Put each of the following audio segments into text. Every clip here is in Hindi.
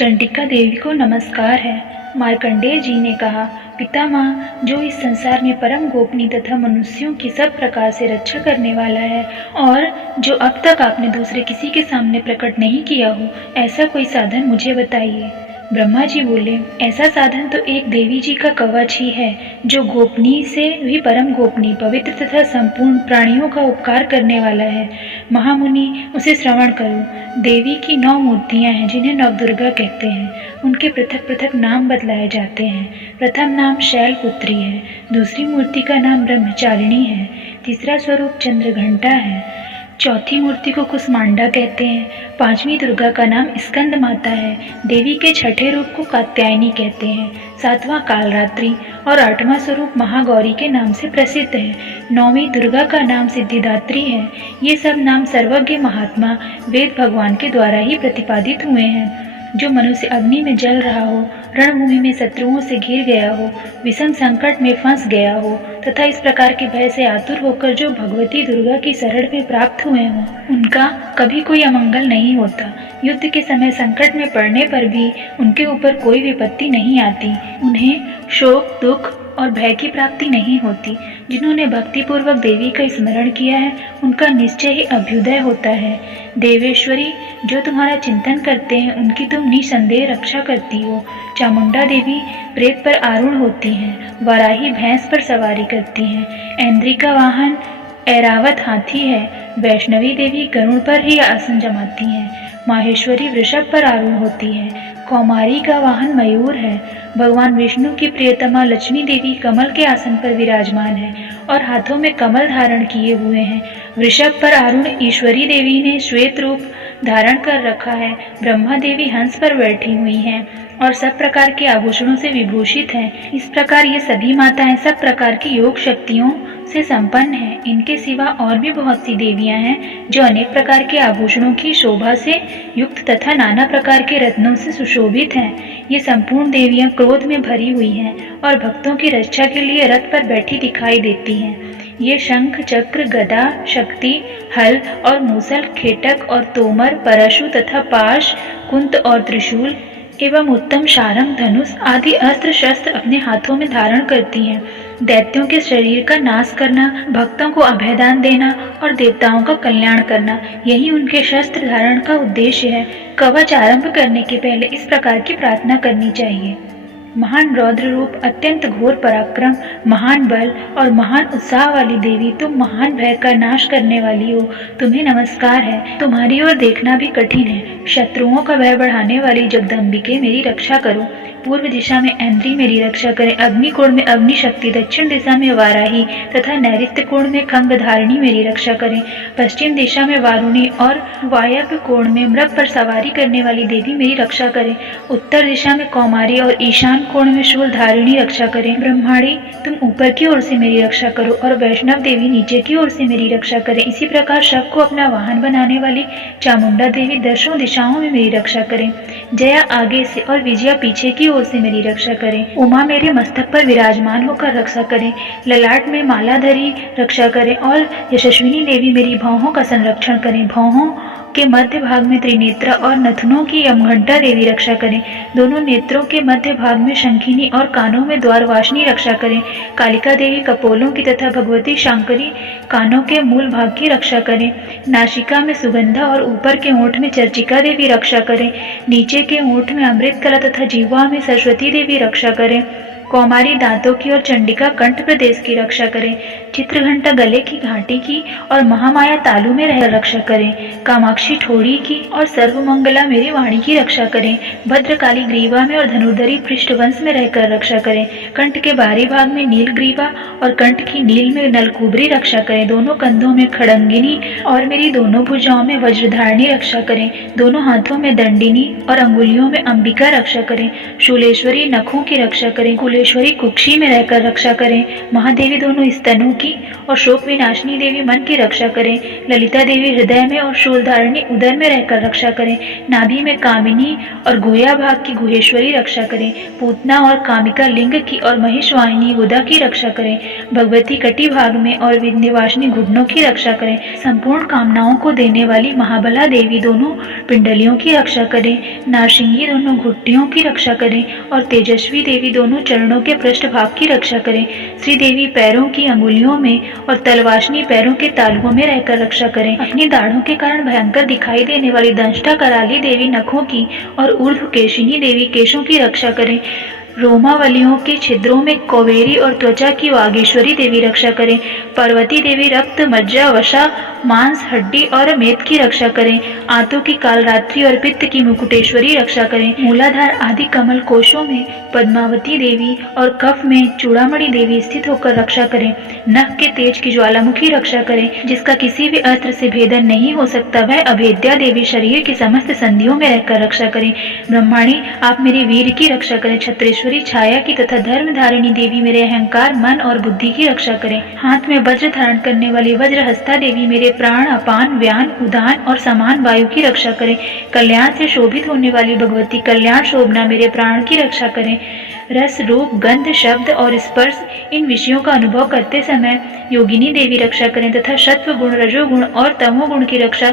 चंडिका देवी को नमस्कार है। मार्कंडेय जी ने कहा, पितामह, जो इस संसार में परम गोपनीय तथा मनुष्यों की सब प्रकार से रक्षा करने वाला है और जो अब तक आपने दूसरे किसी के सामने प्रकट नहीं किया हो, ऐसा कोई साधन मुझे बताइए। ब्रह्मा जी बोले, ऐसा साधन तो एक देवी जी का कवच ही है, जो गोपनीय से भी परम गोपनीय, पवित्र तथा संपूर्ण प्राणियों का उपकार करने वाला है। महामुनि, उसे श्रवण करो। देवी की 9 मूर्तियां हैं, जिन्हें नवदुर्गा कहते हैं। उनके पृथक पृथक नाम बतलाए जाते हैं। प्रथम नाम शैलपुत्री है, दूसरी मूर्ति का नाम ब्रह्मचारिणी है, तीसरा स्वरूप चंद्रघंटा है, चौथी मूर्ति को कुसमांडा कहते हैं, पांचवी दुर्गा का नाम स्कंद माता है, देवी के छठे रूप को कात्यायनी कहते हैं, सातवां कालरात्रि और आठवां स्वरूप महागौरी के नाम से प्रसिद्ध है। नौवीं दुर्गा का नाम सिद्धिदात्री है। ये सब नाम सर्वज्ञ महात्मा वेद भगवान के द्वारा ही प्रतिपादित हुए हैं। जो मनुष्य अग्नि में जल रहा हो, रणभूमि में शत्रुओं से घिर गया हो, विषम संकट में फंस गया हो तथा इस प्रकार के भय से आतुर होकर जो भगवती दुर्गा की शरण में प्राप्त हुए हों, उनका कभी कोई अमंगल नहीं होता। युद्ध के समय संकट में पड़ने पर भी उनके ऊपर कोई विपत्ति नहीं आती। उन्हें शोक, दुख और भय की प्राप्ति नहीं होती। जिन्होंने भक्तिपूर्वक देवी का स्मरण किया है, उनका निश्चय ही अभ्युदय होता है। देवेश्वरी, जो तुम्हारा चिंतन करते हैं, उनकी तुम निसंदेह रक्षा करती हो। चामुंडा देवी प्रेत पर आरूढ़ होती हैं, वराही भैंस पर सवारी करती हैं, ऐन्द्री का वाहन ऐरावत हाथी है, वैष्णवी देवी गरुड़ पर ही आसन जमाती हैं, माहेश्वरी वृषभ पर आरूढ़ होती है, कौमारी का वाहन मयूर है, भगवान विष्णु की प्रियतमा लक्ष्मी देवी कमल के आसन पर विराजमान है और हाथों में कमल धारण किए हुए हैं। वृषभ पर आरूढ़ ईश्वरी देवी ने श्वेत रूप धारण कर रखा है। ब्रह्मा देवी हंस पर बैठी हुई हैं और सब प्रकार के आभूषणों से विभूषित हैं। इस प्रकार ये सभी माताएं सब प्रकार की योग शक्तियों से संपन्न है। इनके सिवा और भी बहुत सी देवियां हैं जो अनेक प्रकार के आभूषणों की शोभा से युक्त तथा नाना प्रकार के रत्नों से सुशोभित हैं। ये संपूर्ण देवियां क्रोध में भरी हुई हैं और भक्तों की रक्षा के लिए रथ पर बैठी दिखाई देती हैं। ये शंख, चक्र, गदा, शक्ति, हल और मूसल, खेटक और तोमर, परशु तथा पाश, कुंत और त्रिशूल एवं उत्तम शारंग, धनुष आदि अस्त्र शस्त्र अपने हाथों में धारण करती हैं। दैत्यों के शरीर का नाश करना, भक्तों को अभयदान देना और देवताओं का कल्याण करना, यही उनके शस्त्र धारण का उद्देश्य है। कवच आरंभ करने के पहले इस प्रकार की प्रार्थना करनी चाहिए। महान रौद्र रूप, अत्यंत घोर पराक्रम, महान बल और महान उत्साह वाली देवी, तुम महान भय का नाश करने वाली हो। तुम्हें नमस्कार है। तुम्हारी ओर देखना भी कठिन है। शत्रुओं का भय बढ़ाने वाली जगदम्बिके, मेरी रक्षा करो। पूर्व दिशा में ऐन्द्री मेरी रक्षा करें, अग्निकोण में अग्नि शक्ति, दक्षिण दिशा में वाराही तथा नैऋत्य कोण में खंगधारिणी मेरी रक्षा करें, पश्चिम दिशा में वारुणी और वायव्य कोण में मृग पर सवारी करने वाली देवी मेरी रक्षा करें, उत्तर दिशा में कौमारी और ईशान कोण में शूलधारिणी रक्षा करें। ब्रह्माणी, तुम ऊपर की ओर से मेरी रक्षा करो और वैष्णव देवी नीचे की ओर से मेरी रक्षा करें। इसी प्रकार शव को अपना वाहन बनाने वाली चामुंडा देवी दशों दिशाओं में मेरी रक्षा करें। जया आगे से और विजया पीछे की ओर से मेरी रक्षा करें। उमा मेरे मस्तक पर विराजमान होकर रक्षा करें, ललाट में मालाधरी रक्षा करें और यशस्विनी देवी मेरी भौहों का संरक्षण करें। भौहों के मध्य भाग में त्रिनेत्रा और नथनों की यमघंटा देवी रक्षा करें। दोनों नेत्रों के मध्य भाग में शंखिनी और कानों में द्वारवासिनी रक्षा करें। कालिका देवी कपोलों की तथा भगवती शांकरी कानों के मूल भाग की रक्षा करें। नासिका में सुगंधा और ऊपर के ओंठ में चर्चिका देवी रक्षा करें। नीचे के ओंठ में अमृत कला तथा जिह्वा में सरस्वती देवी रक्षा करें। कौमारी दांतों की और चंडिका कंठ प्रदेश की रक्षा करें। चित्रघंटा गले की घाटी की और महामाया तालू में रह रक्षा करें। कामाक्षी ठोड़ी की और सर्वमंगला मेरी वाणी की रक्षा करें। भद्रकाली ग्रीवा में और धनुर्धरी पृष्ठवंश में रहकर रक्षा करें। कंठ के बाहरी भाग में नील ग्रीवा और कंठ की नील में नलकुबरी रक्षा करें। दोनों कंधों में खड़ंगिनी और मेरी दोनों भुजाओं में वज्रधारिणी रक्षा करें। दोनों हाथों में दंडिनी और अंगुलियों में अंबिका रक्षा करें। शूलेश्वरी नखों की रक्षा करें। त्रिशूलेश्वरी कुक्षी में रहकर रक्षा करें। महादेवी दोनों स्तनों की और शोक विनाशिनी देवी मन की रक्षा करें। ललिता देवी हृदय में और शूलधारिणी उदर में रहकर रक्षा करें। नाभि में कामिनी और गुह्या भाग की गुहेश्वरी रक्षा करें। पूतना और कामिका लिंग की और महिषवाहिनी गुदा की रक्षा करें। भगवती कटी भाग में और विंध्यवासिनी घुटनों की रक्षा करें। संपूर्ण कामनाओं को देने वाली महाबला देवी दोनों पिंडलियों की रक्षा करें। नारसिंगी दोनों घुट्टियों की रक्षा करें और तेजस्वी देवी दोनों चरणों के पृष्ठभाग की रक्षा करें। श्री देवी पैरों की अंगुलियों में और तलवाशनी पैरों के तालुओं में रहकर रक्षा करें। अपनी दाढ़ों के कारण भयंकर दिखाई देने वाली दंष्टा कराली देवी नखों की और ऊर्ध्वकेशिनी देवी केशों की रक्षा करें। रोमावलियों के छिद्रों में कौवेरी और त्वचा की वागीश्वरी देवी रक्षा करें। पार्वती देवी रक्त, मज्जा, वसा, मांस, हड्डी और मेद की रक्षा करें। आंतों की कालरात्रि और पित्त की मुकुटेश्वरी रक्षा करें। मूलाधार आदि कमल कोशों में पद्मावती देवी और कफ में चूड़ामणि देवी स्थित होकर रक्षा करें। नख के तेज की ज्वालामुखी रक्षा करें। जिसका किसी भी अस्त्र से भेदन नहीं हो सकता, वह अभेद्या देवी शरीर की समस्त संधियों में रहकर रक्षा करें। ब्रह्माणी, आप मेरे वीर की रक्षा करें। छत्रेश्वरी छाया की तथा धर्म धारिणी देवी मेरे अहंकार, मन और बुद्धि की रक्षा करें। हाथ में वज्र धारण करने वाली वज्रहस्ता देवी मेरे प्राण, अपान, व्यान, उदान और समान वायु की रक्षा करें। कल्याण से शोभित होने वाली भगवती कल्याण शोभना मेरे प्राण की रक्षा करें। रस, रूप, गंध, शब्द और स्पर्श, इन विषयों का अनुभव करते समय योगिनी देवी रक्षा करें तथा सत्व गुण, रजोगुण और तमोगुण की रक्षा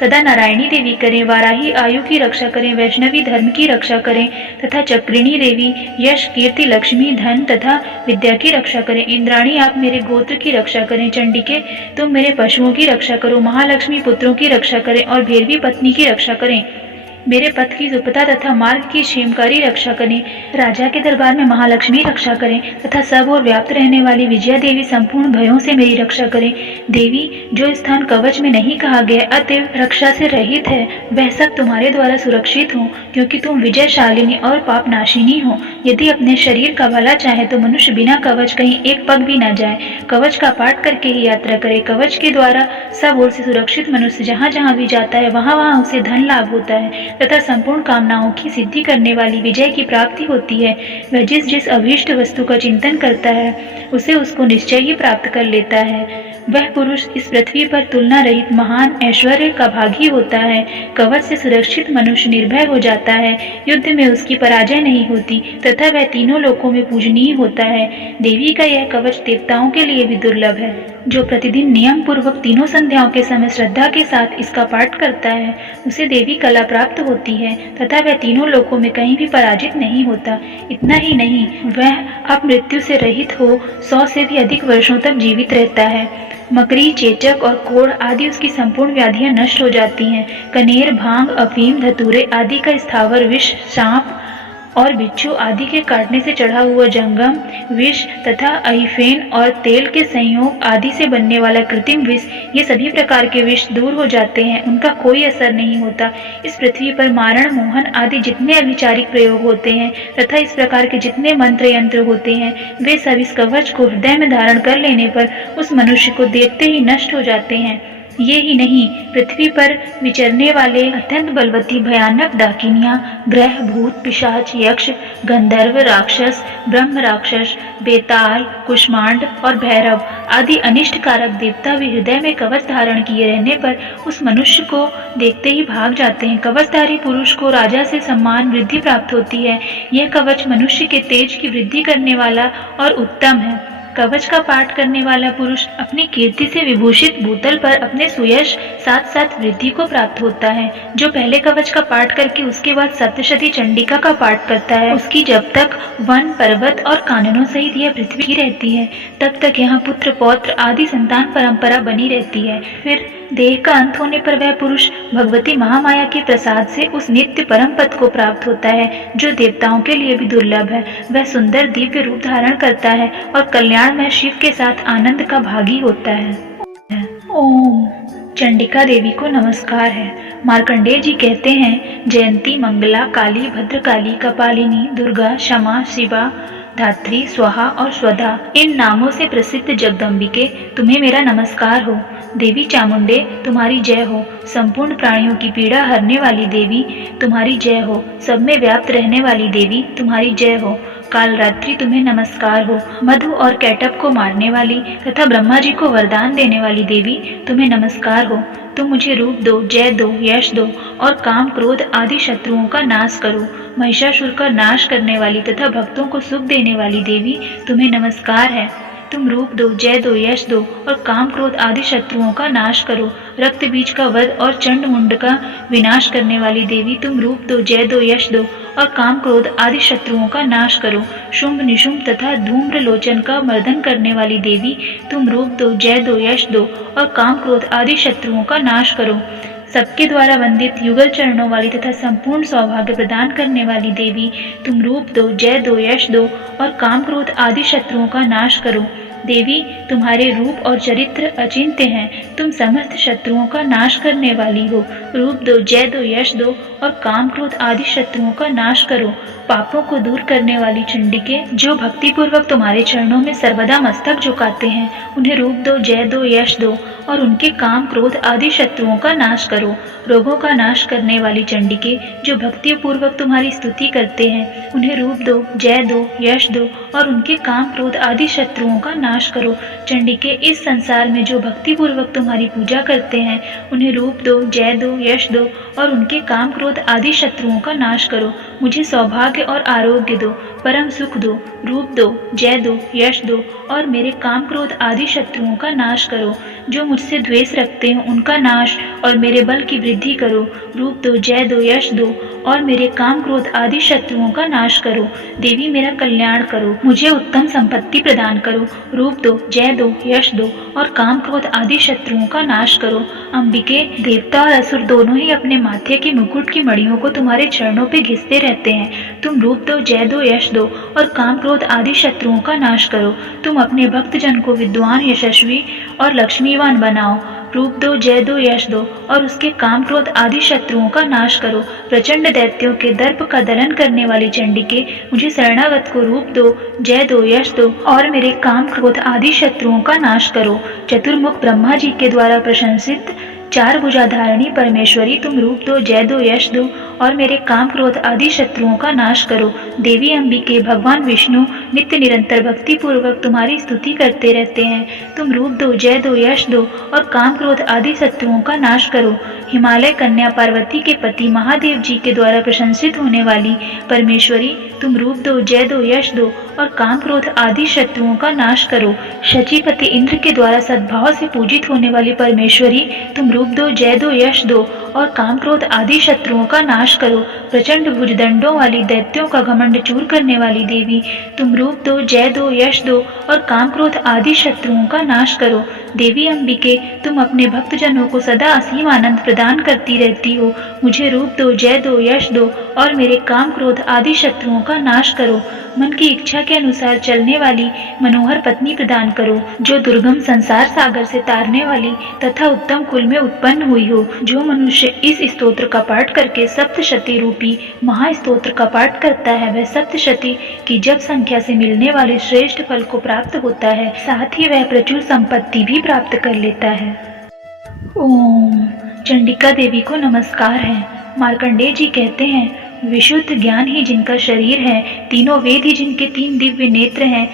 सदा नारायणी देवी करें। वाराही आयु की रक्षा करें। वैष्णवी धर्म की रक्षा करें तथा चक्रिणी देवी यश, कीर्ति, लक्ष्मी, धन तथा विद्या की रक्षा करें। इंद्राणी, आप मेरे गोत्र की रक्षा करें। चंडिके, तुम मेरे पशुओं की रक्षा करो। महालक्ष्मी, पुत्रों की रक्षा करें और भैरवी पत्नी की रक्षा करें। मेरे पथ की सुपता तथा मार्ग की क्षेमकारी रक्षा करें। राजा के दरबार में महालक्ष्मी रक्षा करें तथा सब और व्याप्त रहने वाली विजया देवी संपूर्ण भयों से मेरी रक्षा करें। देवी, जो स्थान कवच में नहीं कहा गया अतएव रक्षा से रहित है, वह सब तुम्हारे द्वारा सुरक्षित हो, क्योंकि तुम विजयशालिनी और पापनाशिनी हो। यदि अपने शरीर का भला चाहे तो मनुष्य बिना कवच कहीं एक पग भी न जाए। कवच का पाठ करके ही यात्रा करे। कवच के द्वारा सब ओर से सुरक्षित मनुष्य जहाँ जहाँ भी जाता है वहाँ वहाँ उसे धन लाभ होता है तथा संपूर्ण कामनाओं की सिद्धि करने वाली विजय की प्राप्ति होती है। वह जिस जिस अभीष्ट वस्तु का चिंतन करता है उसे उसको निश्चय ही प्राप्त कर लेता है। वह पुरुष इस पृथ्वी पर तुलना रहित महान ऐश्वर्य का भागी होता है। कवच से सुरक्षित मनुष्य निर्भय हो जाता है। युद्ध में उसकी पराजय नहीं होती तथा वह तीनों लोकों में पूजनीय होता है। देवी का यह कवच देवताओं के लिए भी दुर्लभ है। जो प्रतिदिन नियम पूर्वक तीनों संध्याओं के समय श्रद्धा के साथ इसका पाठ करता है उसे देवी कला प्राप्त होती है तथा वह तीनों लोकों में कहीं भी पराजित नहीं होता। इतना ही नहीं, वह अब मृत्यु से रहित हो 100 से भी अधिक वर्षों तक जीवित रहता है। मकरी, चेचक और कोढ़ आदि उसकी संपूर्ण व्याधियां नष्ट हो जाती हैं। कनेर, भांग, अफीम, धतूरे आदि का स्थावर विष, सांप और बिच्छू आदि के काटने से चढ़ा हुआ जंगम विष तथा अहिफेन और तेल के संयोग आदि से बनने वाला कृत्रिम विष, ये सभी प्रकार के विष दूर हो जाते हैं, उनका कोई असर नहीं होता। इस पृथ्वी पर मारण, मोहन आदि जितने अभिचारिक प्रयोग होते हैं तथा इस प्रकार के जितने मंत्र यंत्र होते हैं वे सब इस कवच को हृदय में धारण कर लेने पर उस मनुष्य को देखते ही नष्ट हो जाते हैं। ये ही नहीं, पृथ्वी पर विचरने वाले अत्यंत बलवती भयानक डाकिनियां, ग्रह, भूत, पिशाच, यक्ष, गंधर्व, राक्षस, ब्रह्म राक्षस, बेताल, कुष्मांड और भैरव आदि अनिष्ट कारक देवता भी हृदय में कवच धारण किए रहने पर उस मनुष्य को देखते ही भाग जाते हैं। कवचधारी पुरुष को राजा से सम्मान वृद्धि प्राप्त होती है। यह कवच मनुष्य के तेज की वृद्धि करने वाला और उत्तम है। कवच का पाठ करने वाला पुरुष अपनी कीर्ति से विभूषित भूतल पर अपने सुयश साथ साथ वृद्धि को प्राप्त होता है। जो पहले कवच का पाठ करके उसके बाद सप्तशती चंडिका का पाठ करता है, उसकी जब तक वन, पर्वत और काननों सहित यह पृथ्वी रहती है तब तक यहाँ पुत्र, पौत्र आदि संतान परंपरा बनी रहती है। फिर देह का अंत होने पर वह पुरुष भगवती महामाया के प्रसाद से उस नित्य परम पद को प्राप्त होता है जो देवताओं के लिए भी दुर्लभ है। वह सुंदर दिव्य रूप धारण करता है और कल्याण में शिव के साथ आनंद का भागी होता है। ओम। चंडिका देवी को नमस्कार है। मार्कंडेय जी कहते हैं, जयंती, मंगला, काली, भद्रकाली, कपालिनी, दुर्गा, क्षमा, शिवा, धात्री, स्वाहा और स्वधा, इन नामों से प्रसिद्ध जगदम्बिके, तुम्हें मेरा नमस्कार हो। देवी चामुंडे, तुम्हारी जय हो। संपूर्ण प्राणियों की पीड़ा हरने वाली देवी, तुम्हारी जय हो। सब में व्याप्त रहने वाली देवी, तुम्हारी जय हो। कालरात्रि तुम्हें नमस्कार हो। मधु और कैटभ को मारने वाली तथा ब्रह्मा जी को वरदान देने वाली देवी तुम्हें नमस्कार हो। तुम मुझे रूप दो, जय दो, यश दो और काम क्रोध आदि शत्रुओं का नाश करो। महिषासुर का नाश करने वाली तथा भक्तों को सुख देने वाली देवी तुम्हें नमस्कार है। तुम रूप दो, जय दो, यश दो और काम क्रोध आदि शत्रुओं का नाश करो। रक्त बीज का वध और चंड मुंड का विनाश करने वाली देवी तुम रूप दो, जय दो, यश दो और काम क्रोध आदि शत्रुओं का नाश करो। शुंभ निशुंभ तथा धूम्र लोचन का मर्दन करने वाली देवी तुम रूप दो, जय दो, यश दो और काम क्रोध आदि शत्रुओं का नाश करो। सबके द्वारा वंदित युगल चरणों वाली तथा संपूर्ण सौभाग्य प्रदान करने वाली देवी तुम रूप दो, जय दो, यश दो और काम क्रोध आदि शत्रुओं का नाश करो। देवी तुम्हारे रूप और चरित्र अचिंत्य हैं। तुम समस्त शत्रुओं का नाश करने वाली हो। रूप दो, जय दो, यश दो और काम क्रोध आदि शत्रुओं का नाश करो। पापों को दूर करने वाली चंडिके जो भक्ति पूर्वक तुम्हारे चरणों में सर्वदा मस्तक झुकाते हैं, उन्हें रूप दो, जय दो, यश दो और उनके काम क्रोध आदि शत्रुओं का नाश करो। रोगों का नाश करने वाली चंडिके जो भक्ति पूर्वक तुम्हारी स्तुति करते हैं, उन्हें रूप दो, जय दो, यश दो और उनके काम क्रोध आदि शत्रुओं का नाश करो। चंडिके इस संसार में जो भक्ति पूर्वक तुम्हारी पूजा करते हैं, उन्हें रूप दो, जय दो, यश दो और उनके काम क्रोध आदि शत्रुओं का नाश करो। मुझे सौभाग्य और आरोग्य दो, परम सुख दो। रूप दो, जय दो, यश दो और मेरे काम क्रोध आदि शत्रुओं का नाश करो। जो मुझसे द्वेष रखते हैं उनका नाश और मेरे बल की वृद्धि करो। रूप दो, जय दो, यश दो और मेरे काम क्रोध आदि शत्रुओं का नाश करो। देवी मेरा कल्याण करो, मुझे उत्तम संपत्ति प्रदान करो। रूप दो, जय दो, यश दो और काम क्रोध आदि शत्रुओं का नाश करो। अंबिके, देवता और असुर दोनों ही अपने माथे के मुकुट की मड़ियों को तुम्हारे चरणों पे घिसते रहते हैं। तुम रूप दो, जय दो, यश दो और काम क्रोध आदि शत्रुओं का नाश करो। तुम अपने भक्त जन को विद्वान, यशस्वी और लक्ष्मीवान बनाओ। रूप दो, जय दो, यश दो और उसके काम क्रोध आदि शत्रुओं का नाश करो। प्रचंड दैत्यों के दर्प का दलन करने वाली चंडिके मुझे शरणागत को रूप दो, जय दो, यश दो और मेरे काम क्रोध आदि शत्रुओं का नाश करो। चतुर्मुख ब्रह्मा जी के द्वारा प्रशंसित चार भुजाधारिणी परमेश्वरी तुम रूप दो, जय दो, यश दो और मेरे काम क्रोध आदि शत्रुओं का नाश करो। देवी अंबिके, भगवान विष्णु नित्य निरंतर भक्ति पूर्वक तुम्हारी स्तुति करते रहते हैं। तुम रूप दो, जय दो, यश दो और काम क्रोध आदि शत्रुओं का नाश करो। हिमालय कन्या पार्वती के पति महादेव जी के द्वारा प्रशंसित होने वाली परमेश्वरी तुम रूप दो, जय दो, यश दो और काम क्रोध आदि शत्रुओं का नाश करो। शचीपति इंद्र के द्वारा सद्भाव से पूजित होने वाली परमेश्वरी तुम रूप दो, जय दो, यश दो और काम क्रोध आदि शत्रुओं का नाश करो। प्रचंड भुजदंडों वाली दैत्यों का घमंड चूर करने वाली देवी तुम रूप दो, जय दो, यश दो और काम क्रोध आदि शत्रुओं का नाश करो। देवी अंबिके, तुम अपने भक्तजनों को सदा असीम आनंद प्रदान करती रहती हो। मुझे रूप दो, जय दो, यश दो और मेरे काम क्रोध आदि शत्रुओं का नाश करो। मन की इच्छा के अनुसार चलने वाली मनोहर पत्नी प्रदान करो, जो दुर्गम संसार सागर से तारने वाली तथा उत्तम कुल में उत्पन्न हुई हो। जो मनुष्य इस स्तोत्र का पाठ करके सप्तशती रूपी महास्तोत्र का पाठ करता है, वह सप्तशती की जप संख्या से मिलने वाले श्रेष्ठ फल को प्राप्त होता है, साथ ही वह प्रचुर संपत्ति भी प्राप्त कर लेता है। ओम चंडिका देवी को नमस्कार है। मार्कंडेय जी कहते हैं, विशुद्ध ज्ञान ही जिनका शरीर है, तीनों वेद ही जिनके तीन दिव्य नेत्र हैं,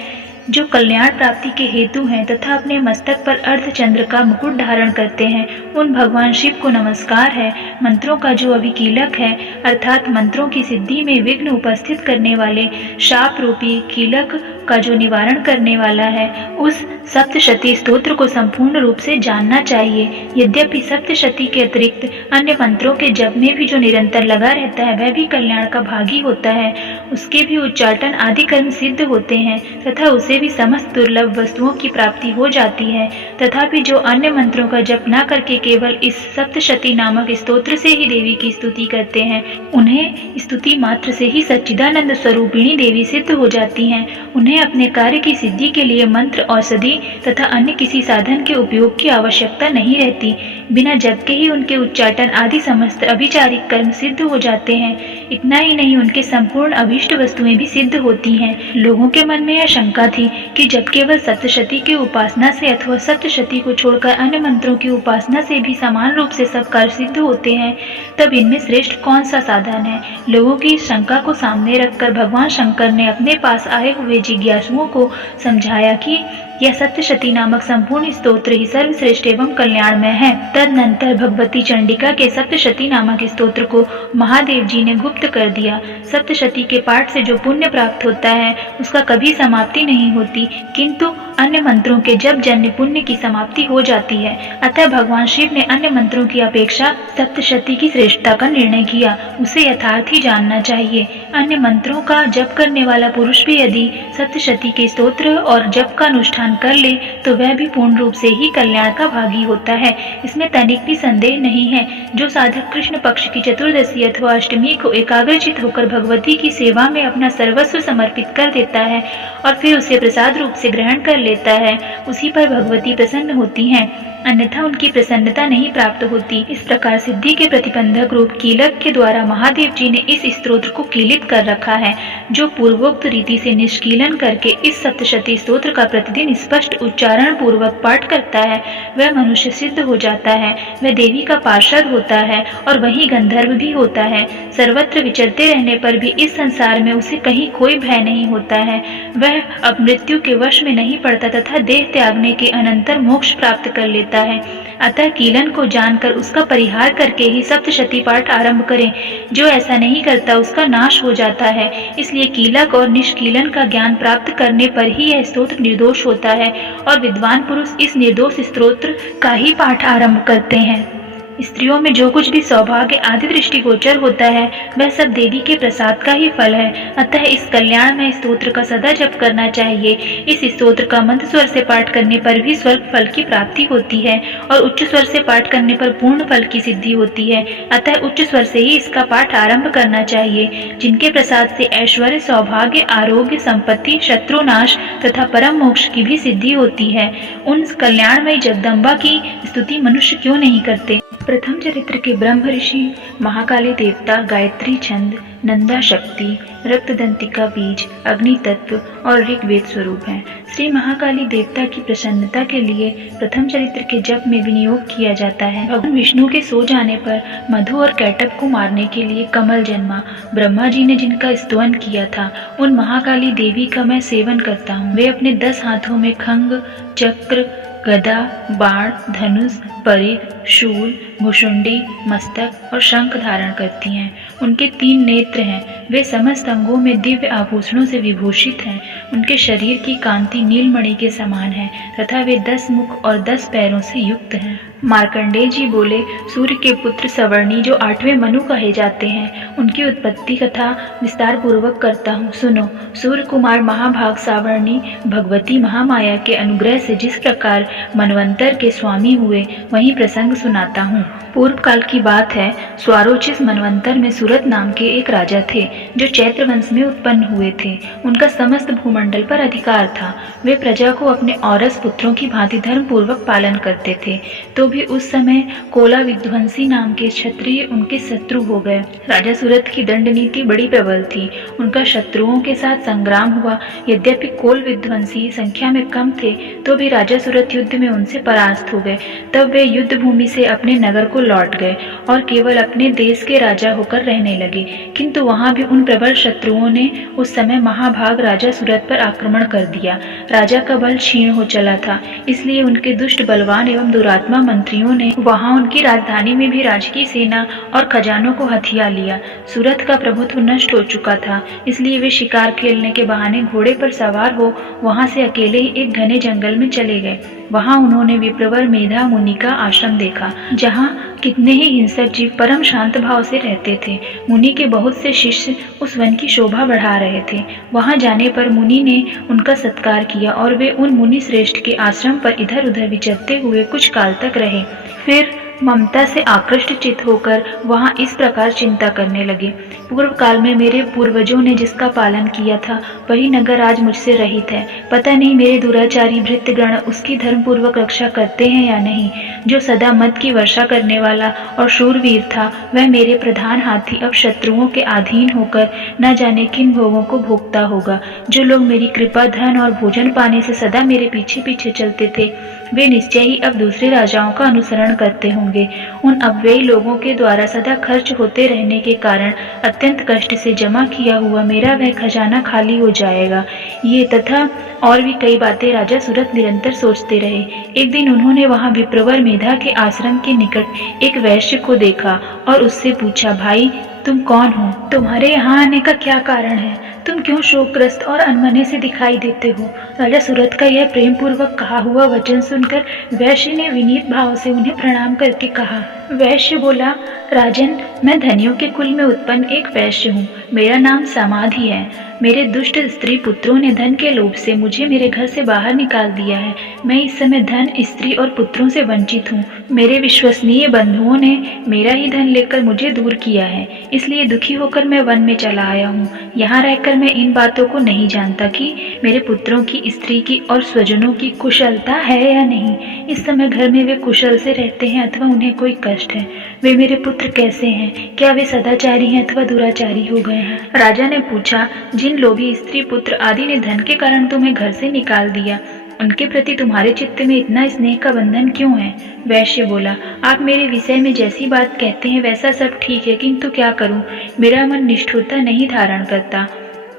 जो कल्याण प्राप्ति के हेतु हैं तथा अपने मस्तक पर अर्धचंद्र का मुकुट धारण करते हैं, उन भगवान शिव को नमस्कार है। मंत्रों का जो अभिकीलक है, अर्थात मंत्रों की सिद्धि में विघ्न उपस्थित करने वाले शाप रूपी कीलक का जो निवारण करने वाला है, उस सप्तशती स्तोत्र को संपूर्ण रूप से जानना चाहिए। यद्यपि सप्तशती के अतिरिक्त अन्य मंत्रों के जप में भी जो निरंतर लगा रहता है, वह भी कल्याण का भागी होता है। उसके भी उच्चाटन आदि कर्म सिद्ध होते हैं तथा उसे भी समस्त दुर्लभ वस्तुओं की प्राप्ति हो जाती है। तथापि जो अन्य मंत्रों का जप न करके केवल इस सप्तशती नामक स्तोत्र से ही देवी की स्तुति करते हैं, उन्हें स्तुति मात्र से ही सच्चिदानंद स्वरूपिणी देवी सिद्ध हो जाती हैं। उन्हें जिन्हें अपने कार्य की सिद्धि के लिए मंत्र, औषधि तथा अन्य किसी साधन के उपयोग की आवश्यकता नहीं रहती। बिना जप के ही उनके उच्चाटन आदि समस्त अभिचारिक कर्म सिद्ध हो जाते हैं। इतना ही नहीं, उनके संपूर्ण अभीष्ट वस्तुएं भी सिद्ध होती हैं। लोगों के मन में यह शंका थी कि जब केवल सप्तशती की उपासना से अथवा सप्तशती को छोड़कर अन्य मंत्रों की उपासना से भी समान रूप से सब कार्य सिद्ध होते हैं, तब इनमें श्रेष्ठ कौन सा साधन है। लोगों की इस शंका को सामने रखकर भगवान शंकर ने अपने पास आए हुए जिज्ञासुओं को समझाया कि यह सप्तशती नामक संपूर्ण स्तोत्र ही सर्वश्रेष्ठ एवं कल्याणमय है। तदनंतर भगवती चंडिका के सप्तशती नामक स्तोत्र को महादेव जी ने गुप्त कर दिया। सप्तशती के पाठ से जो पुण्य प्राप्त होता है उसका कभी समाप्ति नहीं होती, किंतु अन्य मंत्रों के जप जन्य पुण्य की समाप्ति हो जाती है। अतः भगवान शिव ने अन्य मंत्रों की अपेक्षा सप्तशती की श्रेष्ठता का निर्णय किया। उसे यथार्थ ही जानना चाहिए। अन्य मंत्रों का जप करने वाला पुरुष भी यदि सप्तशती के स्तोत्र और जप का अनुष्ठान कर ले तो वह भी पूर्ण रूप से ही कल्याण का भागी होता है। इसमें तनिक भी संदेह नहीं है। जो साधक कृष्ण पक्ष की चतुर्दशी अथवा अष्टमी को एकाग्रचित होकर भगवती की सेवा में अपना सर्वस्व समर्पित कर देता है और फिर उसे प्रसाद रूप से ग्रहण कर लेता है, उसी पर भगवती प्रसन्न होती हैं, अन्यथा उनकी प्रसन्नता नहीं प्राप्त होती। इस प्रकार सिद्धि के प्रतिबंधक रूप कीलक के द्वारा महादेव जी ने इस स्तोत्र को कीलित कर रखा है। जो पूर्वोक्त रीति से निष्कीलन करके इस सप्तशती स्तोत्र का प्रतिदिन स्पष्ट उच्चारण पूर्वक पाठ करता है, वह मनुष्य सिद्ध हो जाता है, वह देवी का पार्षद होता है और वही गंधर्व भी होता है। सर्वत्र विचरते रहने पर भी इस संसार में उसे कहीं कोई भय नहीं होता है। वह अब मृत्यु के वश में नहीं पड़ता तथा देह त्यागने के अनंतर मोक्ष प्राप्त कर लेता है। अतः कीलन को जानकर उसका परिहार करके ही सप्तशती पाठ आरंभ करें। जो ऐसा नहीं करता उसका नाश हो जाता है। इसलिए कीलक और निष्कीलन का ज्ञान प्राप्त करने पर ही यह स्तोत्र निर्दोष होता है और विद्वान पुरुष इस निर्दोष स्तोत्र का ही पाठ आरंभ करते हैं। स्त्रियों में जो कुछ भी सौभाग्य आदि दृष्टिगोचर होता है वह सब देवी के प्रसाद का ही फल है। अतः इस कल्याण में स्तोत्र का सदा जप करना चाहिए। इस स्तोत्र का मंद स्वर से पाठ करने पर भी स्वर्ग फल की प्राप्ति होती है और उच्च स्वर से पाठ करने पर पूर्ण फल की सिद्धि होती है। अतः उच्च स्वर से ही इसका पाठ आरंभ करना चाहिए। जिनके प्रसाद से ऐश्वर्य, सौभाग्य, आरोग्य, संपत्ति, शत्रुनाश तथा परम मोक्ष की भी सिद्धि होती है, उन कल्याणमयी जगदम्बा की स्तुति मनुष्य क्यों नहीं करते। प्रथम चरित्र के ब्रह्म ऋषि महाकाली देवता गायत्री छंद, नंदा शक्ति, रक्तदंतिका बीज, अग्नि तत्व और ऋग्वेद स्वरूप हैं। श्री महाकाली देवता की प्रसन्नता के लिए प्रथम चरित्र के जप में विनियोग किया जाता है। भगवान विष्णु के सो जाने पर मधु और कैटभ को मारने के लिए कमल जन्मा। ब्रह्मा जी ने जिनका स्तवन किया था उन महाकाली देवी का मैं सेवन करता हूँ। वे अपने 10 हाथों में खंग, चक्र, गदा, बाण, धनुष, परिघ, शूल, भुषुंडी, मस्तक और शंख धारण करती हैं। उनके 3 नेत्र हैं। वे समस्त अंगों में दिव्य आभूषणों से विभूषित हैं। उनके शरीर की कांति नीलमणि के समान है तथा वे 10 मुख और 10 पैरों से युक्त हैं। मार्कंडेय जी बोले, सूर्य के पुत्र सवर्णी जो 8वें मनु कहे जाते हैं, उनकी उत्पत्ति कथा विस्तार पूर्वक करता हूँ, सुनो। सूर्य कुमार महाभाग सावर्णी भगवती महामाया के अनुग्रह से जिस प्रकार मनवंतर के स्वामी हुए वही प्रसंग सुनाता हूँ। पूर्व काल की बात है। स्वारोचिस मनवंतर में सूरत नाम के एक राजा थे जो चैत्र वंश में उत्पन्न हुए थे। उनका समस्त भूमंडल पर अधिकार था। वे प्रजा को अपने औरस पुत्रों की भांति धर्म पूर्वक पालन करते थे। तो भी उस समय कोला विध्वंसी नाम के क्षत्रिय उनके शत्रु हो गए। राजा सूरत की दंड नीति बड़ी प्रबल थी। उनका शत्रुओं के साथ संग्राम हुआ। यद्यपि कोल विध्वंसी संख्या में कम थे तो भी राजा सूरत युद्ध में उनसे परास्त हो गए। तब वे युद्ध भूमि से अपने नगर को लौट गए और केवल अपने देश के राजा होकर रहने लगे। किंतु वहां भी उन प्रबल शत्रुओं ने उस समय महाभाग राजा सूरत पर आक्रमण कर दिया। राजा का बल क्षीण हो चला था, इसलिए उनके दुष्ट, बलवान एवं दुरात्मा मंत्रियों ने वहां उनकी राजधानी में भी राजकीय सेना और खजानों को हथिया लिया। सूरत का प्रभुत्व नष्ट हो चुका था, इसलिए वे शिकार खेलने के बहाने घोड़े पर सवार हो वहां से अकेले ही एक घने जंगल में चले गए। वहां उन्होंने विप्रवर मेधा मुनि का आश्रम देखा, जहां कितने ही हिंसक जीव परम शांत भाव से रहते थे। मुनि के बहुत से शिष्य उस वन की शोभा बढ़ा रहे थे। वहां जाने पर मुनि ने उनका सत्कार किया और वे उन मुनि श्रेष्ठ के आश्रम पर इधर उधर विचरते हुए कुछ काल तक रहे। फिर ममता से आकृष्ट चित होकर वहाँ इस प्रकार चिंता करने लगे। पूर्व काल में मेरे पूर्वजों ने जिसका पालन किया था वही नगर आज मुझसे रहित है। पता नहीं मेरे दुराचारी भृत्यगण उसकी धर्मपूर्वक रक्षा करते हैं या नहीं। जो सदा मद की वर्षा करने वाला और शूरवीर था वह मेरे प्रधान हाथी अब शत्रुओं के अधीन होकर न जाने किन भोगों को भोगता होगा। जो लोग मेरी कृपा, धन और भोजन पाने से सदा मेरे पीछे पीछे चलते थे वे निश्चय ही अब दूसरे राजाओं का अनुसरण करते होंगे। उन अव्ययी लोगों के द्वारा सदा खर्च होते रहने के कारण अत्यंत कष्ट से जमा किया हुआ मेरा वह खजाना खाली हो जाएगा। ये तथा और भी कई बातें राजा सूरत निरंतर सोचते रहे। एक दिन उन्होंने वहां विप्रवर मेधा के आश्रम के निकट एक वैश्य को देखा और उससे पूछा, भाई तुम कौन हो? तुम्हारे यहाँ आने का क्या कारण है? तुम क्यों शोकग्रस्त और अनमने से दिखाई देते हो? राजा सूरत का यह प्रेम पूर्वक कहा हुआ वचन सुनकर वैश्य ने विनीत भाव से उन्हें प्रणाम करके कहा। वैश्य बोला, राजन, मैं धनियों के कुल में उत्पन्न एक वैश्य हूँ। मेरा नाम समाधि है। मेरे दुष्ट स्त्री पुत्रों ने धन के लोभ से मुझे मेरे घर से बाहर निकाल दिया है। मैं इस समय धन, स्त्री और पुत्रों से वंचित हूँ। मेरे विश्वसनीय बंधुओं ने मेरा ही धन लेकर मुझे दूर किया है, इसलिए दुखी होकर मैं वन में चला आया हूँ। यहाँ रहकर मैं इन बातों को नहीं जानता कि मेरे पुत्रों की, स्त्री की और स्वजनों की कुशलता है या नहीं। इस समय घर में वे कुशल से रहते हैं अथवा उन्हें कोई कष्ट है। वे मेरे पुत्र कैसे हैं? क्या वे सदाचारी हैं अथवा दुराचारी हो गए हैं? राजा ने पूछा, जिन लोभी स्त्री, पुत्र आदि ने धन के कारण तुम्हें घर से निकाल दिया, उनके प्रति तुम्हारे चित्त में इतना स्नेह का बंधन क्यों है? वैश्य बोला, आप मेरे विषय में जैसी बात कहते हैं वैसा सब ठीक है, किंतु क्या करूं, मेरा मन निष्ठुरता नहीं धारण करता।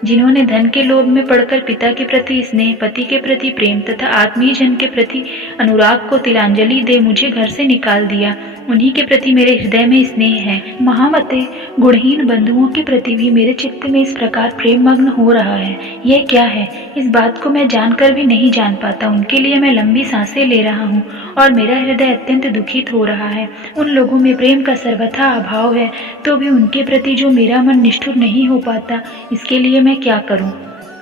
जिन्होंने धन के लोभ में पड़कर पिता के प्रति स्नेह, पति के प्रति प्रेम तथा आत्मीय जन के प्रति अनुराग को तिलांजलि दे मुझे घर से निकाल दिया, उन्हीं के प्रति मेरे हृदय में स्नेह है। महामते, गुणहीन बंधुओं के प्रति भी मेरे चित्त में इस प्रकार प्रेम मग्न हो रहा है। यह क्या है? इस बात को मैं जानकर भी नहीं जान पाता। उनके लिए मैं लंबी सांसें ले रहा हूँ और मेरा हृदय अत्यंत दुखित हो रहा है। उन लोगों में प्रेम का सर्वथा अभाव है, तो भी उनके प्रति जो मेरा मन निष्ठुर नहीं हो पाता, इसके लिए मैं क्या करूं?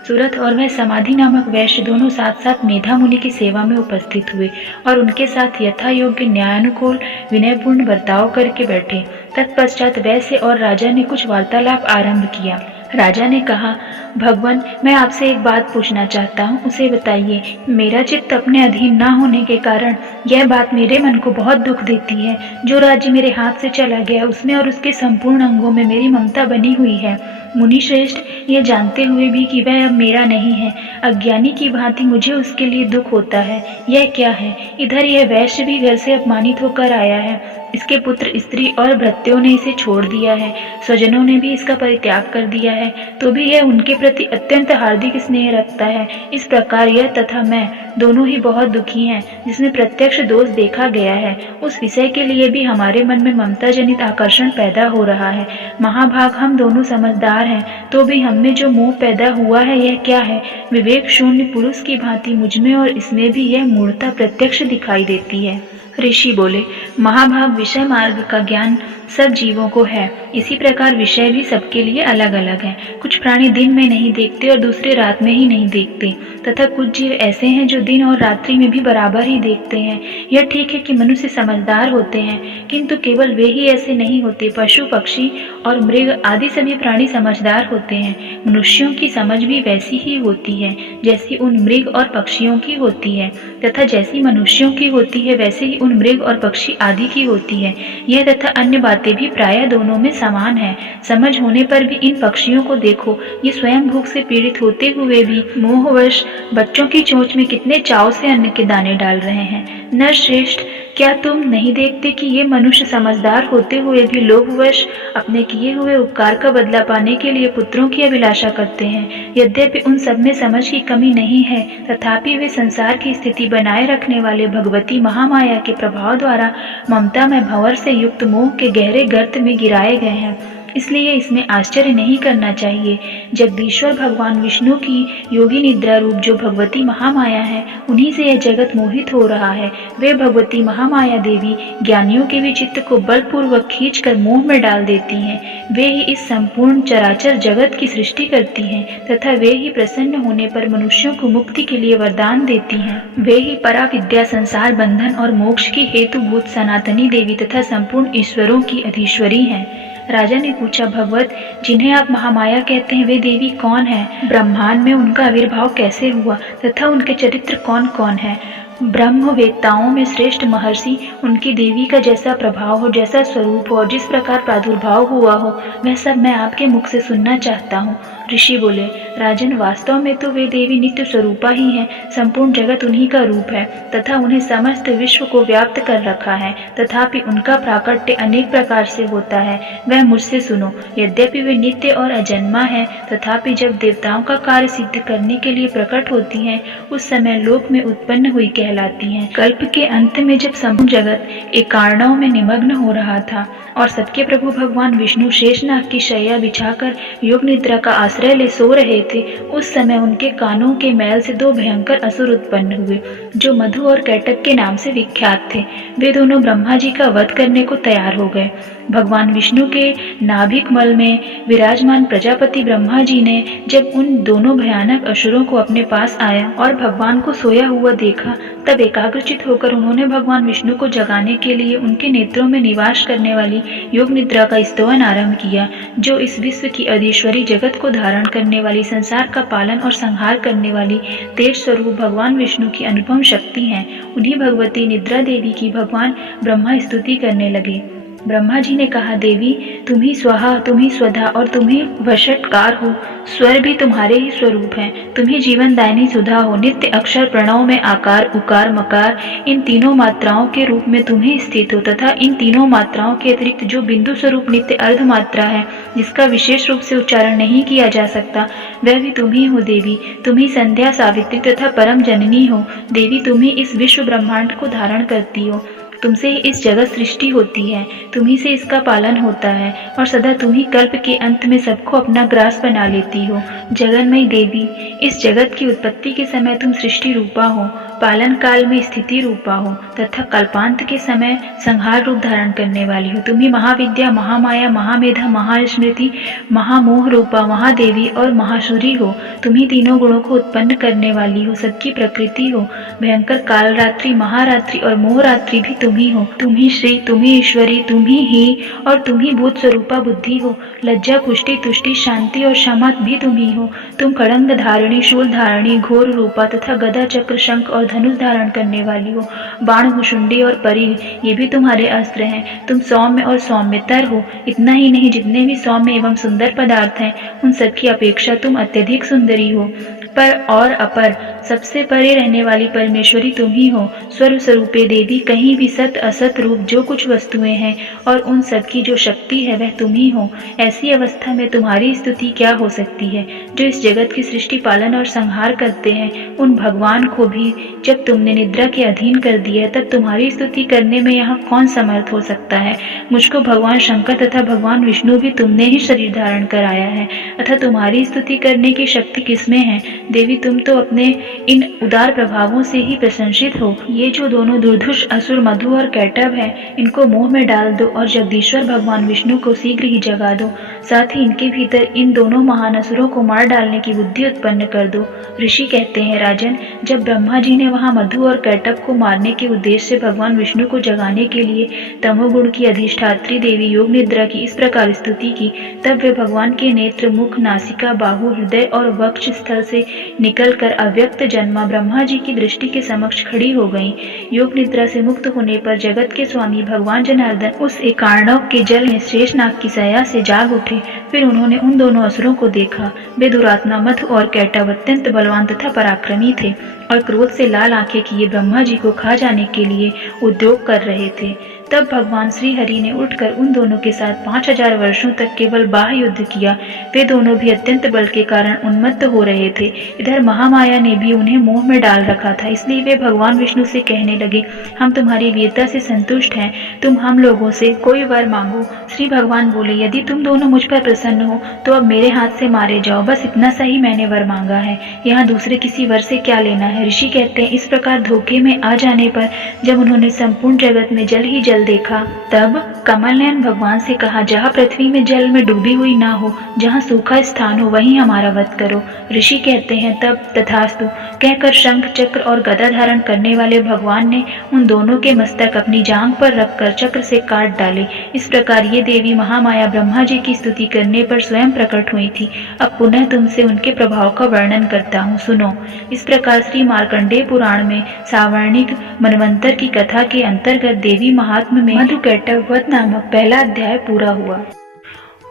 सूरत और वह समाधि नामक वैश्य दोनों साथ साथ मेधा मुनि की सेवा में उपस्थित हुए और उनके साथ यथा योग्य न्यायानुकूल विनयपूर्ण बर्ताव करके बैठे। तत्पश्चात वैश्य और राजा ने कुछ वार्तालाप आरंभ किया। राजा ने कहा, भगवान, मैं आपसे एक बात पूछना चाहता हूँ, उसे बताइए। मेरा चित्त अपने अधीन न होने के कारण यह बात मेरे मन को बहुत दुख देती है। जो राज्य मेरे हाथ से चला गया उसमें और उसके संपूर्ण अंगों में मेरी ममता बनी हुई है। मुनि श्रेष्ठ, यह जानते हुए भी कि वह अब मेरा नहीं है, अज्ञानी की भांति मुझे उसके लिए दुख होता है। यह क्या है? इधर यह वैश्य भी घर से अपमानित होकर आया है। इसके पुत्र, स्त्री और भृत्यों ने इसे छोड़ दिया है। स्वजनों ने भी इसका परित्याग कर दिया है, तो भी यह उनके प्रति अत्यंत हार्दिक स्नेह रखता है। इस प्रकार यह तथा मैं दोनों ही बहुत दुखी हैं। जिसमें प्रत्यक्ष दोष देखा गया है उस विषय के लिए भी हमारे मन में ममता जनित आकर्षण पैदा हो रहा है। महाभाग, हम दोनों समझदार हैं, तो भी हम में जो मोह पैदा हुआ है यह क्या है? विवेक शून्य पुरुष की भांति मुझमें और इसमें भी यह मूढ़ता प्रत्यक्ष दिखाई देती है। ऋषि बोले, महाभाग, विषय मार्ग का ज्ञान सब जीवों को है। इसी प्रकार विषय भी सबके लिए अलग अलग है। कुछ प्राणी दिन में नहीं देखते और दूसरे रात में ही नहीं देखते, तथा कुछ जीव ऐसे हैं जो दिन और रात्रि में भी बराबर ही देखते हैं। यह ठीक है कि मनुष्य समझदार होते हैं, किंतु केवल वे ही ऐसे नहीं होते। पशु, पक्षी और मृग आदि सभी प्राणी समझदार होते हैं। मनुष्यों की समझ भी वैसी ही होती है जैसी उन मृग और पक्षियों की होती है, तथा जैसी मनुष्यों की होती है वैसे ही उन मृग और पक्षी आदि की होती है। यह तथा अन्य बातें भी प्रायः दोनों में समान है। समझ होने पर भी इन पक्षियों को देखो, ये स्वयं भूख से पीड़ित होते हुए भी मोहवश बच्चों की चोंच में कितने चाव से अन्न के दाने डाल रहे हैं। नरश्रेष्ठ, क्या तुम नहीं देखते कि ये मनुष्य समझदार होते हुए भी लोभवश अपने किए हुए उपकार का बदला पाने के लिए पुत्रों की अभिलाषा करते हैं? यद्यपि उन सब में समझ की कमी नहीं है, तथापि वे संसार की स्थिति बनाए रखने वाले भगवती महामाया के प्रभाव द्वारा ममता में भंवर से युक्त मोह के गहरे गर्त में गिराए गए हैं। इसलिए इसमें आश्चर्य नहीं करना चाहिए। जगदीश्वर भगवान विष्णु की योगी निद्रा रूप जो भगवती महामाया है, उन्हीं से यह जगत मोहित हो रहा है। वे भगवती महामाया देवी ज्ञानियों के भी चित्त को बलपूर्वक खींचकर मोह में डाल देती हैं। वे ही इस संपूर्ण चराचर जगत की सृष्टि करती हैं तथा वे ही प्रसन्न होने पर मनुष्यों को मुक्ति के लिए वरदान देती हैं। वे ही पराविद्या, संसार बंधन और मोक्ष की हेतुभूत सनातनी देवी तथा संपूर्ण ईश्वरों की अधीश्वरी हैं। राजा ने पूछा, भगवत, जिन्हें आप महामाया कहते हैं वे देवी कौन है? ब्रह्मांड में उनका आविर्भाव कैसे हुआ तथा उनके चरित्र कौन कौन है? ब्रह्मवेत्ताओं में श्रेष्ठ महर्षि उनकी देवी का जैसा प्रभाव हो, जैसा स्वरूप हो और जिस प्रकार प्रादुर्भाव हुआ हो, वह सब मैं आपके मुख से सुनना चाहता हूँ। ऋषि बोले, राजन, वास्तव में तो वे देवी नित्य स्वरूपा ही हैं। संपूर्ण जगत उन्हीं का रूप है तथा उन्हें समस्त विश्व को व्याप्त कर रखा है। तथापि उनका प्राकट्य अनेक प्रकार से होता है, वह मुझसे सुनो। यद्यपि वे नित्य और अजन्मा है, तथापि जब देवताओं का कार्य सिद्ध करने के लिए प्रकट होती हैं, उस समय लोक में उत्पन्न हुई कहलाती हैं। कल्प के अंत में जब संपूर्ण जगत एकार्णव में निमग्न हो रहा था और सबके प्रभु भगवान विष्णु शेषनाग की शैया बिछाकर योग निद्रा का आश्रय ले सो रहे थे, उस समय उनके कानों के मैल से दो भयंकर असुर उत्पन्न हुए, जो मधु और कैटक के नाम से विख्यात थे। वे दोनों ब्रह्मा जी का वध करने को तैयार हो गए। भगवान विष्णु के नाभिक मल में विराजमान प्रजापति ब्रह्मा जी ने जब उन दोनों भयानक असुरों को अपने पास आया और भगवान को सोया हुआ देखा, तब एकाग्रचित होकर उन्होंने भगवान विष्णु को जगाने के लिए उनके नेत्रों में निवास करने वाली योग निद्रा का स्तवन आरंभ किया, जो इस विश्व की अधीश्वरी, जगत को धारण करने वाली, संसार का पालन और संहार करने वाली तेज स्वरूप भगवान विष्णु की अनुपम शक्ति है। उन्हीं भगवती निद्रा देवी की भगवान ब्रह्मा स्तुति करने लगे। ब्रह्मा जी ने कहा, देवी, तुम ही स्वाहा, तुम ही स्वधा और तुम ही वषटकार हो। स्वर भी तुम्हारे ही स्वरूप हैं। तुम ही जीवन दायनी सुधा हो। नित्य अक्षर प्रणव में आकार, उकार, मकार, इन तीनों मात्राओं के रूप में तुम ही स्थित हो तथा इन तीनों मात्राओं के अतिरिक्त जो बिंदु स्वरूप नित्य अर्ध मात्रा है, जिसका विशेष रूप से उच्चारण नहीं किया जा सकता, वह भी तुम ही हो। देवी, तुम ही संध्या, सावित्री तथा परम जननी हो। देवी, तुम ही इस विश्व ब्रह्मांड को धारण करती हो। तुमसे ही इस जगत सृष्टि होती है, तुम्ही से इसका पालन होता है और सदा तुम ही कल्प के अंत में सबको अपना ग्रास बना लेती हो। जगन्मयी देवी, इस जगत की उत्पत्ति के समय तुम सृष्टि रूपा हो, पालन काल में स्थिति रूपा हो तथा कल्पांत के समय संहार रूप धारण करने वाली हो। तुम ही महाविद्या, महामाया, महामेधा, महास्मृति, महामोह रूपा महादेवी और महाशूरी हो। तुम ही तीनों गुणों को उत्पन्न करने वाली हो, सबकी प्रकृति हो। भयंकर कालरात्रि, महारात्रि और मोहरात्रि भी तुम ही हो। तुम ही श्री, तुम ही ईश्वरी, तुम ही और तुम ही भूत स्वरूपा बुद्धि हो। लज्जा, पुष्टि, तुष्टि, शांति और क्षमा भी तुम ही हो। तुम खड़ंग धारिणी, शूल धारिणी, घोर रूपा तथा गदा, चक्र, शंख और धनुष धारण करने वाली हो। बाण, भुषुंडी और परी, ये भी तुम्हारे अस्त्र हैं। तुम सौम्य और सौम्यतर हो। इतना ही नहीं, जितने भी सौम्य एवं सुंदर पदार्थ हैं, उन सबकी अपेक्षा तुम अत्यधिक सुंदरी हो। पर और अपर, सबसे परे रहने वाली परमेश्वरी तुम ही हो। स्वरूप स्वरूपे देवी, कहीं भी सत असत रूप जो कुछ वस्तुएं हैं और उन सब की जो शक्ति है, वह तुम ही हो। ऐसी अवस्था में तुम्हारी स्तुति क्या हो सकती है? जो इस जगत की सृष्टि, पालन और संहार करते हैं, उन भगवान को भी जब तुमने निद्रा के अधीन कर दिया, तब तुम्हारी स्तुति करने में यहाँ कौन समर्थ हो सकता है? मुझको भगवान शंकर तथा भगवान विष्णु भी तुमने ही शरीर धारण कराया है, अतः तुम्हारी स्तुति करने की शक्ति किसमें है? देवी, तुम तो अपने इन उदार प्रभावों से ही प्रशंसित हो। ये जो दोनों दुर्धुष असुर मधु और कैटभ हैं, इनको मोह में डाल दो और जगदीश्वर भगवान विष्णु को शीघ्र ही जगा दो। साथ ही इनके भीतर इन दोनों महान असुरों को मार डालने की बुद्धि उत्पन्न कर दो। ऋषि कहते हैं, राजन, जब ब्रह्मा जी ने वहां मधु और कैटभ को मारने के उद्देश्य से भगवान विष्णु को जगाने के लिए तमोगुण की अधिष्ठात्री देवी योग निद्रा की इस प्रकार स्तुति की, तब वे भगवान के नेत्र, मुख, नासिका, बाहु, हृदय और वक्ष स्थल से निकलकर अव्यक्त जन्मा ब्रह्मा जी की दृष्टि के समक्ष खड़ी हो गईं। योग निद्रा से मुक्त होने पर जगत के स्वामी भगवान जनार्दन उस एकार्णव के जल में शेषनाग की शैया से जाग उठे। फिर उन्होंने उन दोनों असुरों को देखा। वे दुरात्मा मधु और कैटभ अत्यंत बलवान तथा पराक्रमी थे और क्रोध से लाल आंखें किए ब्रह्मा जी को खा जाने के लिए उद्योग कर रहे थे। तब भगवान श्री हरि ने उठकर उन दोनों के साथ 5000 वर्षों तक केवल बाह्य युद्ध किया। वे दोनों भी अत्यंत बल के कारण उन्मत्त हो रहे थे। इधर महामाया ने भी उन्हें मोह में डाल रखा था, इसलिए वे भगवान विष्णु से कहने लगे, हम तुम्हारी वीरता से संतुष्ट हैं, तुम हम लोगों से कोई वर मांगो। श्री भगवान बोले, यदि तुम दोनों मुझ पर प्रसन्न हो तो अब मेरे हाथ से मारे जाओ, बस इतना सा ही मैंने वर मांगा है, यहाँ दूसरे किसी वर से क्या लेना है। ऋषि कहते हैं, इस प्रकार धोखे में आ जाने पर जब उन्होंने संपूर्ण जगत में जल ही जल देखा, तब कमलनयन भगवान से कहा, जहाँ पृथ्वी में जल में डूबी हुई ना हो, जहाँ सूखा स्थान हो, वहीं हमारा वध करो। ऋषि कहते हैं, तब तथास्तु कहकर शंख चक्र और गदा धारण करने वाले भगवान ने उन दोनों के मस्तक अपनी जांघ पर रखकर चक्र से काट डाले। इस प्रकार ये देवी महामाया ब्रह्मा जी की स्तुति करने पर स्वयं प्रकट हुई थी। अब पुनः तुमसे उनके प्रभाव का वर्णन करता हूँ, सुनो। इस प्रकार श्री मार्कंडेय पुराण में सावर्णिक मनवंतर की कथा के अंतर्गत देवी महात्म्य में मधुकैटभ वध नामक पहला अध्याय पूरा हुआ।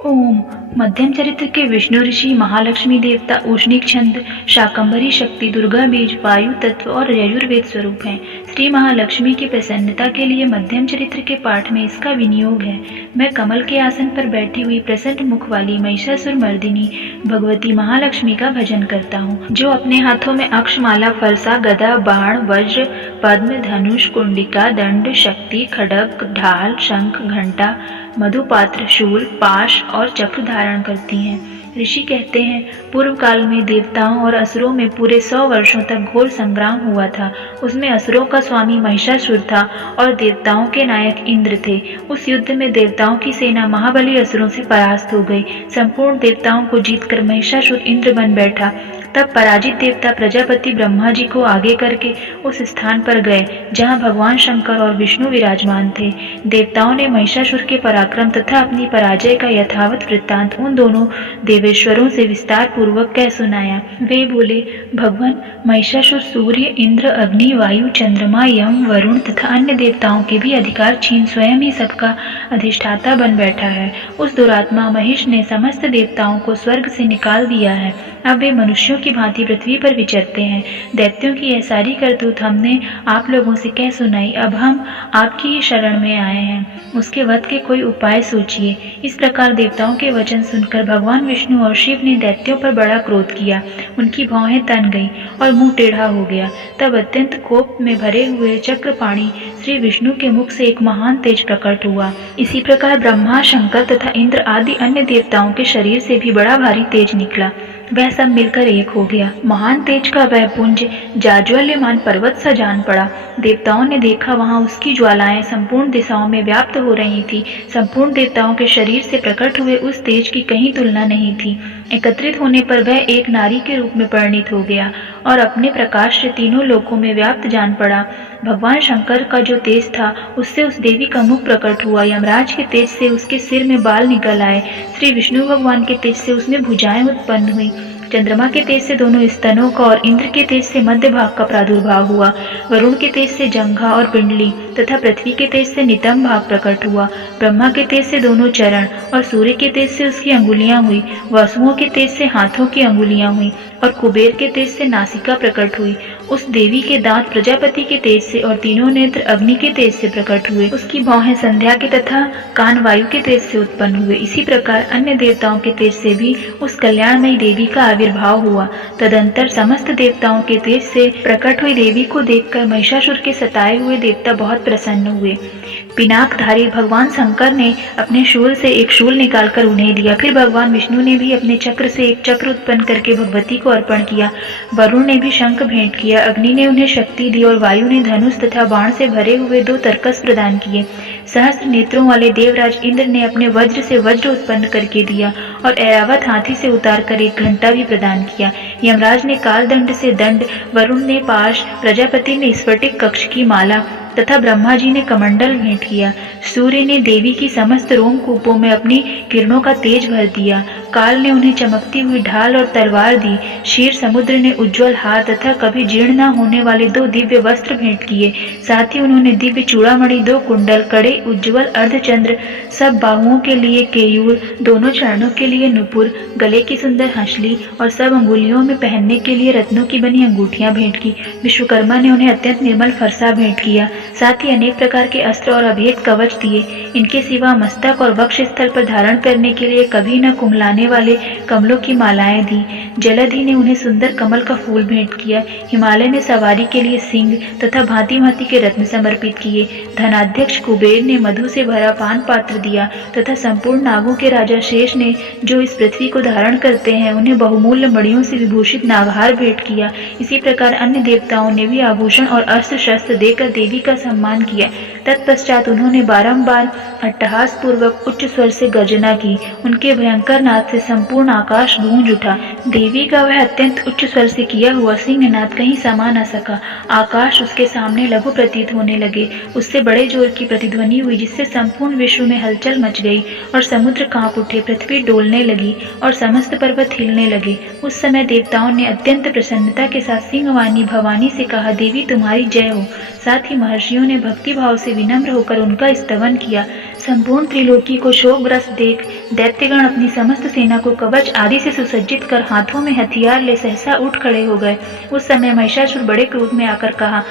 ओम। मध्यम चरित्र के विष्णु ऋषि, महालक्ष्मी देवता, उष्णिक छंद, शाकंभरी शक्ति, दुर्गा बीज, वायु तत्व और यजुर्वेद स्वरूप हैं। श्री महालक्ष्मी की प्रसन्नता के लिए मध्यम चरित्र के पाठ में इसका विनियोग है। मैं कमल के आसन पर बैठी हुई प्रसन्न मुख वाली महिषासुर मर्दिनी भगवती महालक्ष्मी का भजन करता हूँ, जो अपने हाथों में अक्षमाला, फरसा, गदा, बाण, वज्र, पद्म, धनुष, कुंडिका, दंड, शक्ति, खड्ग, ढाल, शंख, घंटा, मधुपात्र, शूल, पाश और चक्र धारण करती हैं। ऋषि कहते हैं, पूर्व काल में देवताओं और असुरों में पूरे 100 वर्षों तक घोर संग्राम हुआ था। उसमें असुरों का स्वामी महिषासुर था और देवताओं के नायक इंद्र थे। उस युद्ध में देवताओं की सेना महाबली असुरों से परास्त हो गई। संपूर्ण देवताओं को जीतकर महिषासुर इंद्र बन बैठा। तब पराजित देवता प्रजापति ब्रह्मा जी को आगे करके उस स्थान पर गए जहां भगवान शंकर और विष्णु विराजमान थे। देवताओं ने महिषासुर के पराक्रम तथा अपनी पराजय का यथावत वृत्तांत उन दोनों देवेश्वरों से विस्तार पूर्वक कह सुनाया। वे बोले, भगवान, महिषासुर सूर्य, इंद्र, अग्नि, वायु, चंद्रमा, यम, वरुण तथा अन्य देवताओं के भी अधिकार छीन स्वयं ही सबका अधिष्ठाता बन बैठा है। उस दुरात्मा महिष ने समस्त देवताओं को स्वर्ग से निकाल दिया है। अब वे मनुष्यों की भांति पृथ्वी पर विचरते हैं। दैत्यों की यह सारी करतूत हमने आप लोगों से कह सुनाई। अब हम आपकी ही शरण में आए हैं, उसके वध के कोई उपाय सोचिए। इस प्रकार देवताओं के वचन सुनकर भगवान विष्णु और शिव ने दैत्यों पर बड़ा क्रोध किया। उनकी भौहें तन गई और मुंह टेढ़ा हो गया। तब अत्यंत कोप में भरे हुए चक्रपाणी श्री विष्णु के मुख से एक महान तेज प्रकट हुआ। इसी प्रकार ब्रह्मा, शंकर तथा इंद्र आदि अन्य देवताओं के शरीर से भी बड़ा भारी तेज निकला। वह सब मिलकर एक हो गया। महान तेज का वह पुंज जाज्वल्यमान पर्वत सा जान पड़ा। देवताओं ने देखा, वहां उसकी ज्वालाएं संपूर्ण दिशाओं में व्याप्त हो रही थी। संपूर्ण देवताओं के शरीर से प्रकट हुए उस तेज की कहीं तुलना नहीं थी। एकत्रित होने पर वह एक नारी के रूप में परिणित हो गया और अपने प्रकाश से तीनों लोकों में व्याप्त जान पड़ा। भगवान शंकर का जो तेज था, उससे उस देवी का मुख प्रकट हुआ। यमराज के तेज से उसके सिर में बाल निकल आए। श्री विष्णु भगवान के तेज से उसमें भुजाएं उत्पन्न हुई। चंद्रमा के तेज से दोनों स्तनों का और इंद्र के तेज से मध्य भाग का प्रादुर्भाव हुआ। वरुण के तेज से जंघा और पिंडली तथा पृथ्वी के तेज से नितंब भाग प्रकट हुआ। ब्रह्मा के तेज से दोनों चरण और सूर्य के तेज से उसकी अंगुलियां हुई। वसुओं के तेज से हाथों की अंगुलियां हुई और कुबेर के तेज से नासिका प्रकट हुई। उस देवी के दांत प्रजापति के तेज से और तीनों नेत्र अग्नि के तेज से प्रकट हुए। उसकी भौहें संध्या के तथा कान वायु के तेज से उत्पन्न हुए। इसी प्रकार अन्य देवताओं के तेज से भी उस कल्याणमयी देवी का आविर्भाव हुआ। तदंतर समस्त देवताओं के तेज से प्रकट हुई देवी को देखकर महिषासुर के सताए हुए देवता बहुत प्रसन्न हुए। पिनाकधारी भगवान शंकर ने अपने शूल से एक शूल निकालकर उन्हें दिया। फिर भगवान विष्णु ने भी अपने चक्र से एक चक्र उत्पन्न करके भगवती को अर्पण किया। वरुण ने भी शंख भेंट किया। अग्नि ने उन्हें शक्ति दी और वायु ने धनुष तथा बाण से भरे हुए 2 तरकस प्रदान किए। सहस्त्र नेत्रों वाले देवराज इंद्र ने अपने वज्र से वज्र उत्पन्न करके दिया और ऐरावत हाथी से उतारकर एक घंटा भी प्रदान किया। यमराज ने कालदंड से दंड, वरुण ने पाश, प्रजापति ने स्फटिक कक्ष की माला तथा ब्रह्मा जी ने कमंडल भेंट किया। सूर्य ने देवी की समस्त रोमकूपों में अपनी किरणों का तेज भर दिया। काल ने उन्हें चमकती हुई ढाल और तलवार दी। क्षीर समुद्र ने उज्ज्वल हार तथा कभी जीर्ण न होने वाले 2 दिव्य वस्त्र भेंट किए। साथ ही उन्होंने दिव्य चूड़ामणि, 2 कुंडल, कड़े, उज्ज्वल अर्धचंद्र, सब बाहुओं के लिए केयूर, दोनों चरणों के लिए नुपुर, गले की सुंदर हंसली और सब अंगुलियों में पहनने के लिए रत्नों की बनी अंगूठियां भेंट की। विश्वकर्मा ने उन्हें अत्यंत निर्मल फरसा भेंट किया। साथ ही अनेक प्रकार के अस्त्र और अभेद कवच दिए। इनके सिवा मस्तक और वक्ष स्थल पर धारण करने के लिए कभी न कुम्हलाने वाले कमलों की मालाएं दी। जलधि ने उन्हें सुंदर कमल का फूल भेंट किया। हिमालय में सवारी के लिए सिंह तथा भांति भांति के रत्न समर्पित किए। धनाध्यक्ष कुबेर ने मधु से भरा पान पात्र दिया तथा संपूर्ण नागों के राजा शेष ने, जो इस पृथ्वी को धारण करते हैं, उन्हें बहुमूल्य मणियों से विभूषित नागहार भेंट किया। इसी प्रकार अन्य देवताओं ने भी आभूषण और अस्त्र शस्त्र देकर देवी का सम्मान किया। तत्पश्चात उन्होंने बारंबार अट्टहास पूर्वक उच्च स्वर से गर्जना की। उनके भयंकर नाद से संपूर्ण आकाश गूंज उठा। देवी का वह अत्यंत उच्च स्वर से किया हुआ सिंहनाद कहीं समा न सका। आकाश उसके सामने लघु प्रतीत होने लगे। उससे बड़े जोर की प्रतिध्वनि हुई, जिससे संपूर्ण विश्व में हलचल मच गई और समुद्र कांप उठे, पृथ्वी डोलने लगी और समस्त पर्वत हिलने लगे। उस समय देवताओं ने अत्यंत प्रसन्नता के साथ सिंहवाणी भवानी से कहा, देवी तुम्हारी जय हो। साथ ही महर्षियों ने भक्ति भाव से विनम्र होकर उनका स्तवन किया। संपूर्ण त्रिलोकी को शोकग्रस्त देख दैत्यगण अपनी समस्त सेना को कवच आदि से सुसज्जित कर हाथों में हथियार ले सहसा उठ खड़े हो गए। उस समय महिषासुर बड़े क्रोध में आकर कहा,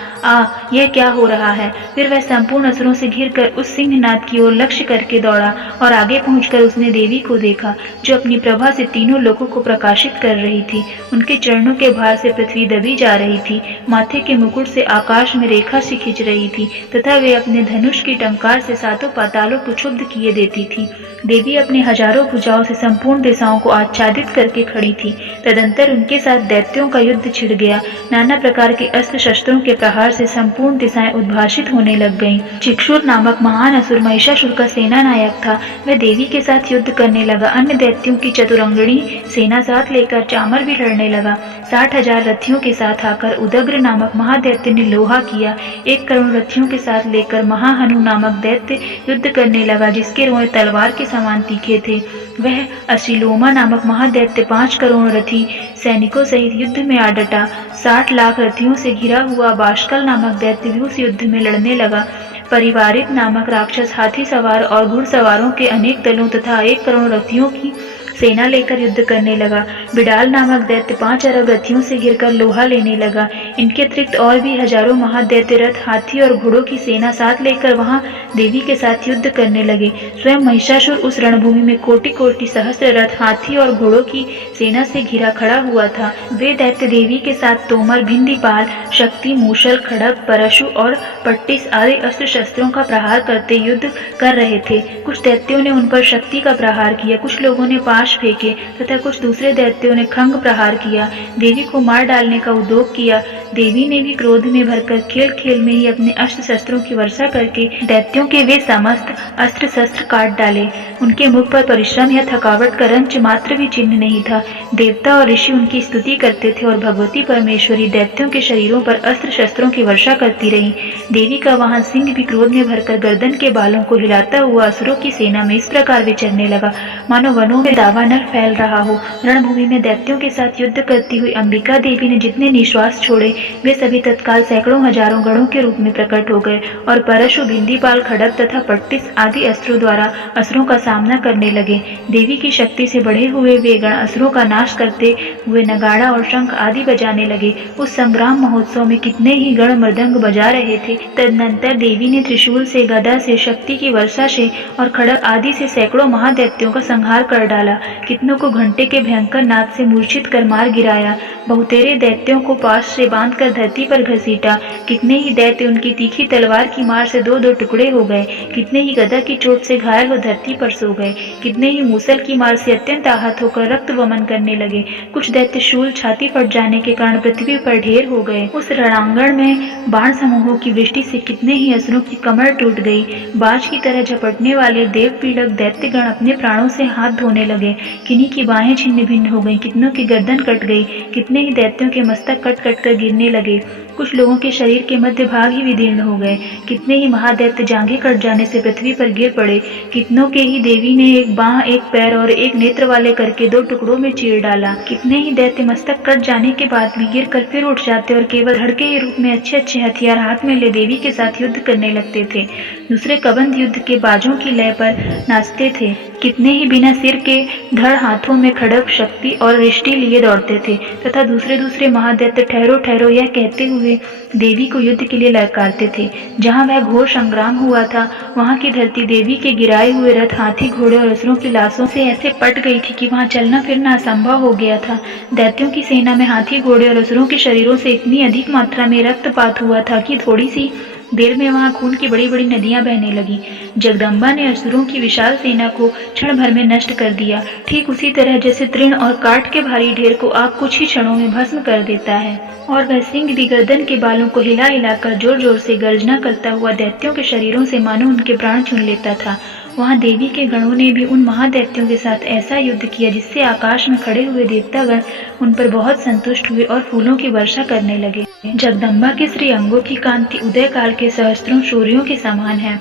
यह क्या हो रहा है। फिर वह संपूर्ण असुरों से घिरकर उस सिंहनाद की ओर लक्ष्य करके दौड़ा और आगे पहुंचकर उसने देवी को देखा, जो अपनी प्रभा से तीनों लोगों को प्रकाशित कर रही थी। उनके चरणों के भार से पृथ्वी दबी जा रही थी। माथे के मुकुट से आकाश में रेखा सी खिंच रही थी तथा वे अपने धनुष की टंकार से सातों पातालों को क्षुब्ध किए देती थी। देवी अपने हजारों भुजाओं से संपूर्ण दिशाओं को आच्छादित करके खड़ी थी। तदंतर उनके साथ दैत्यों का युद्ध छिड़ गया। नाना प्रकार के अस्त्र शस्त्रों के प्रहार से संपूर्ण दिशाएं उद्भाषित होने लग गईं। चिक्षुर नामक महान असुर महिषासुर का सेना नायक था। वह देवी के साथ युद्ध करने लगा। अन्य दैत्यों की चतुरंगणी सेना साथ लेकर चामर भी लड़ने लगा। 60,000 रथियों के साथ आकर उदग्र नामक महादैत्य ने लोहा किया। 1 करोड़ रथियों के साथ लेकर महाहनु नामक दैत्य युद्ध करने लगा, जिसके रोए तलवार के समान तीखे थे। वह अशिलोमा नामक महादैत्य 5 करोड़ रथी सैनिकों सहित युद्ध में आ डटा। 60 लाख रथियों से घिरा हुआ बाष्कल नामक दैत्य भी उस युद्ध में लड़ने लगा। परिवारित नामक राक्षस हाथी सवार और घुड़सवारों के अनेक दलों तथा 1 करोड़ रथियों की सेना लेकर युद्ध करने लगा। बिडाल नामक दैत्य 5 अरब रथियों से घिरकर लोहा लेने लगा। इनके अतिरिक्त और भी हजारों महादैत्य रथ, हाथी और घोड़ों की सेना साथ लेकर वहां देवी के साथ युद्ध करने लगे। स्वयं महिषासुर उस रणभूमि में कोटि कोटि सहस्त्र रथ, हाथी और घोड़ों की सेना से घिरा खड़ा हुआ था। वे दैत्य देवी के साथ तोमर, भिंदीपाल, शक्ति, मूषल, खड़ग, परशु और पट्टिस आदि अस्त्र शस्त्रों का प्रहार करते युद्ध कर रहे थे। कुछ दैत्यों ने उन पर शक्ति का प्रहार किया, कुछ लोगों ने पाश फेंके तथा कुछ दूसरे दैत्यों ने खंग प्रहार किया। देवी को मार डालने का उद्योग किया। देवी ने भी क्रोध में भरकर खेल खेल में ही अपने अस्त्र शस्त्रों की वर्षा करके दैत्यों के वे समस्त अस्त्र शस्त्र काट डाले। उनके मुख पर परिश्रम या थकावट का रंच मात्र भी चिन्ह नहीं था। देवता और ऋषि उनकी स्तुति करते थे और भगवती परमेश्वरी दैत्यों के शरीरों पर अस्त्र शस्त्रों की वर्षा करती रही। देवी का वहां सिंह भी क्रोध में भरकर गर्दन के बालों को हिलाता हुआ असुरों की सेना में इस प्रकार विचरने लगा, मानो वनों में दावानल फैल रहा हो। रणभूमि में दैत्यों के साथ युद्ध करती हुई अंबिका देवी ने जितने निश्वास छोड़े, वे सभी तत्काल सैकड़ों हजारों गणों के रूप में प्रकट हो गए और परशु, भिंदीपाल, खड़ग तथा पट्टिस आदि अस्त्रों द्वारा असुरों का सामना करने लगे। देवी की शक्ति से बढ़े हुए वे गण असुरों का नाश करते हुए नगाड़ा और शंख आदि बजाने लगे। उस संग्राम महोत्सव में कितने ही गण मृदंग बजा रहे थे। तदनंतर देवी ने त्रिशूल से, गदा से, शक्ति की वर्षा से और खड़ग आदि से सैकड़ों महादैत्यों का संहार कर डाला। कितनों को घंटे के भयंकर नाद से मूर्छित कर मार गिराया। बहुतेरे दैत्यों को पाश से बांधकर धरती पर घसीटा। कितने ही दैत्य उनकी तीखी तलवार की मार से 2-2 टुकड़े हो गए। कितने ही गदा की चोट से घायल हो धरती पर सो गए। कितने ही मूसल की मार से अत्यंत आहत होकर रक्त वमन करने लगे। कुछ दैत्य शूल छाती फट जाने के कारण पृथ्वी पर ढेर हो गए। उस रणांगण में बाण समूहों की वृष्टि से कितने ही असुरों की कमर टूट गई। बाज की तरह झपटने वाले देव पीड़क दैत्यगण अपने प्राणों से हाथ धोने लगे। किन्हीं की बाहें छिन्न भिन्न हो गईं, कितनों की गर्दन कट गई। कितने ही दैत्यों के मस्तक कट कट कर गिरने लगे। कुछ लोगों के शरीर के मध्य भाग ही विदीर्ण हो गए। कितने ही महादैत्य जांघें कट जाने से पृथ्वी पर गिर पड़े। कितनों के ही देवी ने एक बाह, एक पैर और एक नेत्र वाले करके 2 टुकड़ों में चीर डाला। कितने ही दैत्य मस्तक कट जाने के बाद भी गिर कर फिर उठ जाते और केवल धड़ के रूप में अच्छे अच्छे हथियार हाथ में ले देवी के साथ युद्ध करने लगते थे। दूसरे कबंध युद्ध के बाजों की लय पर नाचते थे। कितने ही बिना सिर के धड़ हाथों में खड़ग, शक्ति और रिष्टि लिए दौड़ते थे तथा दूसरे महादैत्य ठहरो ठहरो यह कहते हुए हुए देवी को युद्ध के लिए ललकारते थे। जहाँ वह घोर संग्राम हुआ था, वहाँ की धरती देवी के गिराए हुए रथ, हाथी, घोड़े और असुरों की लाशों से ऐसे पट गई थी कि वहाँ चलना फिरना असंभव हो गया था। दैत्यों की सेना में हाथी, घोड़े और असुरों के शरीरों से इतनी अधिक मात्रा में रक्तपात हुआ था कि थोड़ी सी देर में वहां खून की बड़ी बड़ी नदियां बहने लगी। जगदम्बा ने असुरों की विशाल सेना को क्षण भर में नष्ट कर दिया, ठीक उसी तरह जैसे तृण और काठ के भारी ढेर को आग कुछ ही क्षणों में भस्म कर देता है। और वह सिंह भी गर्दन के बालों को हिला हिलाकर जोर जोर से गर्जना करता हुआ दैत्यों के शरीरों से मानो उनके प्राण छीन लेता था। वहां देवी के गणों ने भी उन महादैत्यों के साथ ऐसा युद्ध किया जिससे आकाश में खड़े हुए देवतागण उन पर बहुत संतुष्ट हुए और फूलों की वर्षा करने लगे। जगदम्बा के श्री अंगों की कांति उदय काल के सहस्त्रों सूर्यों के समान है।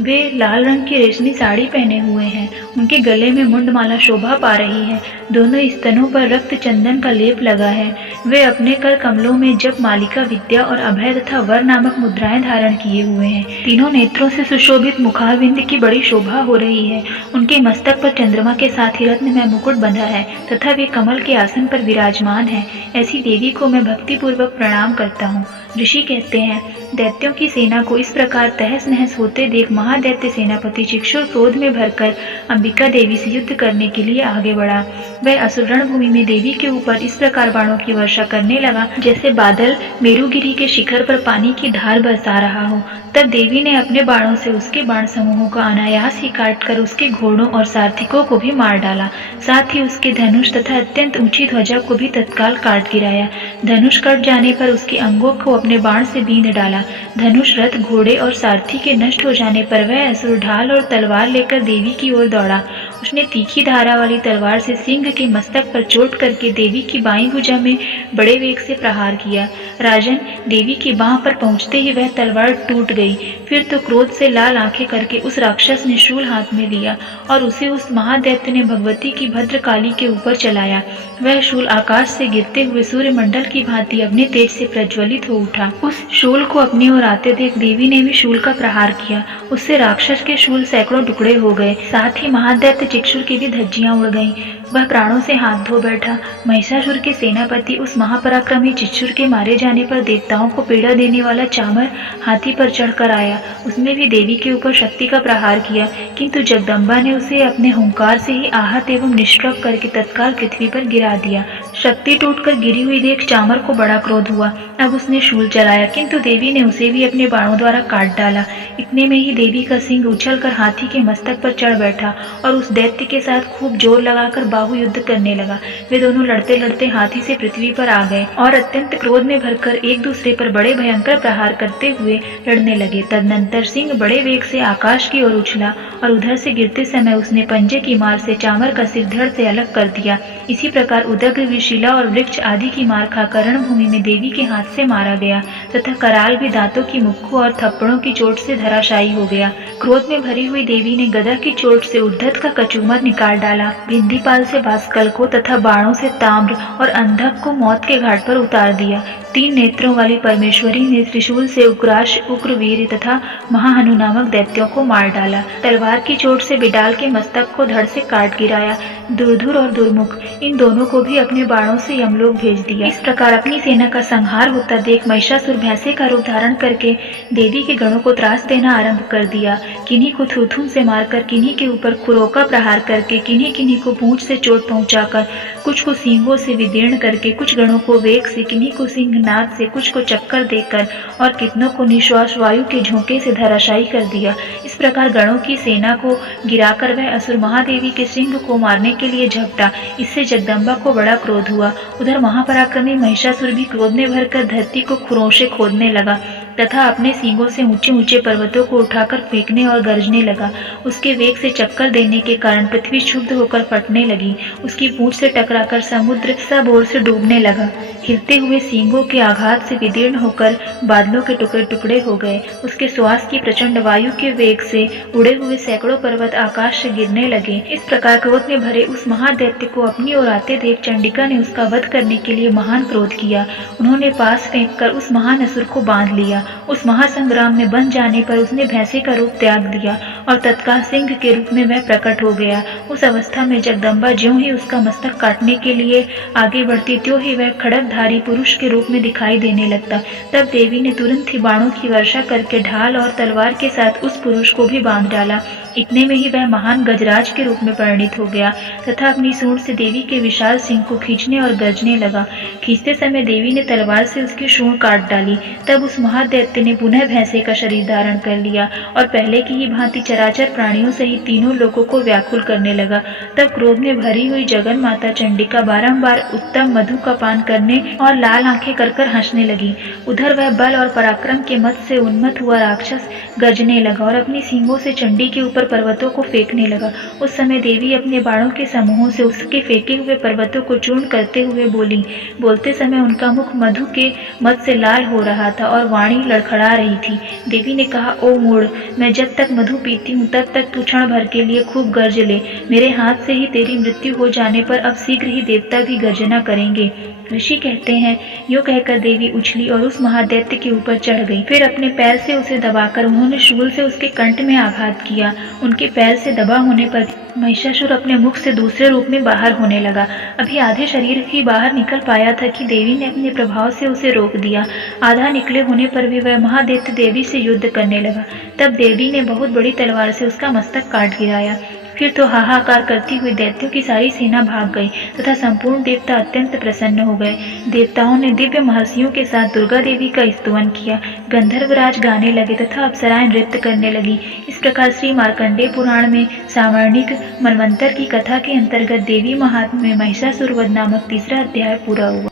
वे लाल रंग की रेशमी साड़ी पहने हुए हैं। उनके गले में मुंडमाला शोभा पा रही है। दोनों स्तनों पर रक्त चंदन का लेप लगा है। वे अपने कर कमलों में जप मालिका, विद्या और अभय तथा वर नामक मुद्राएं धारण किए हुए हैं। तीनों नेत्रों से सुशोभित मुखारविंद की बड़ी शोभा हो रही है। उनके मस्तक पर चंद्रमा के साथ ही रत्न में मुकुट बंधा है तथा वे कमल के आसन पर विराजमान है। ऐसी देवी को मैं भक्तिपूर्वक प्रणाम करता हूँ। ऋषि कहते हैं, दैत्यों की सेना को इस प्रकार तहस नहस होते देख महादैत्य सेनापति चिक्षुर क्रोध में भरकर अंबिका देवी से युद्ध करने के लिए आगे बढ़ा। वह असुर रणभूमि में देवी के ऊपर इस प्रकार बाणों की वर्षा करने लगा जैसे बादल मेरुगिरी के शिखर पर पानी की धार बरसा रहा हो। तब देवी ने अपने बाणों से उसके बाण समूहों का अनायास ही काटकर उसके घोड़ों और सारथिकों को भी मार डाला। साथ ही उसके धनुष तथा अत्यंत ऊंची ध्वजा को भी तत्काल काट गिराया। धनुष कट जाने पर उसके अंगों को अपने बाण से बींध डाला। धनुष, रथ, घोड़े और सारथी के नष्ट हो जाने पर वह असुर ढाल और तलवार लेकर देवी की ओर दौड़ा। उसने तीखी धारा वाली तलवार से सिंह के मस्तक पर चोट करके देवी की बाईं भुजा में बड़े वेग से प्रहार किया। राजन, देवी की बाह पर पहुंचते ही वह तलवार टूट गई। फिर तो क्रोध से लाल आंखें करके उस राक्षस ने शूल हाथ में लिया और उसे उस महादैत्य ने भगवती की भद्रकाली के ऊपर चलाया। वह शूल आकाश से गिरते हुए सूर्यमंडल की भांति अपने तेज से प्रज्वलित हो उठा। उस शूल को अपनी ओर आते देख देवी ने भी शूल का प्रहार किया। उससे राक्षस के शूल सैकड़ों टुकड़े हो गए। साथ ही महादैत्य चिक्षुर की भी धज्जियां उड़ गईं। वह प्राणों से हाथ धो बैठा। महिषासुर के सेनापति उस महापराक्रमी चिक्षुर के मारे जाने पर देवताओं को पीड़ा देने वाला चामर हाथी पर चढ़कर आया। उसने भी देवी के ऊपर शक्ति का प्रहार किया, किंतु जगदम्बा ने उसे अपने हुंकार से ही आहत एवं निष्प्रभ करके तत्काल पृथ्वी पर गिरा दिया। शक्ति टूटकर गिरी हुई देख चामर को बड़ा क्रोध हुआ। अब उसने शूल चलाया, किंतु देवी ने उसे भी अपने बाणों द्वारा काट डाला। इतने में ही देवी का सिंह उछलकर हाथी के मस्तक पर चढ़ बैठा और उस दैत्य के साथ खूब जोर लगाकर बाहु युद्ध करने लगा। वे दोनों लड़ते लड़ते हाथी से पृथ्वी पर आ गए और अत्यंत क्रोध में भरकर एक दूसरे पर बड़े भयंकर प्रहार करते हुए लड़ने लगे। तदनंतर सिंह बड़े वेग से आकाश की ओर उछला और उधर से गिरते समय उसने पंजे की मार से चामर का सिर धड़ से अलग कर दिया। इसी प्रकार उदग्र, विशिला और वृक्ष आदि की मार खाकर रणभूमि में देवी के हाथ से मारा गया तथा कराल भी दांतों की मुक्कों और थप्पड़ों की चोट से धराशायी हो गया। क्रोध में भरी हुई देवी ने गदा की चोट से उद्धत का कचूमर निकाल डाला। बिंदीपाल से भास्कर को तथा बाणों से ताम्र और अंधक को मौत के घाट पर उतार दिया। 3 नेत्रों वाली परमेश्वरी ने त्रिशूल से उग्राश, उग्रवीर तथा महाहनु नामक दैत्यों को मार डाला। तलवार की चोट से बिडाल के मस्तक को धड़ से काट गिराया। दुर्धुर और दुर्मुख, इन दोनों को भी अपने बाणों से यमलोक भेज दिया। इस प्रकार अपनी सेना का संहार होता देख महिषासुर भैंसे का रूप धारण करके देवी के गणों को त्रास देना आरंभ कर दिया। किन्हीं को थूथून से मारकर, किन्हीं के ऊपर खुरों का प्रहार करके, किन्हीं किन्हीं को पूंछ से चोट पहुंचाकर, कुछ को सींगों से विदीर्ण करके, कुछ गणों को वेग से, किन्हीं को सिंहनाद से, कुछ को चक्कर देकर और कितनों को निश्वास वायु के झोंके से धराशायी कर दिया। इस प्रकार गणों की सेना को गिराकर वह असुर महादेवी के सिंह को मारने के लिए झपटा। इससे जगदम्बा को बड़ा क्रोध हुआ। उधर महापराक्रमी महिषासुर भी क्रोध में भरकर धरती को खुरों से खोदने लगा तथा अपने सींगों से ऊंचे ऊंचे पर्वतों को उठाकर फेंकने और गरजने लगा। उसके वेग से चक्कर देने के कारण पृथ्वी क्षुब्ध होकर फटने लगी। उसकी पूंछ से टकराकर समुद्र सब ओर से डूबने लगा। हिलते हुए सींगों के आघात से विदीर्ण होकर बादलों के टुकड़े टुकड़े हो गए। उसके श्वास की प्रचंड वायु के वेग से उड़े हुए सैकड़ों पर्वत आकाश से गिरने लगे। इस प्रकार क्रोध में भरे उस महादैत्य को अपनी ओर आते देख चंडिका ने उसका वध करने के लिए महान क्रोध किया। उन्होंने पास फेंककर उस महान असुर को बांध लिया। उस महासंग्राम में बंध जाने पर उसने भैंसे का रूप त्याग दिया और तत्काल सिंह के रूप में वह प्रकट हो गया। उस अवस्था में जगदम्बा ज्यों ही उसका मस्तक काटने के लिए आगे बढ़ती त्यों ही वह खड़ग शरीरधारी पुरुष के रूप में दिखाई देने लगता। तब देवी ने तुरंत ही बाणों की वर्षा करके ढाल और तलवार के साथ उस पुरुष को भी बांध डाला। इतने में ही वह महान गजराज के रूप में परिणित हो गया तथा अपनी सूंड से देवी के विशाल सिंह को खींचने और गरजने लगा। खींचते समय देवी ने तलवार से उसकी सूंड काट डाली। तब उस महादैत्य ने पुनः भैंसे का शरीर धारण कर लिया और पहले की ही भांति चराचर प्राणियों सहित तीनों लोगों को व्याकुल करने लगा। तब क्रोध में भरी हुई जगन माता चंडिका बारंबार उत्तम मधु का पान करने और लाल आंखें कर हंसने लगी। उधर वह बल और पराक्रम के मत से उन्मत्त हुआ राक्षस गरजने लगा और अपनी सींगों से चंडी के ऊपर पर्वतों को फेंकने लगा। उस समय देवी अपने बाणों के समूहों से उसके फेंके हुए पर्वतों को चूर्ण करते हुए बोली। बोलते समय उनका मुख मधु के मत से लाल हो रहा था और वाणी लड़खड़ा रही थी। देवी ने कहा, ओ मूढ़, मैं जब तक मधु पीती हूँ तब तक तू क्षण भर के लिए खूब गर्ज ले। मेरे हाथ से ही तेरी मृत्यु हो जाने पर अब शीघ्र ही देवता भी गर्जना करेंगे। ऋषि कहते हैं, यूं कहकर देवी उछली और उस महादैत्य के ऊपर चढ़ गई। फिर अपने पैर से उसे दबाकर उन्होंने शूल से उसके कंठ में आघात किया। उनके पैर से दबा होने पर महिषासुर अपने मुख से दूसरे रूप में बाहर होने लगा। अभी आधे शरीर ही बाहर निकल पाया था कि देवी ने अपने प्रभाव से उसे रोक दिया। आधा निकले होने पर भी वह महादैत्य देवी से युद्ध करने लगा। तब देवी ने बहुत बड़ी तलवार से उसका मस्तक काट गिराया। फिर तो हाहाकार करती हुई दैत्यों की सारी सेना भाग गई तथा संपूर्ण देवता अत्यंत प्रसन्न हो गए। देवताओं ने दिव्य महर्षियों के साथ दुर्गा देवी का स्तुवन किया। गंधर्वराज गाने लगे तथा अप्सराएं नृत्य करने लगी। इस प्रकार श्री मार्कंडेय पुराण में सावर्णिक मनवंतर की कथा के अंतर्गत देवी महात्म्य में महिषासुर वध नामक तीसरा अध्याय पूरा हुआ।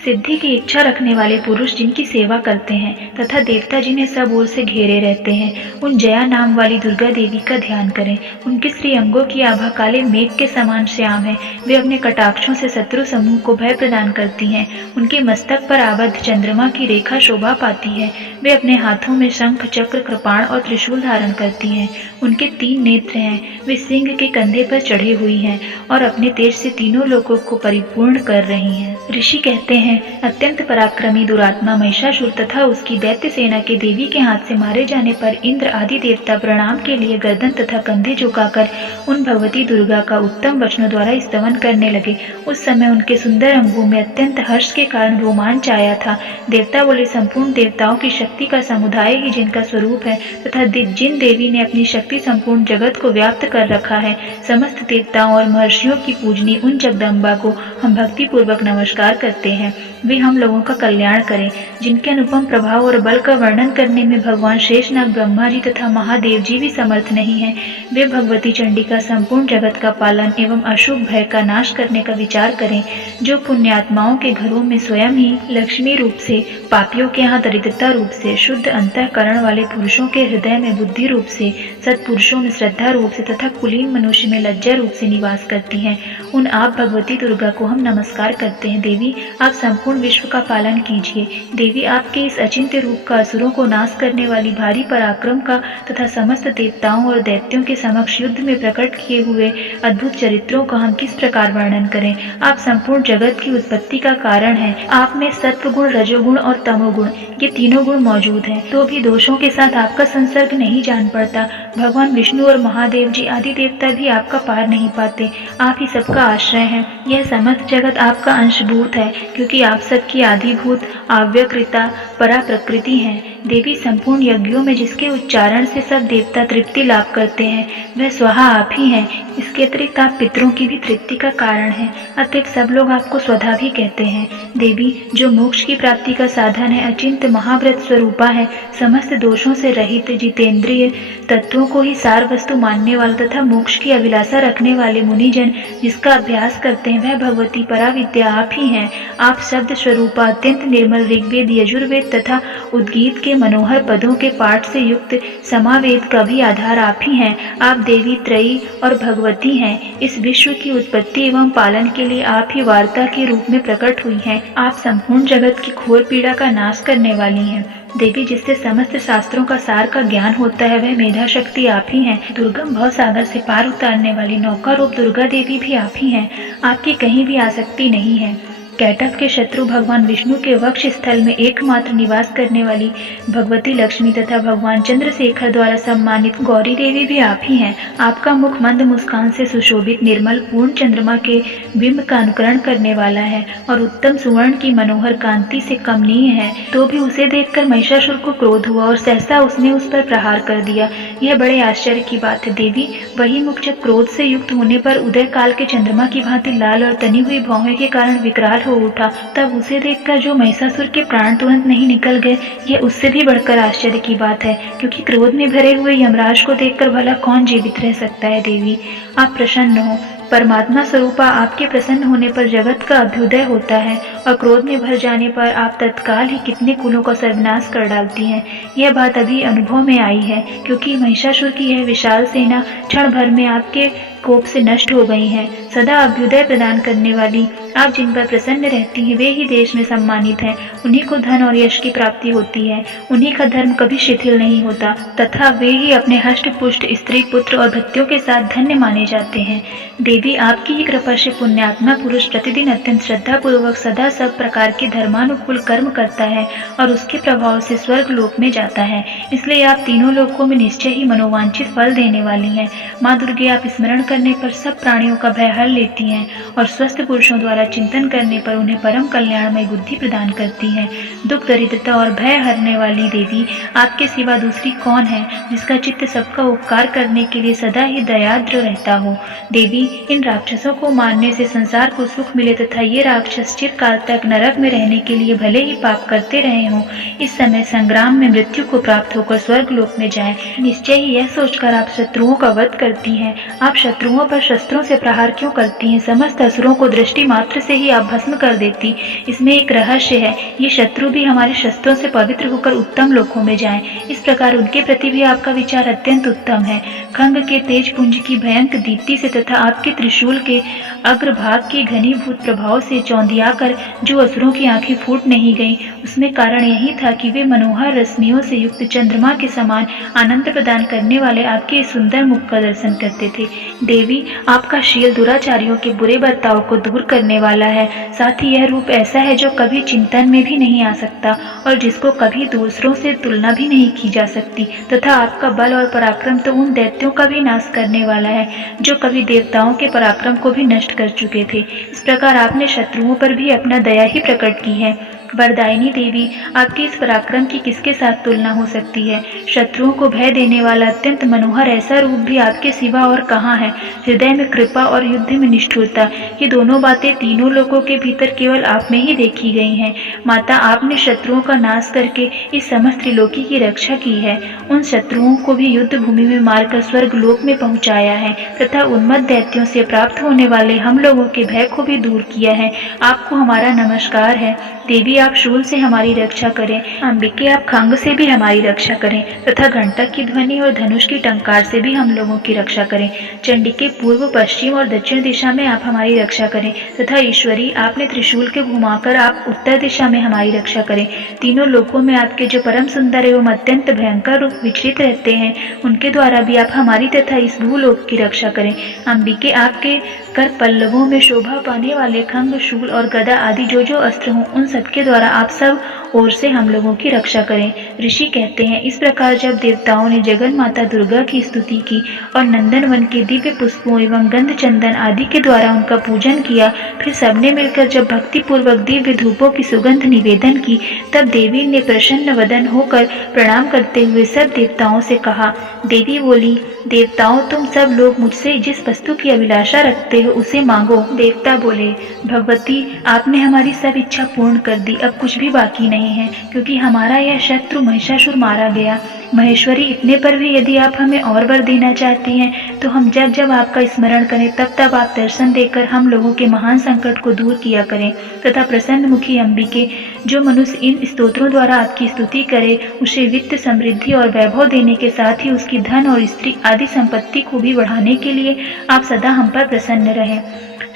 सिद्धि की इच्छा रखने वाले पुरुष जिनकी सेवा करते हैं तथा देवता जिन्हें सब ओर से घेरे रहते हैं, उन जया नाम वाली दुर्गा देवी का ध्यान करें। उनके श्री अंगों की आभा काले मेघ के समान श्याम है। वे अपने कटाक्षों से शत्रु समूह को भय प्रदान करती हैं। उनके मस्तक पर आबद्ध चंद्रमा की रेखा शोभा पाती है। वे अपने हाथों में शंख, चक्र, कृपाण और त्रिशूल धारण करती हैं। उनके 3 नेत्र हैं। वे सिंह के कंधे पर चढ़ी हुई हैं और अपने तेज से तीनों लोगों को परिपूर्ण कर रही हैं। ऋषि कहते हैं, अत्यंत पराक्रमी दुरात्मा महिषासुर तथा उसकी दैत्य सेना के देवी के हाथ से मारे जाने पर इंद्र आदि देवता प्रणाम के लिए गर्दन तथा कंधे झुकाकर उन भगवती दुर्गा का उत्तम वचनों द्वारा स्तवन करने लगे। उस समय उनके सुंदर अंगों में अत्यंत हर्ष के कारण रोमांच आया था। देवता बोले, संपूर्ण देवताओं की शक्ति का समुदाय ही जिनका स्वरूप है तथा जिन देवी ने अपनी शक्ति संपूर्ण जगत को व्याप्त कर रखा है, समस्त देवताओं और महर्षियों की पूजनी उन जगदम्बा को हम भक्ति पूर्वक नमस्कार करते हैं। वे हम लोगों का कल्याण करें। जिनके अनुपम प्रभाव और बल का वर्णन करने में भगवान शेषनाग, ब्रह्मा जी तथा महादेव जी भी समर्थ नहीं हैं, वे भगवती चंडिका संपूर्ण जगत का पालन एवं अशुभ भय का नाश करने का विचार करें। जो पुण्यात्माओं के घरों में स्वयं ही लक्ष्मी रूप से, पापियों के यहाँ दरिद्रता रूप से, शुद्ध अंतःकरण वाले पुरुषों के हृदय में बुद्धि रूप से, सत्पुरुषों में श्रद्धा रूप से तथा कुलीन मनुष्य में लज्जा रूप से निवास करती हैं, उन आप भगवती दुर्गा को हम नमस्कार करते हैं। देवी, आप संपूर्ण विश्व का पालन कीजिए। देवी, आपके इस अचिंत्य रूप का असुरों को नाश करने वाली भारी पराक्रम का तथा समस्त देवताओं और दैत्यों के समक्ष युद्ध में प्रकट किए हुए अद्भुत चरित्रों का हम किस प्रकार वर्णन करें। आप संपूर्ण जगत की उत्पत्ति का कारण हैं। आप में सत्वगुण, रजोगुण और तमोगुण, ये तीनों गुण मौजूद हैं, तो भी दोषों के साथ आपका संसर्ग नहीं जान पड़ता। भगवान विष्णु और महादेव जी आदि देवता भी आपका पार नहीं पाते। आप ही सबका आश्रय हैं। यह समस्त जगत आपका अंशभूत है, क्योंकि आप सबकी आदिभूत, अव्यकृता, परा प्रकृति हैं। देवी, संपूर्ण यज्ञों में जिसके उच्चारण से सब देवता तृप्ति लाभ करते हैं, वह स्वहा आप ही हैं। इसके अतिरिक्त आप पितरों की भी तृप्ति का कारण हैं। अतएव सब लोग आपको स्वधा भी कहते हैं। देवी, जो मोक्ष की प्राप्ति का साधन है, अचिंत महाव्रत स्वरूपा है, समस्त दोषों से रहित, जितेंद्रिय, तत्वों को ही सार वस्तु मानने वाला तथा मोक्ष की अभिलाषा रखने वाले मुनिजन जिसका अभ्यास करते हैं, वह भगवती पराविद्या आप ही हैं। आप शब्द स्वरूपा, अत्यंत निर्मल ऋग्वेद, यजुर्वेद तथा उद्गीत के मनोहर पदों के पाठ से युक्त समावेद का भी आधार आप ही हैं। आप देवी त्रयी और भगवती हैं। इस विश्व की उत्पत्ति एवं पालन के लिए आप ही वार्ता के रूप में प्रकट हुई हैं। आप संपूर्ण जगत की घोर पीड़ा का नाश करने वाली हैं। देवी, जिससे समस्त शास्त्रों का सार का ज्ञान होता है, वह मेधा शक्ति आप ही हैं। दुर्गम भव सागर से पार उतारने वाली नौका रूप दुर्गा देवी भी आप ही हैं। आपकी कहीं भी आसक्ति नहीं है। कैटभ के शत्रु भगवान विष्णु के वक्ष स्थल में एकमात्र निवास करने वाली भगवती लक्ष्मी तथा भगवान चंद्रशेखर द्वारा सम्मानित गौरी देवी भी आप ही हैं। आपका मुख मंद मुस्कान से सुशोभित निर्मल पूर्ण चंद्रमा के बिंब का अनुकरण करने वाला है और उत्तम सुवर्ण की मनोहर कांति से कमनीय है। तो भी उसे देखकर महिषासुर को क्रोध हुआ और सहसा उसने उस पर प्रहार कर दिया। यह बड़े आश्चर्य की बात है देवी। वही मुख जब क्रोध से युक्त होने पर उदय काल के चंद्रमा की भांति लाल और तनी हुई भौहें के कारण विकराल हो उठा, तब उसे देखकर जो महिषासुर के प्राण तुरंत नहीं निकल गए, यह उससे भी बढ़कर आश्चर्य की बात है, क्योंकि क्रोध में भरे हुए यमराज को देखकर भला कौन जीवित रह सकता है। देवी आप प्रसन्न हो। परमात्मा स्वरूपा आपके प्रसन्न होने पर जगत का अभ्युदय होता है और क्रोध में भर जाने पर आप तत्काल ही कितने कुलों का सर्वनाश कर डालती हैं। यह बात अभी अनुभव में आई है, क्योंकि महिषासुर की यह विशाल सेना क्षण भर में आपके कोप से नष्ट हो गई हैं। सदा अभ्युदय प्रदान करने वाली आप जिन पर प्रसन्न रहती हैं, वे ही देश में सम्मानित हैं। उन्हीं को धन और यश की प्राप्ति होती है। उन्हीं का धर्म कभी शिथिल नहीं होता तथा वे ही अपने हष्ट पुष्ट स्त्री पुत्र और भृत्यों के साथ धन्य माने जाते हैं। देवी आपकी ही कृपा से पुण्यात्मा पुरुष प्रतिदिन अत्यंत श्रद्धा पूर्वक सदा सब प्रकार के धर्मानुकूल कर्म करता है और उसके प्रभाव से स्वर्ग लोक में जाता है। इसलिए आप तीनों लोकों में निश्चय ही मनोवांछित फल देने वाली हैं। माँ दुर्गे आप स्मरण करने पर सब प्राणियों का भय हर लेती हैं और स्वस्थ पुरुषों द्वारा चिंतन करने पर उन्हें परम कल्याणमय बुद्धि प्रदान करती हैं। दुख दरिद्रता और भय हरने वाली देवी आपके सिवा दूसरी कौन है जिसका चित्त सबका उपकार करने के लिए सदा ही दयाद्र रहता हो। देवी इन राक्षसों को मारने से संसार को सुख मिले तथा ये राक्षस चिरकाल तक नरक में रहने के लिए भले ही पाप करते रहे हों, इस समय संग्राम में मृत्यु को प्राप्त होकर स्वर्ग लोक में जाएं। निश्चय ही यह सोचकर आप शत्रुओं का वध करती हैं। आप शत्रुओं पर शस्त्रों से प्रहार क्यों करती हैं? समस्त असुरों को दृष्टि मात्र से ही आप भस्म कर देती। इसमें एक रहस्य है, ये शत्रु भी हमारे शस्त्रों से पवित्र होकर उत्तम लोकों में जाएं। इस प्रकार उनके प्रति भी आपका विचार अत्यंत उत्तम है। खंग के तेज पुंज की भयंकर दीप्ति से तथा आपके त्रिशूल के अग्रभाग के घनीभूत प्रभाव से चौंधिया कर जो असुरों की आंखें फूट नहीं गईं, उसमें कारण यही था कि वे मनोहर रश्मियों से युक्त चंद्रमा के समान आनंद प्रदान करने वाले आपके सुंदर मुख का दर्शन करते थे। देवी आपका शील दुराचारियों के बुरे बर्ताव को दूर करने वाला है। साथ ही यह रूप ऐसा है जो कभी चिंतन में भी नहीं आ सकता और जिसको कभी दूसरों से तुलना भी नहीं की जा सकती, तथा आपका बल और पराक्रम तो उन दैत्यों का भी नाश करने वाला है जो कभी देवताओं के पराक्रम को भी नष्ट कर चुके थे। इस प्रकार आपने शत्रुओं पर भी अपना दया ही प्रकट की है। वरदायिनी देवी आपके इस पराक्रम की किसके साथ तुलना हो सकती है? शत्रुओं को भय देने वाला अत्यंत मनोहर ऐसा रूप भी आपके सिवा और कहाँ है? हृदय में कृपा और युद्ध में निष्ठुरता, ये दोनों बातें तीनों लोगों के भीतर केवल आप में ही देखी गई हैं। माता आपने शत्रुओं का नाश करके इस समस्त त्रिलोकी की रक्षा की है। उन शत्रुओं को भी युद्ध भूमि में मारकर स्वर्ग लोक में पहुंचाया है तथा उन्मत्त दैत्यों से प्राप्त होने वाले हम लोगों के भय को भी दूर किया है। आपको हमारा नमस्कार है। देवी आप शूल से हमारी रक्षा करें। अंबिके आप खंग से भी हमारी रक्षा करें तथा घंटक की ध्वनि और धनुष की टंकार से भी हम लोगों की रक्षा करें। चंडिके पूर्व पश्चिम और दक्षिण दिशा में आप हमारी रक्षा करें तथा ईश्वरी आपने त्रिशूल के घुमाकर आप उत्तर दिशा में हमारी रक्षा करें। तीनों लोकों में आपके जो परम सुंदर एवं अत्यंत भयंकर रूप विचलित रहते हैं, उनके द्वारा भी आप हमारी तथा इस भूलोक की रक्षा करें। अंबिके आपके कर पल्लवों में शोभा पाने वाले खंग, शूल और गदा आदि जो अस्त्र हों, उन सबके द्वारा आप सब ओर से हम लोगों की रक्षा करें। ऋषि कहते हैं, इस प्रकार जब देवताओं ने जगन माता दुर्गा की स्तुति की और नंदन वन के दिव्य पुष्पों एवं गंध चंदन आदि के द्वारा उनका पूजन किया, फिर सबने मिलकर जब भक्ति पूर्वक दिव्य धूपों की सुगंध निवेदन की, तब देवी ने प्रसन्न वदन होकर प्रणाम करते हुए सब देवताओं से कहा। देवी बोली, देवताओं तुम सब लोग मुझसे जिस वस्तु की अभिलाषा रखते हो उसे मांगो। देवता बोले, भगवती आपने हमारी सब इच्छा पूर्ण कर दी, अब कुछ भी बाकी नहीं है, क्योंकि हमारा यह शत्रु महिषासुर मारा गया। महेश्वरी इतने पर भी यदि आप हमें और वर देना चाहती हैं तो हम जब जब आपका स्मरण करें तब तब आप दर्शन देकर हम लोगों के महान संकट को दूर किया करें तथा प्रसन्न मुखी अंबिके, जो मनुष्य इन स्तोत्रों द्वारा आपकी स्तुति करे उसे वित्त समृद्धि और वैभव देने के साथ ही उसकी धन और स्त्री आदि संपत्ति को भी बढ़ाने के लिए आप सदा हम पर प्रसन्न रहें।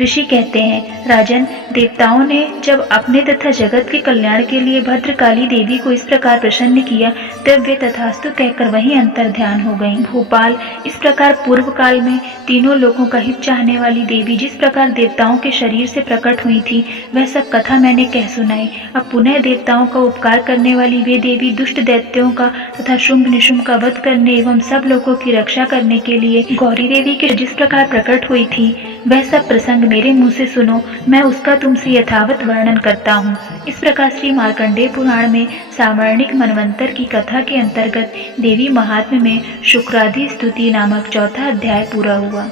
ऋषि कहते हैं, राजन, देवताओं ने जब अपने तथा जगत के कल्याण के लिए भद्रकाली देवी को इस प्रकार प्रसन्न किया, तब वे तथास्तु कहकर वहीं अंतर ध्यान हो गईं। भोपाल, इस प्रकार पूर्व काल में तीनों लोगों का हित चाहने वाली देवी जिस प्रकार देवताओं के शरीर से प्रकट हुई थी, वह सब कथा मैंने कह सुनाई। अब पुनः देवताओं का उपकार करने वाली वे देवी दुष्ट दैत्यों का तथा शुंभ निशुंभ का वध करने एवं सब लोगों की रक्षा करने के लिए गौरी देवी के जिस प्रकार प्रकट हुई थी, वह सब प्रसंग मेरे मुंह से सुनो, मैं उसका तुमसे यथावत वर्णन करता हूँ। इस प्रकार श्री मार्कंडेय पुराण में सावर्णिक मनवंतर की कथा के अंतर्गत देवी महात्म्य में शुक्रादि स्तुति नामक चौथा अध्याय पूरा हुआ।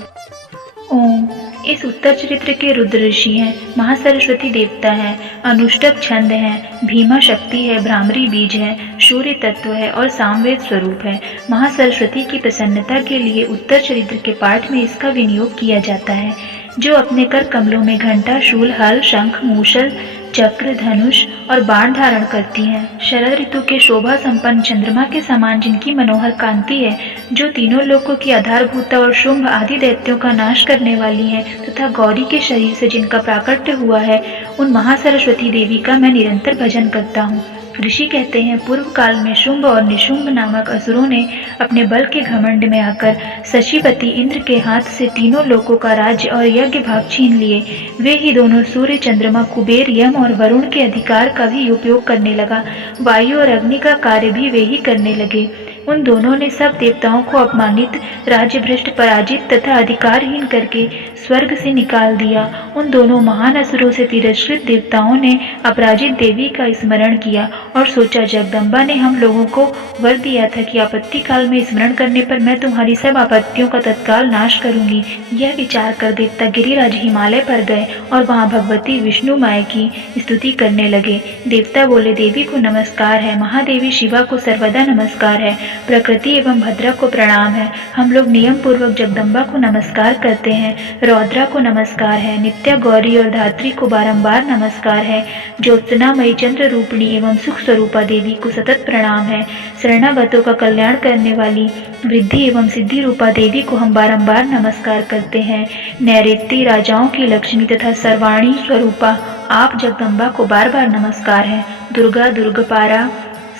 ओम। इस उत्तर चरित्र के रुद्र ऋषि हैं, महासरस्वती देवता है, अनुष्टक छंद है, भीमा शक्ति है, भ्रामरी बीज है, सूर्य तत्व है और सामवेद स्वरूप है। महासरस्वती की प्रसन्नता के लिए उत्तर चरित्र के पाठ में इसका विनियोग किया जाता है। जो अपने कर कमलों में घंटा, शूल, हल, शंख, मूषल, चक्र, धनुष और बाण धारण करती हैं। शरद ऋतु के शोभा संपन्न चंद्रमा के समान जिनकी मनोहर कांति है, जो तीनों लोकों की आधारभूता और शुंभ आदि दैत्यों का नाश करने वाली है, तथा गौरी के शरीर से जिनका प्राकट्य हुआ है, उन महासरस्वती देवी का मैं निरंतर भजन करता हूँ। ऋषि कहते हैं, पूर्व काल में शुंभ और निशुंभ नामक असुरों ने अपने बल के घमंड में आकर शशीपति इंद्र के हाथ से तीनों लोकों का राज्य और यज्ञ भाग छीन लिए। वे ही दोनों सूर्य, चंद्रमा, कुबेर, यम और वरुण के अधिकार का भी उपयोग करने लगा। वायु और अग्नि का कार्य भी वे ही करने लगे। उन दोनों ने सब देवताओं को अपमानित, राज्य भ्रष्ट, पराजित तथा अधिकारहीन करके स्वर्ग से निकाल दिया। उन दोनों महान असुरों से तिरस्कृत देवताओं ने अपराजित देवी का स्मरण किया और सोचा, जगदम्बा ने हम लोगों को वर दिया था कि आपत्ति काल में स्मरण करने पर मैं तुम्हारी सब आपत्तियों का तत्काल नाश करूंगी। यह विचार कर देवता गिरिराज हिमालय पर गए और वहां भगवती विष्णु माया की स्तुति करने लगे। देवता बोले, देवी को नमस्कार है, महादेवी शिवा को सर्वदा नमस्कार है, प्रकृति एवं भद्रा को प्रणाम है। हम लोग नियम पूर्वक जगदम्बा को नमस्कार करते हैं। रौद्रा को नमस्कार है, नित्या गौरी और धात्री को बारंबार नमस्कार है, ज्योत्सनामयी चंद्र रूपिणी एवं सुख स्वरूपा देवी को सतत प्रणाम है। शरणागतों का कल्याण करने वाली वृद्धि एवं सिद्धि रूपा देवी को हम बारंबार नमस्कार करते हैं। नैऋत्य राजाओं की लक्ष्मी तथा सर्वाणी स्वरूपा आप जगदम्बा को बार बार नमस्कार है। दुर्गा, दुर्गपारा,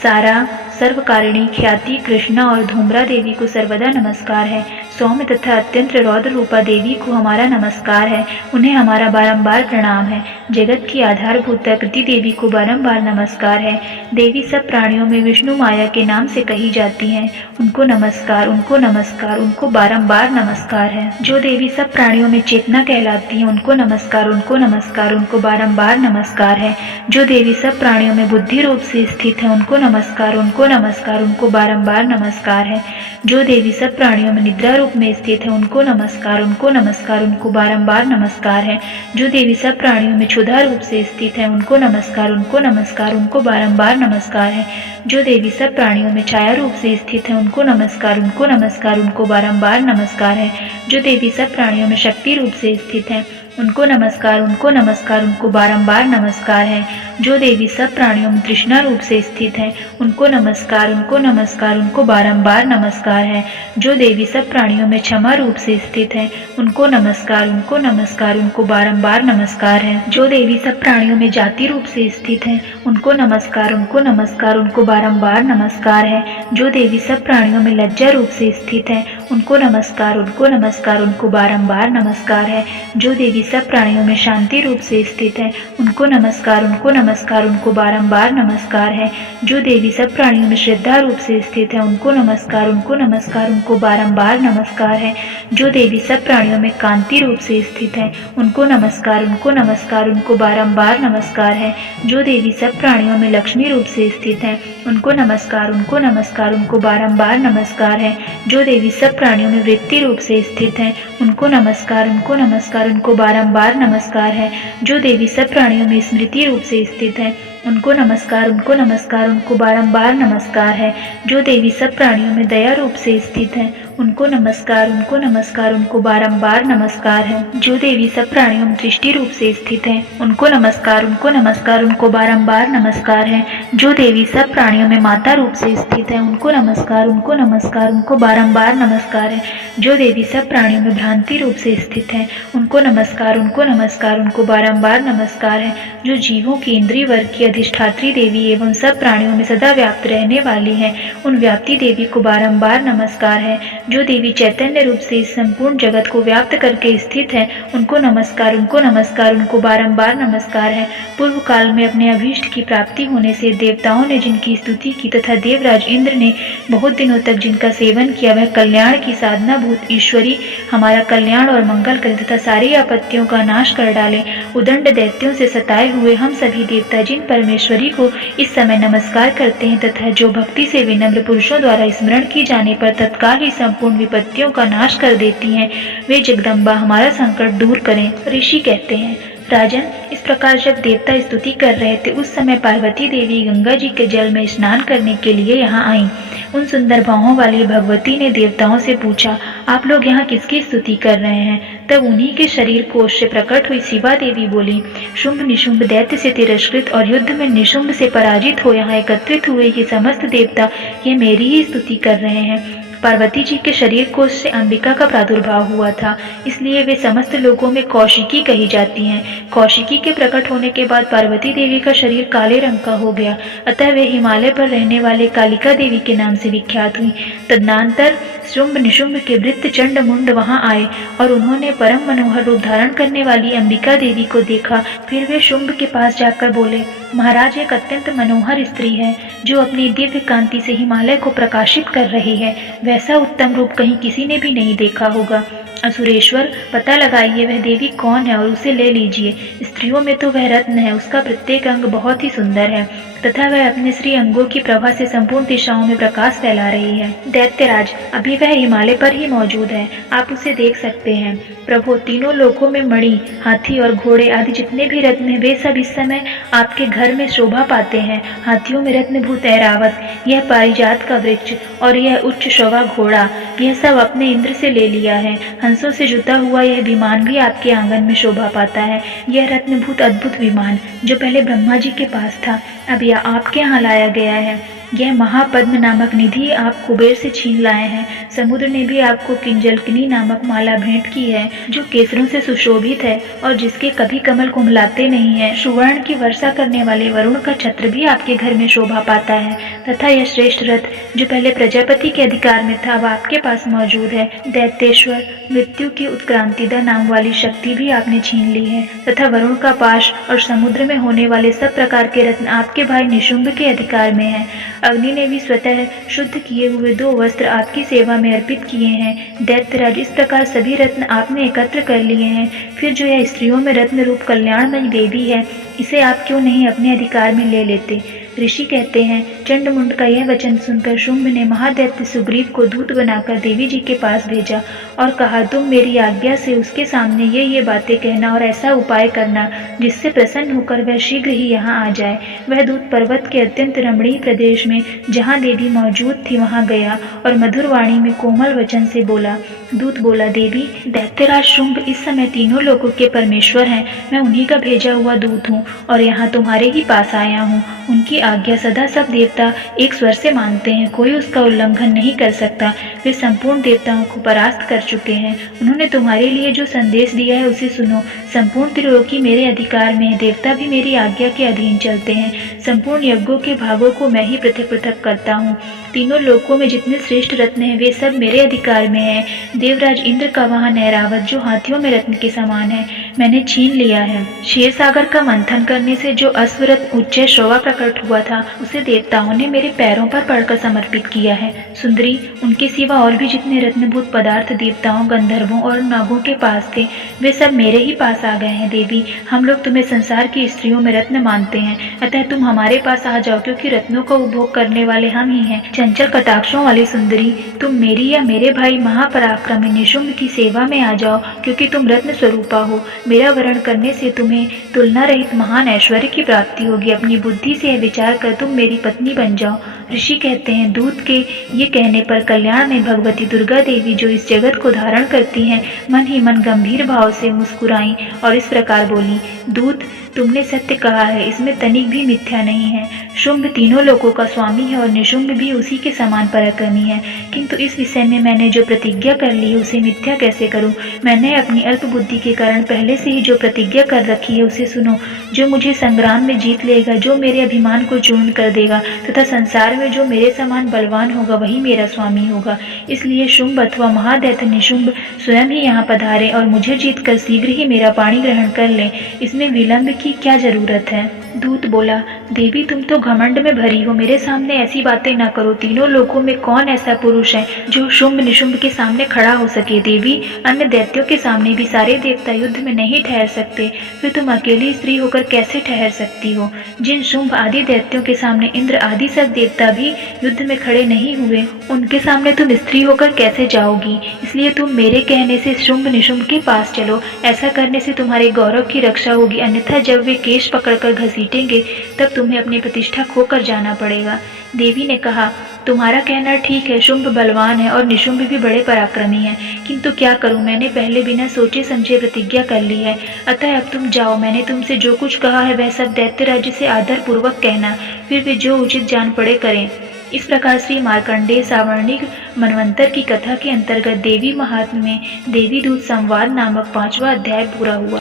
सारा, सर्वकारिणी, ख्याति, कृष्णा और धूम्रा देवी को सर्वदा नमस्कार है। सौम्य तथा अत्यंत रौद्र रूपा देवी को हमारा नमस्कार है, उन्हें हमारा बारंबार प्रणाम है। जगत की आधारभूत कृति देवी को बारंबार नमस्कार है। देवी सब प्राणियों में विष्णु माया के नाम से कही जाती हैं, उनको नमस्कार, उनको नमस्कार, उनको बारंबार नमस्कार है। जो देवी सब प्राणियों में चेतना कहलाती हैं, उनको नमस्कार, उनको नमस्कार, उनको बारंबार नमस्कार है। जो देवी सब प्राणियों में बुद्धि रूप से स्थित है, उनको नमस्कार, उनको नमस्कार, उनको बारंबार नमस्कार है। जो देवी सब प्राणियों में निद्रा रूप में स्थित है, उनको नमस्कार, उनको नमस्कार, उनको बारंबार नमस्कार है। जो देवी सब प्राणियों में क्षुधा रूप से स्थित है, उनको नमस्कार, उनको नमस्कार, उनको बारंबार नमस्कार है। जो देवी सब प्राणियों में छाया रूप से स्थित है, उनको नमस्कार, उनको नमस्कार, उनको बारंबार नमस्कार है। जो देवी सब प्राणियों में शक्ति रूप से स्थित है, उनको नमस्कार, उनको नमस्कार, उनको बारंबार नमस्कार है। जो देवी सब प्राणियों में तृष्णा रूप से स्थित है, उनको नमस्कार, उनको नमस्कार, उनको बारंबार नमस्कार है। जो देवी सब प्राणियों में क्षमा रूप से स्थित है, उनको नमस्कार, उनको नमस्कार, उनको बारंबार नमस्कार है। जो देवी सब प्राणियों में जाति रूप से स्थित है, उनको नमस्कार, उनको नमस्कार, उनको बारंबार नमस्कार है। जो देवी सब प्राणियों में लज्जा रूप से स्थित है, उनको नमस्कार, उनको नमस्कार, उनको बारंबार नमस्कार है। जो देवी सब प्राणियों में शांति रूप से स्थित है, उनको नमस्कार, उनको नमस्कार, उनको बारंबार नमस्कार है। जो देवी सब प्राणियों में श्रद्धा रूप से स्थित है, उनको नमस्कार, उनको नमस्कार, उनको बारंबार नमस्कार है। जो देवी सब प्राणियों में कांति रूप से स्थित है, उनको नमस्कार, उनको नमस्कार, उनको बारंबार नमस्कार है। जो देवी सब प्राणियों में लक्ष्मी रूप से स्थित है, उनको नमस्कार, उनको नमस्कार, उनको बारंबार नमस्कार है। जो देवी सब प्राणियों में वृत्ति रूप से स्थित है, उनको नमस्कार, उनको नमस्कार, उनको बारंबार नमस्कार है। जो देवी सब प्राणियों में स्मृति रूप से स्थित है, उनको नमस्कार, उनको नमस्कार, उनको बारंबार नमस्कार है। जो देवी सब प्राणियों में दया रूप से स्थित है, उनको नमस्कार, उनको नमस्कार, उनको बारंबार नमस्कार है। जो देवी सब प्राणियों में दृष्टि रूप से स्थित है, उनको नमस्कार, उनको नमस्कार, उनको बारंबार नमस्कार है। जो देवी सब प्राणियों में माता रूप से स्थित है, उनको नमस्कार, उनको नमस्कार, उनको बारंबार नमस्कार है। जो देवी सब प्राणियों में भ्रांति रूप से स्थित है, उनको नमस्कार, उनको नमस्कार, उनको बारंबार नमस्कार है। जो जीवों की इंद्रिय वर्ग की अधिष्ठात्री देवी एवं सब प्राणियों में सदा व्याप्त रहने वाली है, उन व्याप्ति देवी को बारंबार नमस्कार है। जो देवी चैतन्य रूप से इस संपूर्ण जगत को व्याप्त करके स्थित है, उनको नमस्कार, उनको नमस्कार, उनको बारंबार नमस्कार है। पूर्व काल में अपने अभीष्ट की प्राप्ति होने से देवताओं ने जिनकी स्तुति की तथा देवराज इंद्र ने बहुत दिनों तक जिनका सेवन किया, वह कल्याण की साधना भूत ईश्वरी हमारा कल्याण और मंगल करें तथा सारी आपत्तियों का नाश कर डाले। उदंड दैत्यों से सताए हुए हम सभी देवता जिन परमेश्वरी को इस समय नमस्कार करते हैं तथा जो भक्ति से विनम्र पुरुषों द्वारा स्मरण की जाने पर तत्काल ही संपूर्ण विपत्तियों का नाश कर देती हैं, वे जगदम्बा हमारा संकट दूर करें। ऋषि कहते हैं, राजन, इस प्रकार जब देवता स्तुति कर रहे थे उस समय पार्वती देवी गंगा जी के जल में स्नान करने के लिए यहाँ आई। उन सुंदर बाहों वाली भगवती ने देवताओं से पूछा, आप लोग यहाँ किसकी स्तुति कर रहे हैं? तब उन्हीं के शरीर कोश से प्रकट हुई शिवा देवी बोली, शुंभ निशुंभ दैत्य से तिरस्कृत और युद्ध में निशुंभ से पराजित हो यहाँ एकत्रित हुए ये समस्त देवता ये मेरी ही स्तुति कर रहे हैं। पार्वती जी के शरीर कोश से अंबिका का प्रादुर्भाव हुआ था, इसलिए वे समस्त लोगों में कौशिकी कही जाती हैं। कौशिकी के प्रकट होने के बाद पार्वती देवी का शरीर काले रंग का हो गया, अतः वे हिमालय पर रहने वाले कालिका देवी के नाम से विख्यात हुई। तदनंतर शुंभ निशुंभ के वृत्त चंड मुंड वहां आए और उन्होंने परम मनोहर रूप धारण करने वाली अंबिका देवी को देखा। फिर वे शुंभ के पास जाकर बोले, महाराज, एक अत्यंत मनोहर स्त्री है जो अपनी दिव्य कांति से हिमालय को प्रकाशित कर रही है। वैसा उत्तम रूप कहीं किसी ने भी नहीं देखा होगा। असुरेश्वर, पता लगाइए वह देवी कौन है और उसे ले लीजिए। स्त्रियों में तो वह रत्न है, उसका प्रत्येक अंग बहुत ही सुंदर है तथा वह अपने श्री अंगों की प्रभा से संपूर्ण दिशाओं में प्रकाश फैला रही है। दैत्यराज, अभी वह हिमालय पर ही मौजूद है, आप उसे देख सकते हैं। प्रभु, तीनों लोकों में मणि, हाथी और घोड़े आदि जितने भी रत्न हैं, वे सब इस समय आपके घर में शोभा पाते हैं। हाथियों में रत्नभूत ऐरावत, यह पारिजात का वृक्ष और यह उच्च शोभा घोड़ा, यह सब अपने इंद्र से ले लिया है। हंसों से जुता हुआ यह विमान भी आपके आंगन में शोभा पाता है। यह रत्नभूत अद्भुत विमान जो पहले ब्रह्मा जी के पास था, अब यह आपके यहाँ लाया गया है। यह महापद्म नामक निधि आप कुबेर से छीन लाए हैं। समुद्र ने भी आपको किंजलकिनी नामक माला भेंट की है जो केसरों से सुशोभित है और जिसके कभी कमल कुम्हलाते नहीं है। सुवर्ण की वर्षा करने वाले वरुण का छत्र भी आपके घर में शोभा पाता है तथा यह श्रेष्ठ रथ जो पहले प्रजापति के अधिकार में था, वह आपके पास मौजूद है। दैत्येश्वर, मृत्यु की उत्क्रांतिदा नाम वाली शक्ति भी आपने छीन ली है तथा वरुण का पाश और समुद्र में होने वाले सब प्रकार के रत्न आपके भाई निशुंभ के अधिकार में है। अग्नि ने भी स्वतः शुद्ध किए हुए 2 वस्त्र आपकी सेवा में अर्पित किए हैं। दैत्यराज, इस प्रकार सभी रत्न आपने एकत्र कर लिए हैं। फिर जो यह स्त्रियों में रत्न रूप कल्याणमयी देवी है, इसे आप क्यों नहीं अपने अधिकार में ले लेते? ऋषि कहते हैं, चंडमुंड का यह वचन सुनकर शुंभ ने महादैत्य सुग्रीव को दूत बनाकर देवी जी के पास भेजा और कहा, तुम मेरी आज्ञा से उसके सामने ये बातें कहना और ऐसा उपाय करना जिससे प्रसन्न होकर वह शीघ्र ही यहाँ आ जाए। वह दूत पर्वत के अत्यंत रमणीय प्रदेश में जहाँ देवी मौजूद थी वहाँ गया और मधुर वाणी में कोमल वचन से बोला। दूत बोला, देवी, दैत्यराज शुंभ इस समय तीनों लोगों के परमेश्वर हैं। मैं उन्हीं का भेजा हुआ दूत हूँ और यहाँ तुम्हारे ही पास आया हूँ। उनकी आज्ञा सदा सब देवता एक स्वर से मानते हैं, कोई उसका उल्लंघन नहीं कर सकता। वे संपूर्ण देवताओं को परास्त कर चुके हैं। उन्होंने तुम्हारे लिए जो संदेश दिया है उसे सुनो। संपूर्ण त्रिलोकी मेरे अधिकार में है, देवता भी मेरी आज्ञा के अधीन चलते हैं। संपूर्ण यज्ञों के भागों को मैं ही पृथक पृथक करता हूँ। तीनों लोकों में जितने श्रेष्ठ रत्न हैं वे सब मेरे अधिकार में हैं। देवराज इंद्र का वाहन ऐरावत जो हाथियों में रत्न के समान है, मैंने छीन लिया है। क्षीर सागर का मंथन करने से जो अश्वरत्न उच्च शोभा प्रकट हुआ था, उसे देवताओं ने मेरे पैरों पर पड़कर समर्पित किया है। सुंदरी, उनके सिवा और भी जितने रत्नभूत पदार्थ देवताओं, गंधर्वों और नागों के पास थे, वे सब मेरे ही पास आ गए हैं। देवी, हम लोग तुम्हें संसार की स्त्रियों में रत्न मानते हैं, अतः तुम हमारे पास आ जाओ, क्योंकि रत्नों का उपभोग करने वाले हम ही हैं। चंचल कटाक्षों वाली सुंदरी, तुम मेरी या मेरे भाई महापराक्रमी निशुंभ की सेवा में आ जाओ, क्योंकि तुम रत्न स्वरूपा हो। मेरा वरण करने से तुम्हें तुलना रहित महान ऐश्वर्य की प्राप्ति होगी। अपनी बुद्धि से यह विचार कर तुम मेरी पत्नी बन जाओ। ऋषि कहते हैं, दूत के ये कहने पर कल्याण में भगवती दुर्गा देवी, जो इस जगत को धारण करती हैं, मन ही मन गंभीर भाव से मुस्कुराई और इस प्रकार बोली, दूत, तुमने सत्य कहा है, इसमें तनिक भी मिथ्या नहीं है। शुंभ तीनों लोकों का स्वामी है और निशुंभ भी उसी के समान पराक्रमी है, किंतु इस विषय में मैंने जो प्रतिज्ञा कर ली है उसे मिथ्या कैसे करूं? मैंने अपनी अल्प बुद्धि के कारण पहले से ही जो प्रतिज्ञा कर रखी है उसे सुनो। जो मुझे संग्राम में जीत लेगा, जो मेरे अभिमान को चूर्ण कर देगा तथा संसार में जो मेरे समान बलवान होगा, वही मेरा स्वामी होगा। इसलिए शुंभ अथवा महादैत्य निशुंभ स्वयं ही यहाँ पधारे और मुझे जीतकर शीघ्र ही मेरा पाणी ग्रहण कर ले। इसमें विलंब की क्या जरूरत है? दूत बोला, देवी, तुम तो घमंड में भरी हो, मेरे सामने ऐसी बातें न करो। तीनों लोकों में कौन ऐसा पुरुष है जो शुंभ निशुंभ के सामने खड़ा हो सके? देवी, अन्य दैत्यों के सामने भी सारे देवता युद्ध में नहीं ठहर सकते, फिर तुम अकेली स्त्री होकर कैसे ठहर सकती हो? जिन शुंभ आदि दैत्यों के सामने इंद्र आदि सब देवता भी युद्ध में खड़े नहीं हुए, उनके सामने तुम स्त्री होकर कैसे जाओगी? इसलिए तुम मेरे कहने से शुंभ निशुंभ के पास चलो। ऐसा करने से तुम्हारे गौरव की रक्षा होगी, अन्यथा जब वे केश पकड़कर घसीटेंगे तब तुम्हें अपनी प्रतिष्ठा खोकर जाना पड़ेगा। देवी ने कहा, तुम्हारा कहना ठीक है, शुंभ बलवान है और निशुंभ भी बड़े पराक्रमी हैं, किंतु क्या करूं, मैंने पहले बिना सोचे समझे प्रतिज्ञा कर ली है। अतः अब तुम जाओ, मैंने तुमसे जो कुछ कहा है वह सब दैत्य राज्य से आदर पूर्वक कहना, फिर वे जो उचित जान पड़े करें। इस प्रकार श्री मार्कंडेय सावर्णिक मनवंतर की कथा के अंतर्गत देवी महात्म्य में देवी दूत संवाद नामक 5वां अध्याय पूरा हुआ।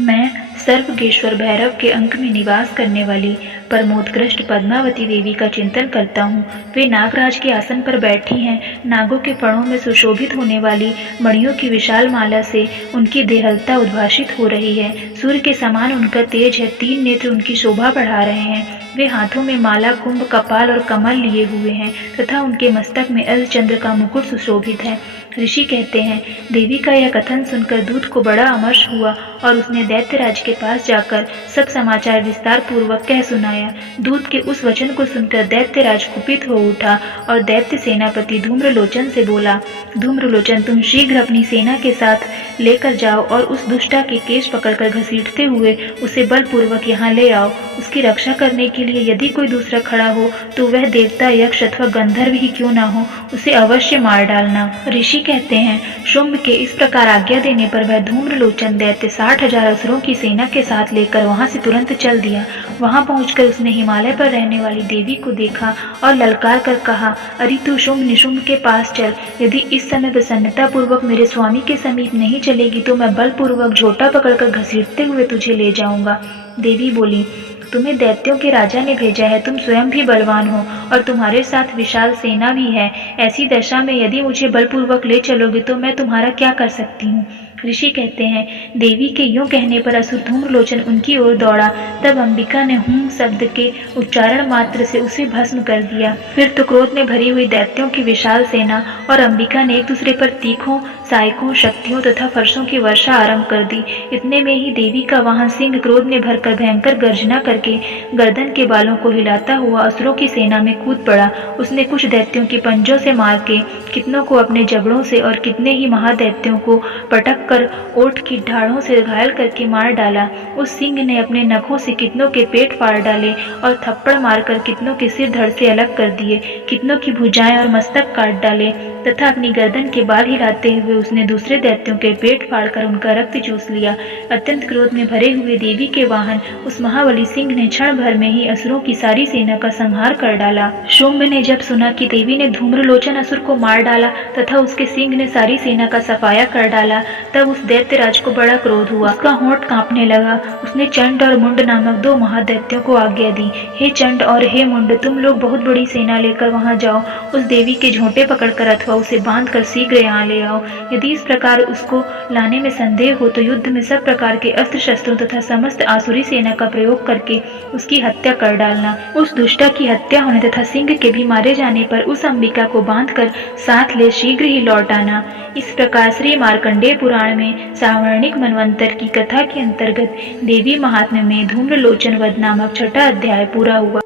मैं सर्वगेश्वर भैरव के अंक में निवास करने वाली परमोत्कृष्ट पद्मावती देवी का चिंतन करता हूँ। वे नागराज के आसन पर बैठी हैं। नागों के फणों में सुशोभित होने वाली मणियों की विशाल माला से उनकी देहलता उद्भाषित हो रही है। सूर्य के समान उनका तेज है, 3 नेत्र उनकी शोभा बढ़ा रहे हैं। वे हाथों में माला, कुंभ, कपाल और कमल लिए हुए हैं तथा उनके मस्तक में अर्धचंद्र का मुकुट सुशोभित है। ऋषि कहते हैं, देवी का यह कथन सुनकर दूत को बड़ा अमर्ष हुआ और उसने दैत्यराज के पास जाकर सब समाचार विस्तार पूर्वक कह सुनाया। दूत के उस वचन को सुनकर दैत्यराज कुपित हो उठा और दैत्य सेनापति धूम्रलोचन से बोला, धूम्रलोचन, तुम शीघ्र अपनी सेना के साथ लेकर जाओ और उस दुष्टा के केश पकड़कर घसीटते हुए उसे बलपूर्वक यहाँ ले आओ। उसकी रक्षा करने के लिए यदि कोई दूसरा खड़ा हो तो वह देवता, यक्ष अथवा गंधर्व ही क्यों ना हो, उसे अवश्य मार डालना। ऋषि कहते हैं, शुंभ के इस प्रकार आज्ञा देने पर वह धूम्रलोचन दैत्य 60,000 असुरों की सेना के साथ लेकर वहां से तुरंत चल दिया। वहां पहुंचकर उसने हिमालय पर रहने वाली देवी को देखा और ललकार कर कहा, अरे तू शुंभ निशुंभ के पास चल। यदि इस समय प्रसन्नता पूर्वक मेरे स्वामी के समीप नहीं चलेगी तो मैं बलपूर्वक झोटा पकड़कर घसीटते हुए तुझे ले जाऊंगा। देवी बोली, तुम्हें दैत्यों के राजा ने भेजा है, तुम स्वयं भी बलवान हो और तुम्हारे साथ विशाल सेना भी है। ऐसी दशा में यदि मुझे बलपूर्वक ले चलोगे तो मैं तुम्हारा क्या कर सकती हूँ? ऋषि कहते हैं, देवी के यूं कहने पर असुर धूम्रलोचन उनकी ओर दौड़ा। तब अंबिका ने हूं शब्द के उच्चारण मात्र से उसे भस्म कर दिया। फिर तो क्रोध में भरी हुई दैत्यों की विशाल सेना और अंबिका ने एक दूसरे पर तीखों, सहायकों, शक्तियों तथा फर्शों की वर्षा आरंभ कर दी। इतने में ही देवी का वाहन सिंह क्रोध में भरकर भयंकर गर्जना करके गर्दन के बालों को हिलाता हुआ असुरों की सेना में कूद पड़ा। उसने कुछ दैत्यों के पंजों से मार के कितनों को अपने जबड़ों से और कितने ही महादैत्यों को पटक कर ओठ की ढाढ़ों से घायल करके मार डाला। उस सिंह ने अपने नखों से कितनों के पेट फाड़ डाले और थप्पड़ मारकर कितनों के सिर धड़ से अलग कर दिए, कितनों की भुजाएं और मस्तक काट डाले तथा अपनी गर्दन के बाल हिलाते हुए उसने दूसरे दैत्यों के पेट फाड़कर उनका रक्त चूस लिया। अत्यंत क्रोध में भरे हुए देवी के वाहन उस महाबली सिंह ने क्षण भर में ही असुरों की सारी सेना का संहार कर डाला। शुंभ ने जब सुना कि देवी ने धूम्रलोचन असुर को मार डाला तथा उसके सिंह ने सारी सेना का सफाया कर डाला, तब उस दैत्यराज को बड़ा क्रोध हुआ। उसका होंठ कांपने लगा। उसने चंड और मुंड नामक 2 महादैत्यों को आज्ञा दी, हे चंड और हे मुंड, तुम लोग बहुत बड़ी सेना लेकर वहां जाओ। उस देवी के झोंटे पकड़कर अथवा उसे बांधकर शीघ्र यहाँ ले आओ। यदि इस प्रकार उसको लाने में संदेह हो तो युद्ध में सब प्रकार के अस्त्र शस्त्रों तथा समस्त आसुरी सेना का प्रयोग करके उसकी हत्या कर डालना। उस दुष्टा की हत्या होने तथा सिंह के भी मारे जाने पर उस अंबिका को बांधकर साथ ले शीघ्र ही लौट आना। इस प्रकार श्री मार्कंडेय पुराण में सावर्णिक मनवंतर की कथा के अंतर्गत देवी महात्म्य में धूम्रलोचन वध नामक 6वां अध्याय पूरा हुआ।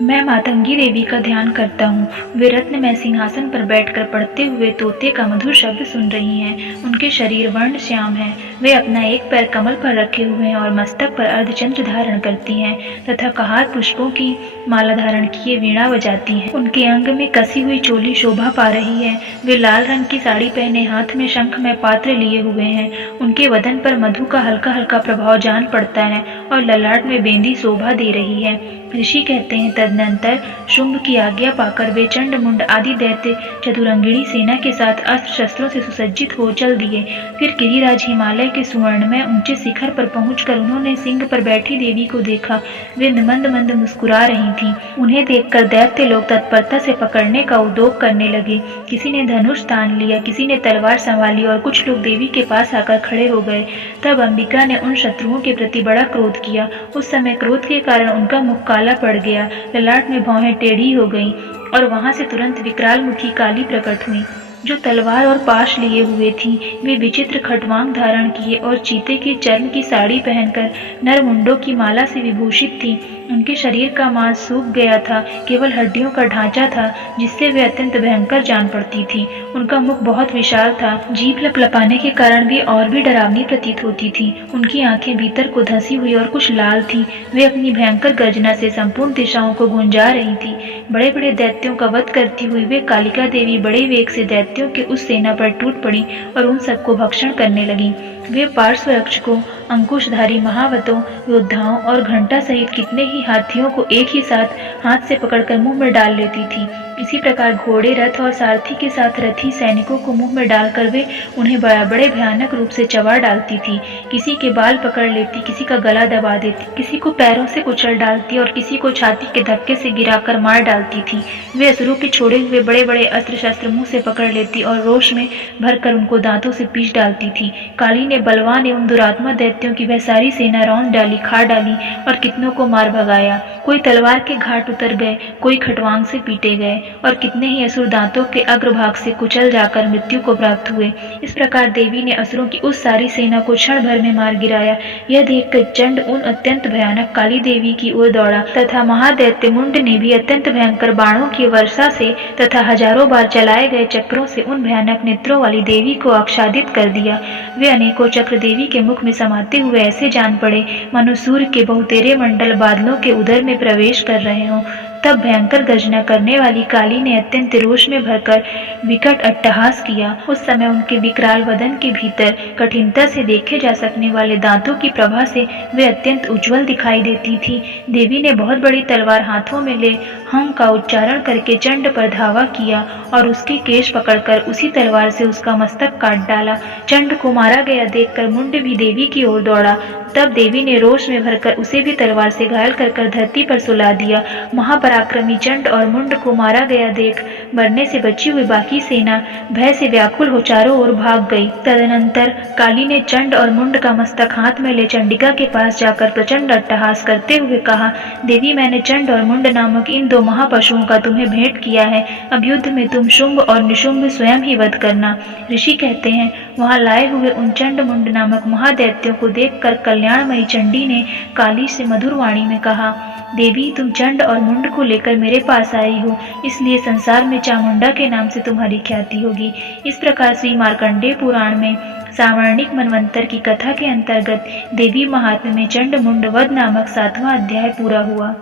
मैं मातंगी देवी का ध्यान करता हूँ। वे रत्न में सिंहासन पर बैठकर पढ़ते हुए तोते का मधुर शब्द सुन रही हैं। उनके शरीर वर्ण श्याम है। वे अपना एक पैर कमल पर रखे हुए हैं और मस्तक पर अर्धचंद्र धारण करती हैं तथा कहार पुष्पों की माला धारण किए वीणा बजाती हैं। उनके अंग में कसी हुई चोली शोभा पा रही है। वे लाल रंग की साड़ी पहने हाथ में शंख में पात्र लिए हुए हैं। उनके वदन पर मधु का हल्का हल्का प्रभाव जान पड़ता है और ललाट में बेंदी शोभा दे रही है। ऋषि कहते हैं तदनंतर शुंभ की आज्ञा पाकर वे चंड मुंड आदि दैत्य चतुरंगिणी सेना के साथ अस्त्र शस्त्रों से सुसज्जित हो चल दिए। फिर गिरिराज हिमालय के सुवर्ण में ऊंचे शिखर पर पहुंचकर उन्होंने सिंह पर बैठी देवी को देखा। वे मंद मंद मुस्कुरा रही थीं। उन्हें देखकर दैत्य लोग तत्परता से पकड़ने का उद्योग करने लगे। किसी ने धनुष तान लिया, किसी ने तलवार संभाली और कुछ लोग देवी के पास आकर खड़े हो गए। तब अंबिका ने उन शत्रुओं के प्रति बड़ा क्रोध किया। उस समय क्रोध के कारण उनका मुख काला पड़ गया, ललाट में भौहें टेढ़ी हो गईं और वहां से तुरंत विकराल मुखी काली प्रकट हुई जो तलवार और पाश लिए हुए थी। वे विचित्र खटवांग धारण किए और चीते के चर्म की साड़ी पहनकर नर मुंडों की माला से विभूषित थी। उनके शरीर का मांस सूख गया था, केवल हड्डियों का ढांचा था जिससे वे अत्यंत भयंकर जान पड़ती थी। उनका मुख बहुत विशाल था, जीभ लपलपाने के कारण वे और भी डरावनी प्रतीत होती थी। उनकी आंखें भीतर को धंसी हुई और कुछ लाल थी। वे अपनी भयंकर गर्जना से संपूर्ण दिशाओं को गूंजा रही थी। बड़े बड़े दैत्यों का वध करती हुई वे कालिका देवी बड़े वेग से दैत्यों के उस सेना पर टूट पड़ी और उन सबको भक्षण करने लगी। वे पार्श्व रक्षकों, अंकुशधारी महावतों, योद्धाओं और घंटा सहित कितने ही हाथियों को एक ही साथ हाथ से पकड़कर मुंह में डाल लेती थी। इसी प्रकार घोड़े, रथ और सारथी के साथ रथी सैनिकों को मुंह में डालकर वे उन्हें बड़े भयानक रूप से चबा डालती थी। किसी के बाल पकड़ लेती, किसी का गला दबा देती, किसी को पैरों से कुचल डालती और किसी को छाती के धक्के से गिराकर मार डालती थी। वे असुरों के छोड़े हुए बड़े बड़े अस्त्र शस्त्र मुंह से पकड़ लेती और रोष में भरकर उनको दांतों से पीस डालती थी। काली ने, बलवान एवं दुरात्मा दैत्यों की वह सारी सेना रौंद डाली, खा डाली और कितनों को मार भगाया। कोई तलवार के घाट उतर गए, कोई खटवांग से पीटे गए और कितने ही असुर दांतों के अग्रभाग से कुचल जाकर मृत्यु को प्राप्त हुए। इस प्रकार देवी ने असुरों की उस सारी सेना को क्षण भर में मार गिराया। यह देखकर चंड उन अत्यंत भयानक काली देवी की ओर दौड़ा तथा महादैत्य मुंड ने भी अत्यंत भयंकर बाणों की वर्षा से तथा हजारों बार चलाए गए चक्रों से उन भयानक नेत्रों वाली देवी को आच्छादित कर दिया। वे अनेकों चक्र देवी के मुख में समाते हुए ऐसे जान पड़े मानो सूर्य के बहुतेरे मंडल बादलों के उदर में प्रवेश कर रहे हों। तब भयंकर गर्जना करने वाली काली ने अत्यंत रोष में भरकर विकट अट्टहास किया। उस समय उनके विकराल वदन के भीतर कठिनता से देखे जा सकने वाले दांतों की प्रभा से वे अत्यंत उज्जवल दिखाई देती थी। देवी ने बहुत बड़ी तलवार हाथों में ले हम का उच्चारण करके चंड पर धावा किया और उसके केश पकड़कर उसी तलवार से उसका मस्तक काट डाला। चंड को मारा गया देखकर मुंड भी देवी की ओर दौड़ा। तब देवी ने रोष में भरकर उसे भी तलवार से घायल कर धरती पर सुला दिया। महापराक्रमी चंड और मुंड को मारा गया देख मरने से बची हुई बाकी सेना भय से व्याकुल हो चारों ओर भाग गई। तदनंतर काली ने चंड और मुंड का मस्तक हाथ में ले चंडिका के पास जाकर प्रचंड अट्टहास करते हुए कहा, देवी, मैंने चंड और मुंड नामक इन दो महापशुओं का तुम्हें भेंट किया है। अब युद्ध में तुम शुंभ और निशुंभ स्वयं ही वध करना। ऋषि कहते हैं, वहां लाए हुए उन चंड मुंड नामक महादैत्यों को देखकर कल्याणमयी चंडी ने काली से मधुर वाणी में कहा, देवी, तुम चंड और मुंड को लेकर मेरे पास आई हो, इसलिए संसार में चामुंडा के नाम से तुम्हारी ख्याति होगी। इस प्रकार श्री मार्कंडेय पुराण में सावर्णिक मनवंतर की कथा के अंतर्गत देवी महात्म्य में चंड मुंड वध नामक 7वां अध्याय पूरा हुआ।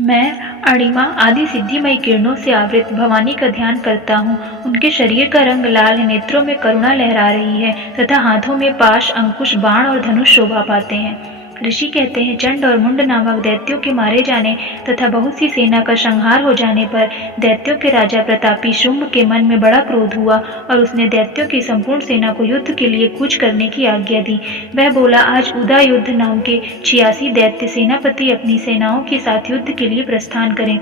मैं अणिमा आदि सिद्धिमयी किरणों से आवृत भवानी का ध्यान करता हूँ। उनके शरीर का रंग लाल है, नेत्रों में करुणा लहरा रही है तथा हाथों में पाश, अंकुश, बाण और धनुष शोभा पाते हैं। ऋषि कहते हैं, चंड और मुंड नामक दैत्यों के मारे जाने तथा बहुत सी सेना का संहार हो जाने पर दैत्यों के राजा प्रतापी शुंभ के मन में बड़ा क्रोध हुआ और उसने दैत्यों की संपूर्ण सेना को युद्ध के लिए कूच करने की आज्ञा दी। वह बोला, आज उदा युद्ध नाम के 86 दैत्य सेनापति अपनी सेनाओं के साथ युद्ध के लिए प्रस्थान करें।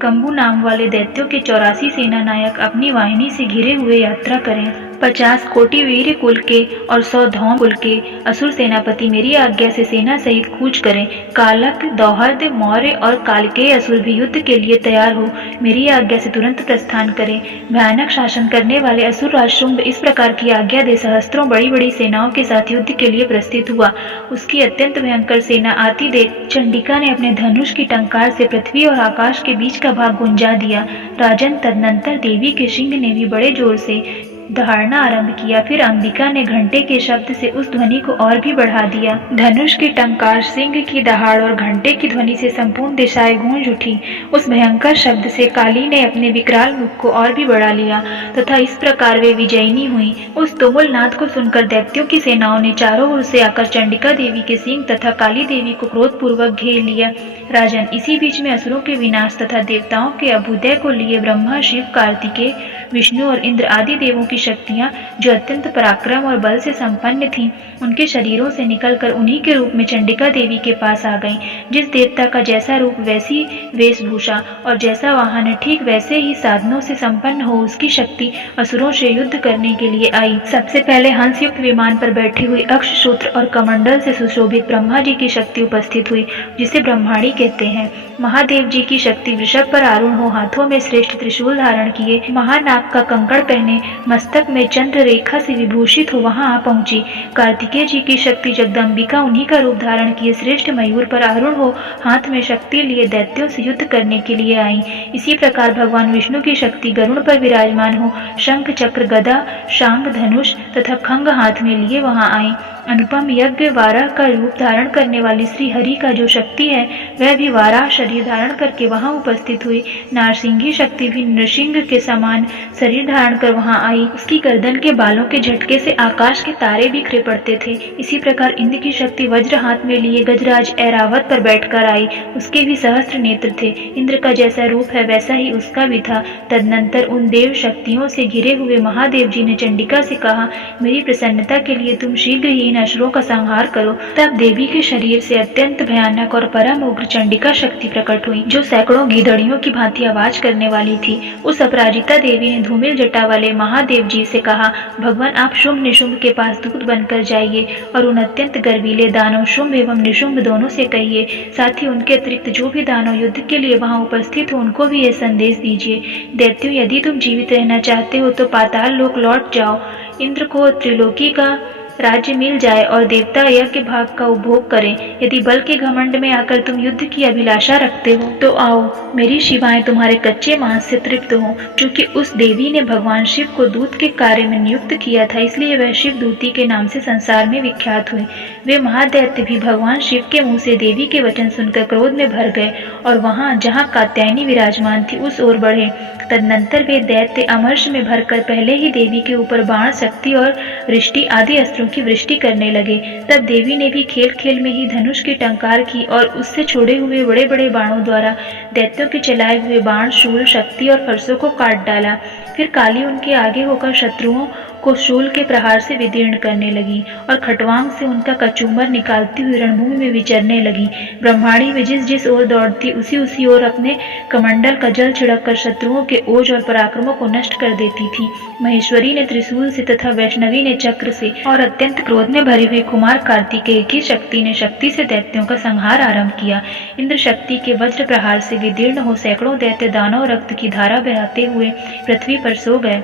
कंबू नाम वाले दैत्यों के 84 सेना नायक अपनी वाहिनी से घिरे हुए यात्रा करें। 50 कोटि वीर कुल के और 100 धौम कुल के असुर सेनापति मेरी आज्ञा से सेना सहित कूच करें। कालक, दौहर्द, मौर्य और कालकेय असुर भी युद्ध के लिए तैयार हो मेरी आज्ञा से तुरंत प्रस्थान करें। भयानक शासन करने वाले असुर राज शुंभ इस प्रकार की आज्ञा दे सहस्त्रों बड़ी बड़ी सेनाओं के साथ युद्ध के लिए प्रस्थित हुआ। उसकी अत्यंत भयंकर सेना आती देख चंडिका ने अपने धनुष की टंकार से पृथ्वी और आकाश के बीच का भाग गुंजा दिया। राजन, तदनंतर देवी के सिंह ने भी बड़े जोर से दहाड़ना आरंभ किया। फिर अंबिका ने घंटे के शब्द से उस ध्वनि को और भी बढ़ा दिया। धनुष की टंकार, सिंह की दहाड़ और घंटे की ध्वनि से संपूर्ण दिशाएं गूंज उठी। उस भयंकर शब्द से काली ने अपने विकराल मुख को और भी बढ़ा लिया तथा इस प्रकार वे विजयिनी हुई। उस तुमुल नाद को सुनकर दैत्यों की सेनाओं ने चारों ओर से आकर चंडिका देवी के सिंह तथा काली देवी को क्रोधपूर्वक घेर लिया। राजन, इसी बीच में असुरों के विनाश तथा देवताओं के अभ्युदय को लिए ब्रह्मा, शिव, कार्तिकेय, विष्णु और इंद्र आदि देवों की शक्तियां जो अत्यंत पराक्रम और बल से संपन्न थीं, उनके शरीरों से निकलकर उन्हीं के रूप में चंडिका देवी के पास आ गईं। जिस देवता का जैसा रूप वैसी वेशभूषा और जैसा वाहन ठीक वैसे ही साधनों से संपन्न हो उसकी शक्ति असुरों से युद्ध करने के लिए आई। सबसे पहले हंसयुक्त विमान पर बैठी हुई अक्षसूत्र और कमंडल से सुशोभित ब्रह्मा जी की शक्ति उपस्थित हुई, जिसे ब्रह्माणी कहते हैं। महादेव जी की शक्ति वृषभ पर आरूढ़ हो हाथों में श्रेष्ठ त्रिशूल धारण किए, महानाग का कंकड़ पहने, मस्तक में चंद्र रेखा से विभूषित हो वहां आ पहुंची। कार्तिकेय जी की शक्ति जगदम्बिका उन्हीं का रूप धारण किए श्रेष्ठ मयूर पर आरूढ़ हो हाथ में शक्ति लिए दैत्यों से युद्ध करने के लिए आई। इसी प्रकार भगवान विष्णु की शक्ति गरुड़ पर विराजमान हो शंख, चक्र, गदा, शांग, धनुष तथा खंग हाथ में लिए वहां आई। अनुपम यज्ञ वाराह का रूप धारण करने वाली श्री हरि का जो शक्ति है वह भी वाराह शरीर धारण करके वहां उपस्थित हुई। नारसिंही शक्ति भी नृसिंह के समान शरीर धारण कर वहां आई। उसकी गर्दन के बालों के झटके से आकाश के तारे बिखरे पड़ते थे। इसी प्रकार इंद्र की शक्ति वज्र हाथ में लिए गजराज ऐरावत पर बैठकर आई। उसके भी सहस्त्र नेत्र थे। इंद्र का जैसा रूप है वैसा ही उसका भी था। तदनंतर उन देव शक्तियों से घिरे हुए महादेव जी ने चंडिका से कहा, मेरी प्रसन्नता के लिए तुम शीघ्र ही इन असुरों का संहार करो। तब देवी के शरीर से अत्यंत भयानक और परम उग्र चंडिका शक्ति प्रकट हुई, जो सैकड़ों गीदड़ियों की भांति आवाज करने वाली थी। उस अपराजिता देवी ने धूमिल जटा वाले महादेव जी से कहा, भगवान आप शुंभ निशुंभ के पास दूत बनकर जाइए और उन अत्यंत गर्वीले दानव शुंभ एवं निशुंभ दोनों से कहिए, साथ ही उनके अतिरिक्त जो भी दानव युद्ध के लिए वहां उपस्थित हो उनको भी यह संदेश दीजिए, दैत्यों यदि तुम जीवित रहना चाहते हो तो पाताल लोक लौट जाओ। इंद्र को त्रिलोकी का राज्य मिल जाए और देवता यज्ञ भाग का उपभोग करें। यदि बल के घमंड में आकर तुम युद्ध की अभिलाषा रखते हो तो आओ, मेरी शिवाएं तुम्हारे कच्चे मांस से तृप्त हो। क्योंकि उस देवी ने भगवान शिव को दूत के कार्य में नियुक्त किया था, इसलिए वह शिव दूती के नाम से संसार में विख्यात हुई। वे महादैत्य भी भगवान शिव के मुंह से देवी के वचन सुनकर क्रोध में भर गए और वहां जहां कात्यायनी विराजमान थी उस ओर बढ़े। तदनंतर वे दैत्य अमर्ष में भरकर पहले ही देवी के ऊपर बाण, शक्ति और रिष्टि आदि अस्त्रों की वृष्टि करने लगे। तब देवी ने भी खेल खेल में ही धनुष की टंकार की और उससे छोड़े हुए बड़े बड़े बाणों द्वारा दैत्यों के चलाए हुए बाण, शूल, शक्ति और फरसों को काट डाला। फिर काली उनके आगे होकर शत्रुओं को शूल के प्रहार से विदीर्ण करने लगी और खटवांग से उनका कचूमर निकालती हुई रणभूमि में विचरने लगी। ब्रह्माणी भी जिस जिस ओर दौड़ती उसी ओर अपने कमंडल का जल छिड़ककर शत्रुओं के ओज और पराक्रमों को नष्ट कर देती थी। महेश्वरी ने त्रिशूल से तथा वैष्णवी ने चक्र से और अत्यंत क्रोध में भरी हुई कुमार कार्तिकेय की शक्ति ने शक्ति से दैत्यों का संहार आरंभ किया। इंद्र शक्ति के वज्र प्रहार से विदीर्ण हो सैकड़ों दैत्य दानव रक्त की धारा बहाते हुए पृथ्वी पर सो गए।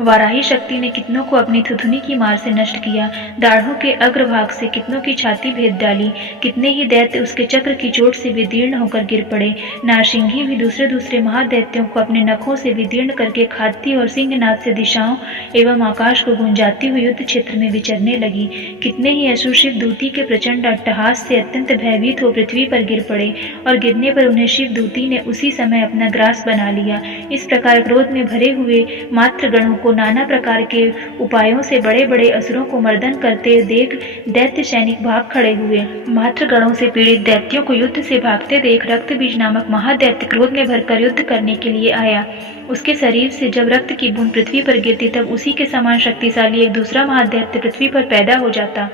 वाराही शक्ति ने कितनों को अपनी थुथुनी की मार से नष्ट किया, दाढ़ों के अग्रभाग से कितनों की छाती भेद डाली, कितने ही दैत्य उसके चक्र की चोट से विदीर्ण होकर गिर पड़े। नारसिंही भी दूसरे महादैत्यों को अपने नखों से विदीर्ण करके खाती और सिंहनाद से दिशाओं एवं आकाश को गुंजाती हुई युद्ध क्षेत्र में विचरने लगी। कितने ही असुर शिव दूती के प्रचंड अट्टहास से अत्यंत भयभीत हो पृथ्वी पर गिर पड़े और गिरने पर उन्हें शिव दूती ने उसी समय अपना ग्रास बना लिया। इस प्रकार क्रोध में भरे हुए मात्र गणों को नाना प्रकार के उपायों से बड़े बड़े असुरों को मर्दन करते देख दैत्य सैनिक भाग खड़े हुए। मात्र गणों से पीड़ित दैत्यों को युद्ध से भागते देख रक्तबीज नामक महादैत्य क्रोध में भरकर युद्ध करने के लिए आया। उसके शरीर से जब रक्त की बूंद पृथ्वी पर गिरती तब उसी के समान शक्तिशाली एक दूसरा महादैत्य पृथ्वी पर पैदा हो जाता।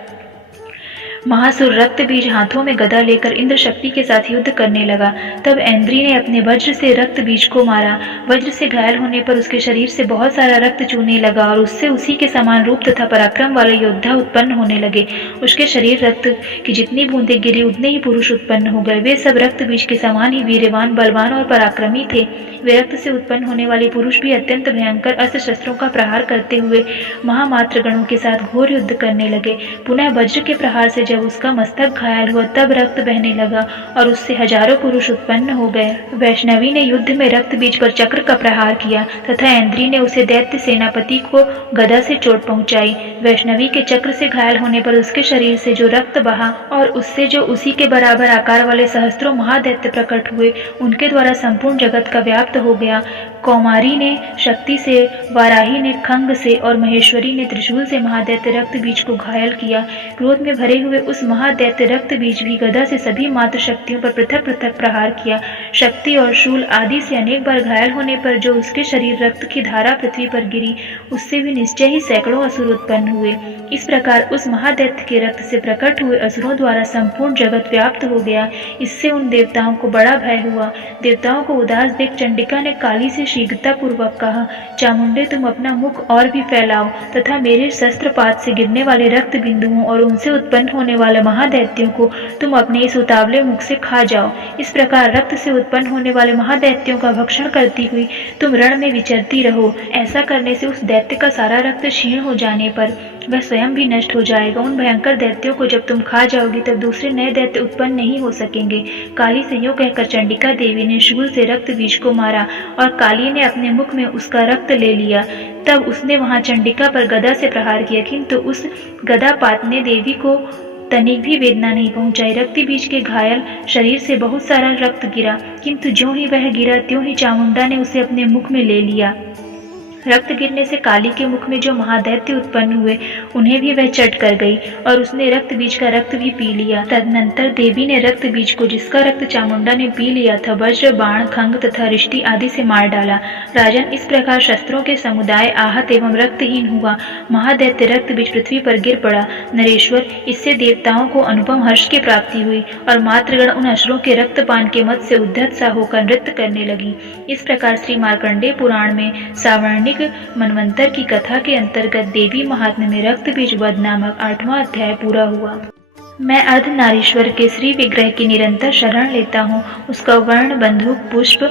महासुर रक्त बीज हाथों में गदा लेकर इंद्र शक्ति के साथ युद्ध करने लगा। तब ऐन्द्री ने अपने वज्र से रक्त बीज को मारा। वज्र से घायल होने पर उसके शरीर से बहुत सारा रक्त चूने लगा और उससे उसी के समान रूप तथा पराक्रम वाले योद्धा उत्पन्न होने लगे। उसके शरीर रक्त की जितनी बूंदें गिरी उतने ही पुरुष उत्पन्न हो गए। वे सब रक्त बीज के समान ही वीर्यवान, बलवान और पराक्रमी थे। वे रक्त से उत्पन्न होने वाले पुरुष भी अत्यंत भयंकर अस्त्र शस्त्रों का प्रहार करते हुए महामात्र गणों के साथ घोर युद्ध करने लगे। पुनः वज्र के प्रहार से जब उसका मस्तक घायल हुआ तब रक्त बहने लगा और उससे हजारों पुरुष उत्पन्न हो गए। वैष्णवी ने युद्ध में रक्त बीज पर चक्र का प्रहार किया तथा ऐन्द्री ने उसे दैत्य सेनापति को गदा से चोट पहुंचाई। वैष्णवी के चक्र से घायल होने पर उसके शरीर से जो रक्त बहा और उससे जो उसी के बराबर आकार वाले सहस्त्रों महादैत्य प्रकट हुए, उनके द्वारा संपूर्ण जगत का व्याप्त हो गया। कौमारी ने शक्ति से, वाराही ने खंग से और महेश्वरी ने त्रिशूल से महादैत्य रक्त बीज को घायल किया। क्रोध में भरे हुए उस महादैत्य रक्त बीज भी गदा से सभी मात्र शक्तियों पर पृथक पृथक प्रहार किया। शक्ति और शूल आदि से अनेक बार घायल होने पर जो उसके शरीर रक्त की धारा पृथ्वी पर गिरी, उससे भी निश्चय ही सैकड़ों असुर उत्पन्न हुए। इस प्रकार उस महादैत्य के रक्त से प्रकट हुए असुरों द्वारा संपूर्ण जगत व्याप्त हो गया। इससे उन देवताओं को बड़ा भय हुआ। देवताओं को उदास देख चंडिका ने काली से शीघ्रतापूर्वक कहा, चामुंडे तुम अपना मुख और भी फैलाओ तथा मेरे शस्त्रपात से गिरने वाले रक्त बिंदुओं और उनसे उत्पन्न होने वाले महादैत्यों को तुम अपने इस उतावले मुख से खा जाओ। इस प्रकार रक्त से उत्पन्न होने वाले महादैत्यों का भक्षण करती हुई तुम रण में विचरती रहो। ऐसा करने से उस दैत्य का सारा रक्त क्षीण हो जाने पर वह स्वयं भी नष्ट हो जाएगा। उन भयंकर दैत्यों को जब तुम खा जाओगी तब दूसरे नए दैत्य उत्पन्न नहीं हो सकेंगे। काली से यूं कहकर चंडिका देवी ने शूल से रक्त बीज को मारा और काली ने अपने मुख में उसका रक्त ले लिया। तब उसने वहां चंडिका पर गदा से प्रहार किया, किंतु उस गदापात ने देवी को तनिक भी वेदना नहीं पहुंचाई। रक्त बीज के घायल शरीर से बहुत सारा रक्त गिरा, किंतु ज्यों ही वह गिरा त्यों ही चामुंडा ने उसे अपने मुख में ले लिया। रक्त गिरने से काली के मुख में जो महादैत्य उत्पन्न हुए उन्हें भी वह चट कर गई और उसने रक्त बीज का रक्त भी पी लिया। तदनंतर देवी ने रक्त बीज को, जिसका रक्त चामुंडा ने पी लिया था, वज्र, बाण, खंग तथा रिष्टि आदि से मार डाला। राजन, इस प्रकार शस्त्रों के समुदाय आहत एवं रक्तहीन हुआ। महादैत्य रक्त बीज पृथ्वी पर गिर पड़ा। नरेश्वर, इससे देवताओं को अनुपम हर्ष की प्राप्ति हुई और मातृगण उन असुरों के रक्तपान के मत से उद्धत सा होकर नृत्य करने लगी। इस प्रकार श्री मार्कंडेय पुराण में सावर्णिक मनवंतर की कथा के अंतर्गत देवी महात्म्य में रक्त बीज वध नामक 8वां अध्याय पूरा हुआ। मैं अर्धनारीश्वर के श्री विग्रह की निरंतर शरण लेता हूँ। उसका वर्ण, बंदूक, पुष्प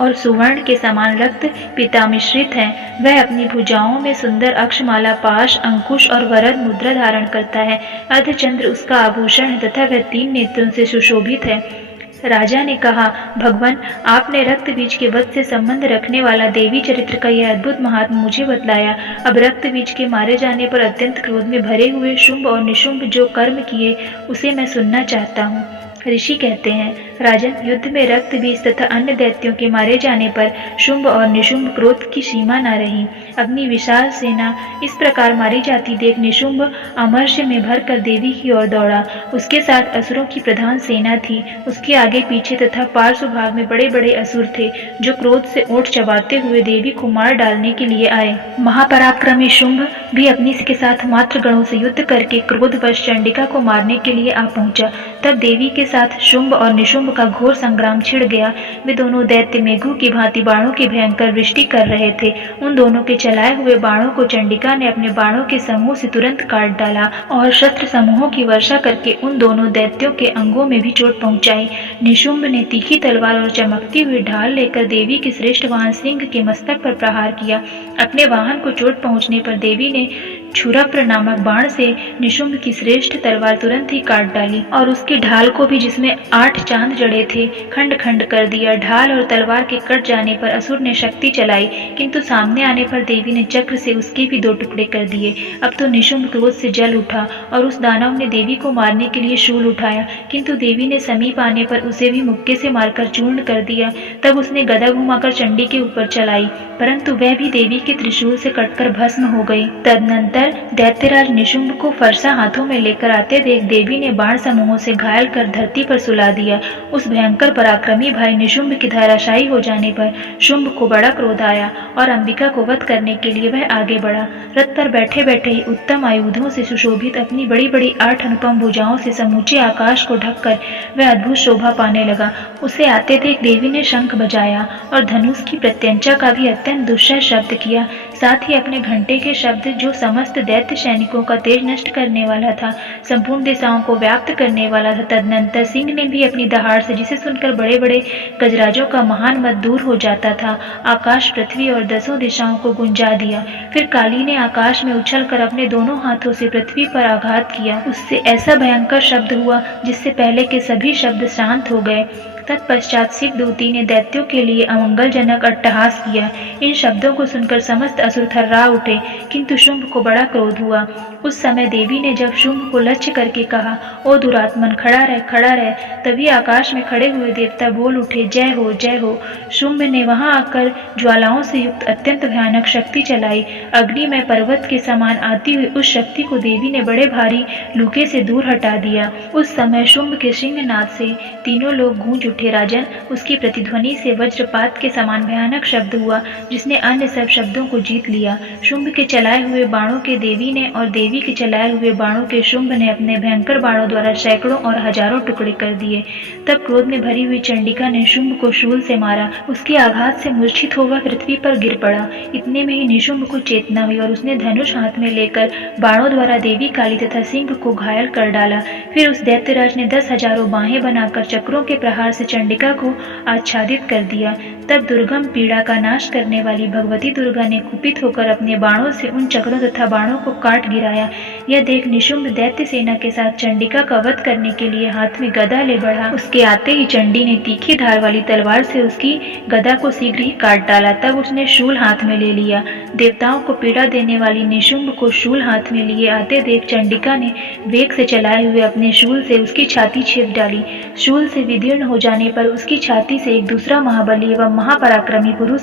और सुवर्ण के समान रक्त पिता मिश्रित है। वह अपनी भुजाओं में सुंदर अक्षमाला, पाश, अंकुश और वरद मुद्रा धारण करता है। अर्धचंद्र उसका आभूषण है तथा वह 3 नेत्रों से सुशोभित है। राजा ने कहा, भगवान, आपने रक्त बीज के वध से संबंध रखने वाला देवी चरित्र का यह अद्भुत महात्म मुझे बतलाया। अब रक्त बीज के मारे जाने पर अत्यंत क्रोध में भरे हुए शुंभ और निशुंभ जो कर्म किए उसे मैं सुनना चाहता हूँ। ऋषि कहते हैं, राजन, युद्ध में रक्त बीज तथा अन्य दैत्यों के मारे जाने पर शुंभ और निशुंभ क्रोध की सीमा न रही। अपनी विशाल सेना इस प्रकार मारी जाती देख निशुंभ अमर्ष्य में भरकर देवी की ओर दौड़ा। उसके साथ असुरों की प्रधान सेना थी। उसके आगे पीछे तथा पार्श्व भाग में बड़े बड़े असुर थे जो क्रोध से ओठ चबाते हुए देवी को मार डालने के लिए आए। महापराक्रमी शुंभ भी अपनी के साथ मात्र गणों से युद्ध करके क्रोधवश चंडिका को मारने के लिए आ पहुंचा। तब देवी के साथ शुंभ और निशुंभ का घोर संग्राम छिड़ गया। वे दोनों दैत्य मेघों की भांति बाणों की भयंकर वृष्टि कर रहे थे। उन दोनों के चलाए हुए बाणों को चंडिका ने अपने बाणों के समूह से तुरंत काट डाला और शस्त्र समूहों की वर्षा करके उन दोनों दैत्यों के अंगों में भी चोट पहुंचाई। निशुंभ ने तीखी तलवार और चमकती हुई ढाल लेकर देवी के श्रेष्ठ वाहन सिंह के मस्तक पर प्रहार किया। अपने वाहन को चोट पहुंचने पर देवी ने छुरप्र नामक बाण से निशुंभ की श्रेष्ठ तलवार तुरंत ही काट डाली और उसकी ढाल को भी, जिसमें 8 चांद जड़े थे, खंड खंड कर दिया। ढाल और तलवार के कट जाने पर असुर ने शक्ति चलाई, किंतु सामने आने पर देवी ने चक्र से उसके भी 2 टुकड़े कर दिए। अब तो निशुंभ क्रोध से जल उठा और उस दानव ने देवी को मारने के लिए शूल उठाया, किंतु देवी ने समीप आने पर उसे भी मुक्के से मारकर चूर्ण कर दिया। तब उसने गदा घुमाकर चंडी के ऊपर चलाई, परंतु वह भी देवी के त्रिशूल से कटकर भस्म हो गई। तदनंतर तदनंतर दैत्यराज निशुंभ को फरसा हाथों में लेकर आते देख देवी ने बाण समूहों से घायल कर धरती पर सुला दिया। उस भयंकर पराक्रमी भाई निशुंभ की धराशायी हो जाने पर शुंभ को बड़ा क्रोध आया और अंबिका को वध करने के लिए वह आगे बढ़ा। रथ पर बैठे बैठे ही उत्तम आयुधों से सुशोभित अपनी बड़ी बड़ी 8 अनुपम भुजाओं से समूचे आकाश को ढककर वह अद्भुत शोभा पाने लगा। उसे आते देख देवी ने शंख बजाया और धनुष की प्रत्यंचा का भी अत्यंत दुस्सह शब्द किया। साथ ही अपने घंटे के शब्द, जो समस्त दैत्य सैनिकों का तेज नष्ट करने वाला था, संपूर्ण दिशाओं को व्याप्त करने वाला था। तदनंतर सिंह ने भी अपनी दहाड़ से, जिसे सुनकर बड़े बड़े गजराजों का महान मत दूर हो जाता था, आकाश, पृथ्वी और 10 दिशाओं को गुंजा दिया। फिर काली ने आकाश में उछलकर अपने दोनों हाथों से पृथ्वी पर आघात किया। उससे ऐसा भयंकर शब्द हुआ जिससे पहले के सभी शब्द शांत हो गए। तत्पश्चात सिख दूती ने दैत्यों के लिए अमंगलजनक अट्टहास किया। इन शब्दों को सुनकर समस्त असुर थर्रा उठे, किंतु शुंभ को बड़ा क्रोध हुआ। उस समय देवी ने जब शुंभ को लक्ष्य करके कहा, ओ दुरात्मन, खड़ा रह, खड़ा रह, तभी आकाश में खड़े हुए देवता बोल उठे, जय हो, जय हो। शुंभ ने वहां आकर ज्वालाओं से युक्त अत्यंत भयानक शक्ति चलाई। अग्नि में पर्वत के समान आती हुई उस शक्ति को देवी ने बड़े भारी लूके से दूर हटा दिया। उस समय शुंभ के सिंहनाद से तीनों लोग गूंज उठे। राजन, उसकी प्रतिध्वनि से वज्रपात के समान भयानक शब्द हुआ, जिसने अन्य सब शब्दों को जीत लिया। शुंभ के चलाए हुए बाणों के देवी ने और देवी के चलाए हुए बाणों के शुंभ ने अपने भयंकर बाणों द्वारा सैकड़ों और हजारों टुकड़े कर दिए। तब क्रोध में भरी हुई चंडिका ने शुंभ को शूल से मारा। उसके आघात से मूर्छित होकर पृथ्वी पर गिर पड़ा। इतने में ही निशुंभ को चेतना हुई और उसने धनुष हाथ में लेकर बाणों द्वारा देवी काली तथा सिंह को घायल कर डाला। फिर उस दैत्यराज ने 10 हजारों बाहें बनाकर चक्रों के प्रहार से चंडिका को आच्छादित कर दिया। तब दुर्गम पीड़ा का नाश करने वाली भगवती दुर्गा ने कुपित होकर अपने बाणों से उन चक्रों तथा बाणों को काट गिराया। यह देख निशुंभ दैत्य सेना के साथ चंडिका का वध करने के लिए हाथ में गदा ले बढ़ा। उसके आते ही चंडी ने तीखी धार वाली तलवार से उसकी गदा को शीघ्र ही काट डाला। तब उसने शूल हाथ में ले लिया। देवताओं को पीड़ा देने वाली निशुंभ को शूल हाथ में लिए आते देख चंडिका ने वेग से चलाए हुए अपने शूल से उसकी छाती छेद डाली। शूल से विदीर्ण हो जाने पर उसकी छाती से एक दूसरा महाबली एवं महापराक्रमी पुरुष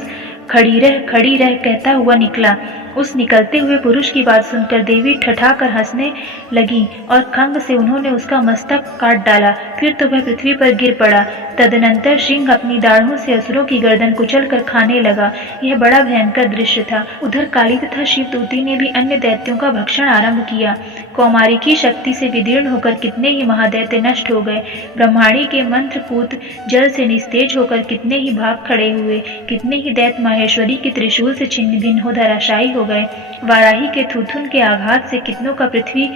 खड़ी रह कहता हुआ निकला। उस निकलते हुए पुरुष की बात सुनकर देवी ठठाकर हंसने लगी और खंग से उन्होंने उसका मस्तक काट डाला। फिर तो वह पृथ्वी पर गिर पड़ा। तदनंतर सिंह अपनी दाढ़ों से असुरों की गर्दन कुचल कर खाने लगा। यह बड़ा भयंकर दृश्य था। उधर काली तथा शिवदूती ने भी अन्य दैत्यों का भक्षण आरंभ किया। कौमारी की शक्ति से विदीर्ण होकर कितने ही महादैत्य नष्ट हो गए। ब्रह्माणी के मंत्रपूत जल से निस्तेज होकर कितने ही भाग खड़े हुए। कितने ही दैत्य माहेश्वरी के त्रिशूल से छिन्न भिन्न हो धराशायी हो गए। वाराही के थूथुन के आघात से कितनों का पृथ्वी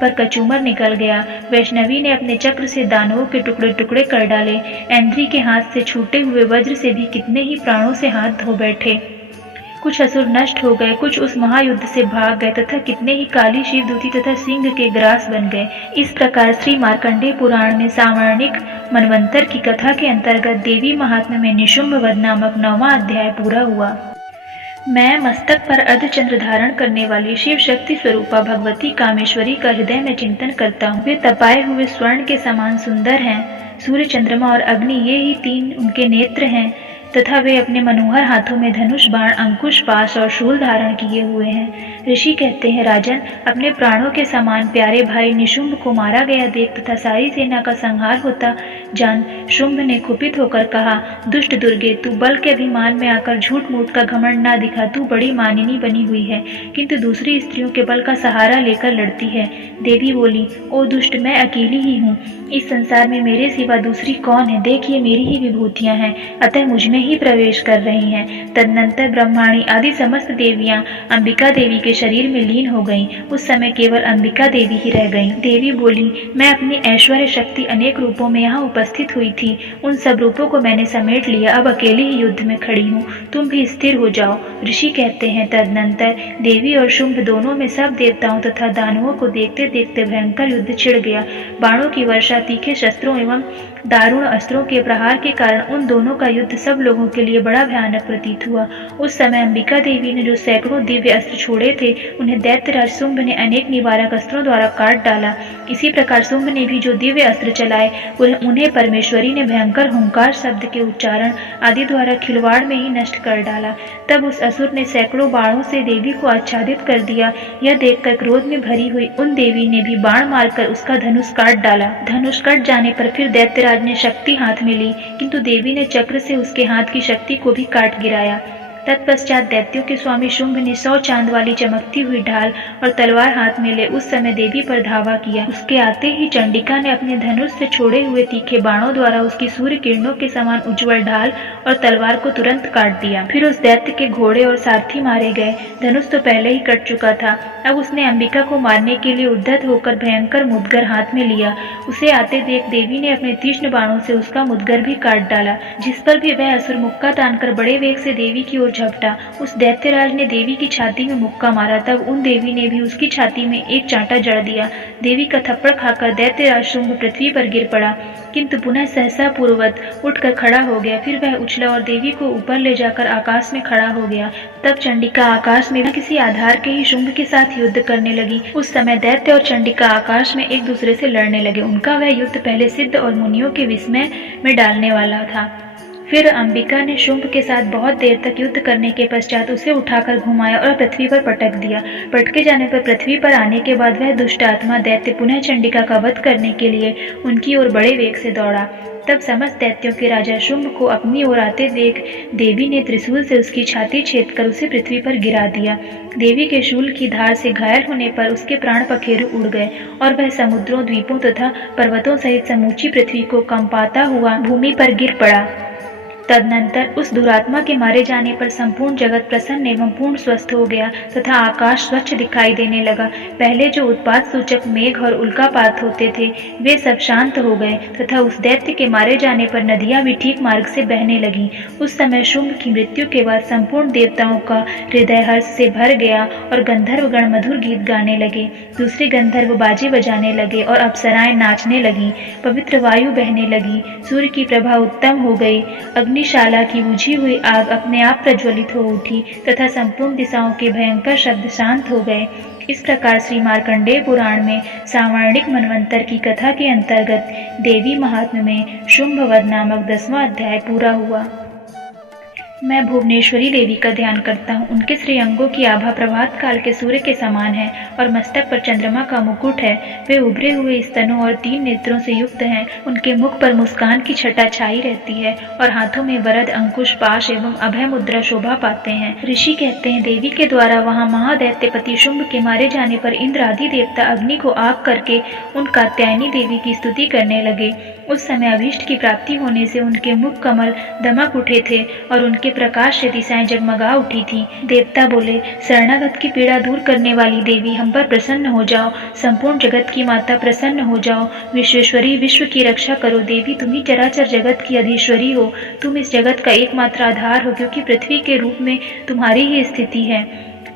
पर कचूमर निकल गया। वैष्णवी ने अपने चक्र से दानवों के टुकड़े टुकड़े कर डाले। ऐन्द्री के हाथ से छूटे हुए वज्र से भी कितने ही प्राणों से हाथ धो बैठे। कुछ असुर नष्ट हो गए, कुछ उस महायुद्ध से भाग गए तथा कितने ही काली, शिवदूती तथा सिंह के ग्रास बन गए। इस प्रकार श्री मार्कंडेय पुराण में सावर्णिक मनवंतर की कथा के अंतर्गत देवी महात्म्य में निशुंभ वध नामक 9वां अध्याय पूरा हुआ। मैं मस्तक पर अर्धचंद्र धारण करने वाली शिव शक्ति स्वरूपा भगवती कामेश्वरी का हृदय में चिंतन करता हूँ। वे तपाए हुए स्वर्ण के समान सुंदर हैं। सूर्य, चंद्रमा और अग्नि, ये ही 3 उनके नेत्र हैं तथा वे अपने मनोहर हाथों में धनुष, बाण, अंकुश, पाश और शूल धारण किए हुए हैं। ऋषि कहते हैं, राजन, अपने प्राणों के समान प्यारे भाई निशुंभ को मारा गया देख तथा सारी सेना का संहार होता जान शुंभ ने कुपित होकर कहा, दुष्ट दुर्गे, तू बल के अभिमान में आकर झूठ मूठ का घमंड ना दिखा। तू बड़ी मानिनी बनी हुई है, किंतु दूसरी स्त्रियों के बल का सहारा लेकर लड़ती है। देवी बोली, ओ दुष्ट, मैं अकेली ही हूँ। इस संसार में मेरे सिवा दूसरी कौन है? देखिए, मेरी ही विभूतियां हैं, अतः मुझमें ही प्रवेश कर रही हैं। तदनंतर ब्रह्माणी आदि समस्त देवियां अंबिका देवी के शरीर में लीन हो गईं। उस समय केवल अंबिका देवी ही रह गईं। देवी बोली, मैं अपनी ऐश्वर्य शक्ति अनेक रूपों में यहाँ उपस्थित हुई थी। उन सब रूपों को मैंने समेट लिया। अब अकेली ही युद्ध में खड़ी हूँ। तुम भी स्थिर हो जाओ। ऋषि कहते हैं, तदनंतर देवी और शुंभ दोनों में सब देवताओं तथा दानवों को देखते देखते भयंकर युद्ध छिड़ गया। बाणों की वर्षा, तीखे शस्त्रों एवं दारुण अस्त्रों के प्रहार के कारण उन दोनों का युद्ध सब लोगों के लिए बड़ा भयानक प्रतीत हुआ। उस समय अंबिका देवी ने जो सैकड़ों दिव्य अस्त्र छोड़े थे, उन्हें दैत्यराज शुंभ ने अनेक निवारक अस्त्रों द्वारा काट डाला। इसी प्रकार शुंभ ने भी जो दिव्य अस्त्र चलाए उन्हें परमेश्वरी ने भयंकर हुंकार शब्द के उच्चारण आदि द्वारा खिलवाड़ में ही नष्ट कर डाला। तब उस असुर ने सैकड़ों बाणों से देवी को आच्छादित कर दिया। यह देखकर क्रोध में भरी हुई उन देवी ने भी बाण मारकर उसका धनुष काट डाला। धनुष कट जाने पर फिर दैत्यराज ने शक्ति हाथ में ली, किंतु देवी ने चक्र से उसके हाथ की शक्ति को भी काट गिराया। तत्पश्चात दैत्यों के स्वामी शुंभ ने 100 चांद वाली चमकती हुई ढाल और तलवार हाथ में ले उस समय देवी पर धावा किया। उसके आते ही चंडिका ने अपने धनुष से छोड़े हुए तीखे बाणों द्वारा उसकी सूर्य किरणों के समान उज्जवल ढाल और तलवार को तुरंत काट दिया। फिर उस दैत्य के घोड़े और सारथी मारे गए। धनुष तो पहले ही कट चुका था। अब उसने अंबिका को मारने के लिए उद्यत होकर भयंकर मुद्गर हाथ में लिया। उसे आते देख देवी ने अपने तीक्ष्ण बाणों से उसका मुद्गर भी काट डाला, जिस पर भी वह असुर मुक्का तानकर बड़े वेग से देवी की ओर झपटा। उस दैत्यराज ने देवी की छाती में मुक्का मारा, तब उन देवी ने भी उसकी छाती में एक चांटा जड़ दिया। देवी का थप्पड़ खाकर दैत्यराज शुंभ पृथ्वी पर गिर पड़ा, किंतु पुनः सहसा पूर्ववत उठकर खड़ा हो गया। फिर वह उछला और देवी को ऊपर ले जाकर आकाश में खड़ा हो गया। तब चंडिका आकाश में किसी आधार के ही शुंभ के साथ युद्ध करने लगी। उस समय दैत्य और चंडिका आकाश में एक दूसरे से लड़ने लगे। उनका वह युद्ध पहले सिद्ध और मुनियों के विस्मय में डालने वाला था। फिर अंबिका ने शुंभ के साथ बहुत देर तक युद्ध करने के पश्चात उसे उठाकर घुमाया और पृथ्वी पर पटक दिया। पटके जाने पर पृथ्वी पर आने के बाद वह दुष्ट आत्मा दैत्य पुनः चंडिका का वध करने के लिए उनकी ओर बड़े वेग से दौड़ा। तब समस्त दैत्यों के राजा शुंभ को अपनी ओर आते देख देवी ने त्रिशूल से उसकी छाती छेदकर उसे पृथ्वी पर गिरा दिया। देवी के शूल की धार से घायल होने पर उसके प्राण पखेरु उड़ गए और वह समुद्रों, द्वीपों तथा पर्वतों सहित समूची पृथ्वी को कंपाता हुआ भूमि पर गिर पड़ा। तदनंतर उस दुरात्मा के मारे जाने पर संपूर्ण जगत प्रसन्न एवं पूर्ण स्वस्थ हो गया तथा आकाश स्वच्छ दिखाई देने लगा। पहले जो उत्पात सूचक मेघ और उल्कापात होते थे वे सब शांत हो गए तथा उस दैत्य के मारे जाने पर नदियां भी ठीक मार्ग से बहने लगीं। उस समय शुंभ की मृत्यु के बाद संपूर्ण देवताओं का हृदय हर्ष से भर गया और गंधर्व गण मधुर गीत गाने लगे। दूसरे गंधर्व बाजे बजाने लगे और अप्सराएं नाचने लगीं। पवित्र वायु बहने लगी। सूर्य की प्रभा उत्तम हो गई। अग्निशाला की बुझी हुई आग अपने आप प्रज्वलित हो उठी तथा संपूर्ण दिशाओं के भयंकर शब्द शांत हो गए। इस प्रकार श्री मार्कंडेय पुराण में सावर्णिक मनवंतर की कथा के अंतर्गत देवी महात्म्य में शुंभवध नामक 10वां अध्याय पूरा हुआ। मैं भुवनेश्वरी देवी का ध्यान करता हूँ। उनके श्रीअंगों की आभा प्रभात काल के सूर्य के समान है और मस्तक पर चंद्रमा का मुकुट है। वे उभरे हुए स्तनों और 3 नेत्रों से युक्त हैं। उनके मुख पर मुस्कान की छटा छाई रहती है और हाथों में वरद, अंकुश, पाश एवं अभय मुद्रा शोभा पाते हैं। ऋषि कहते हैं देवी के द्वारा वहाँ महादैत्यपति शुंभ के मारे जाने पर इंद्र आदि देवता अग्नि को आग करके उन कात्यायनी देवी की स्तुति करने लगे। उस समय अभीष्ट की प्राप्ति होने से उनके मुख कमल दमक उठे थे और उनके प्रकाश से दिशाएं जगमगा उठी थी। देवता बोले, शरणागत की पीड़ा दूर करने वाली देवी हम पर प्रसन्न हो जाओ। संपूर्ण जगत की माता प्रसन्न हो जाओ। विश्वेश्वरी, विश्व की रक्षा करो। देवी तुम ही चराचर जगत की अधीश्वरी हो। तुम इस जगत का एकमात्र आधार हो, क्योंकि पृथ्वी के रूप में तुम्हारी ही स्थिति है।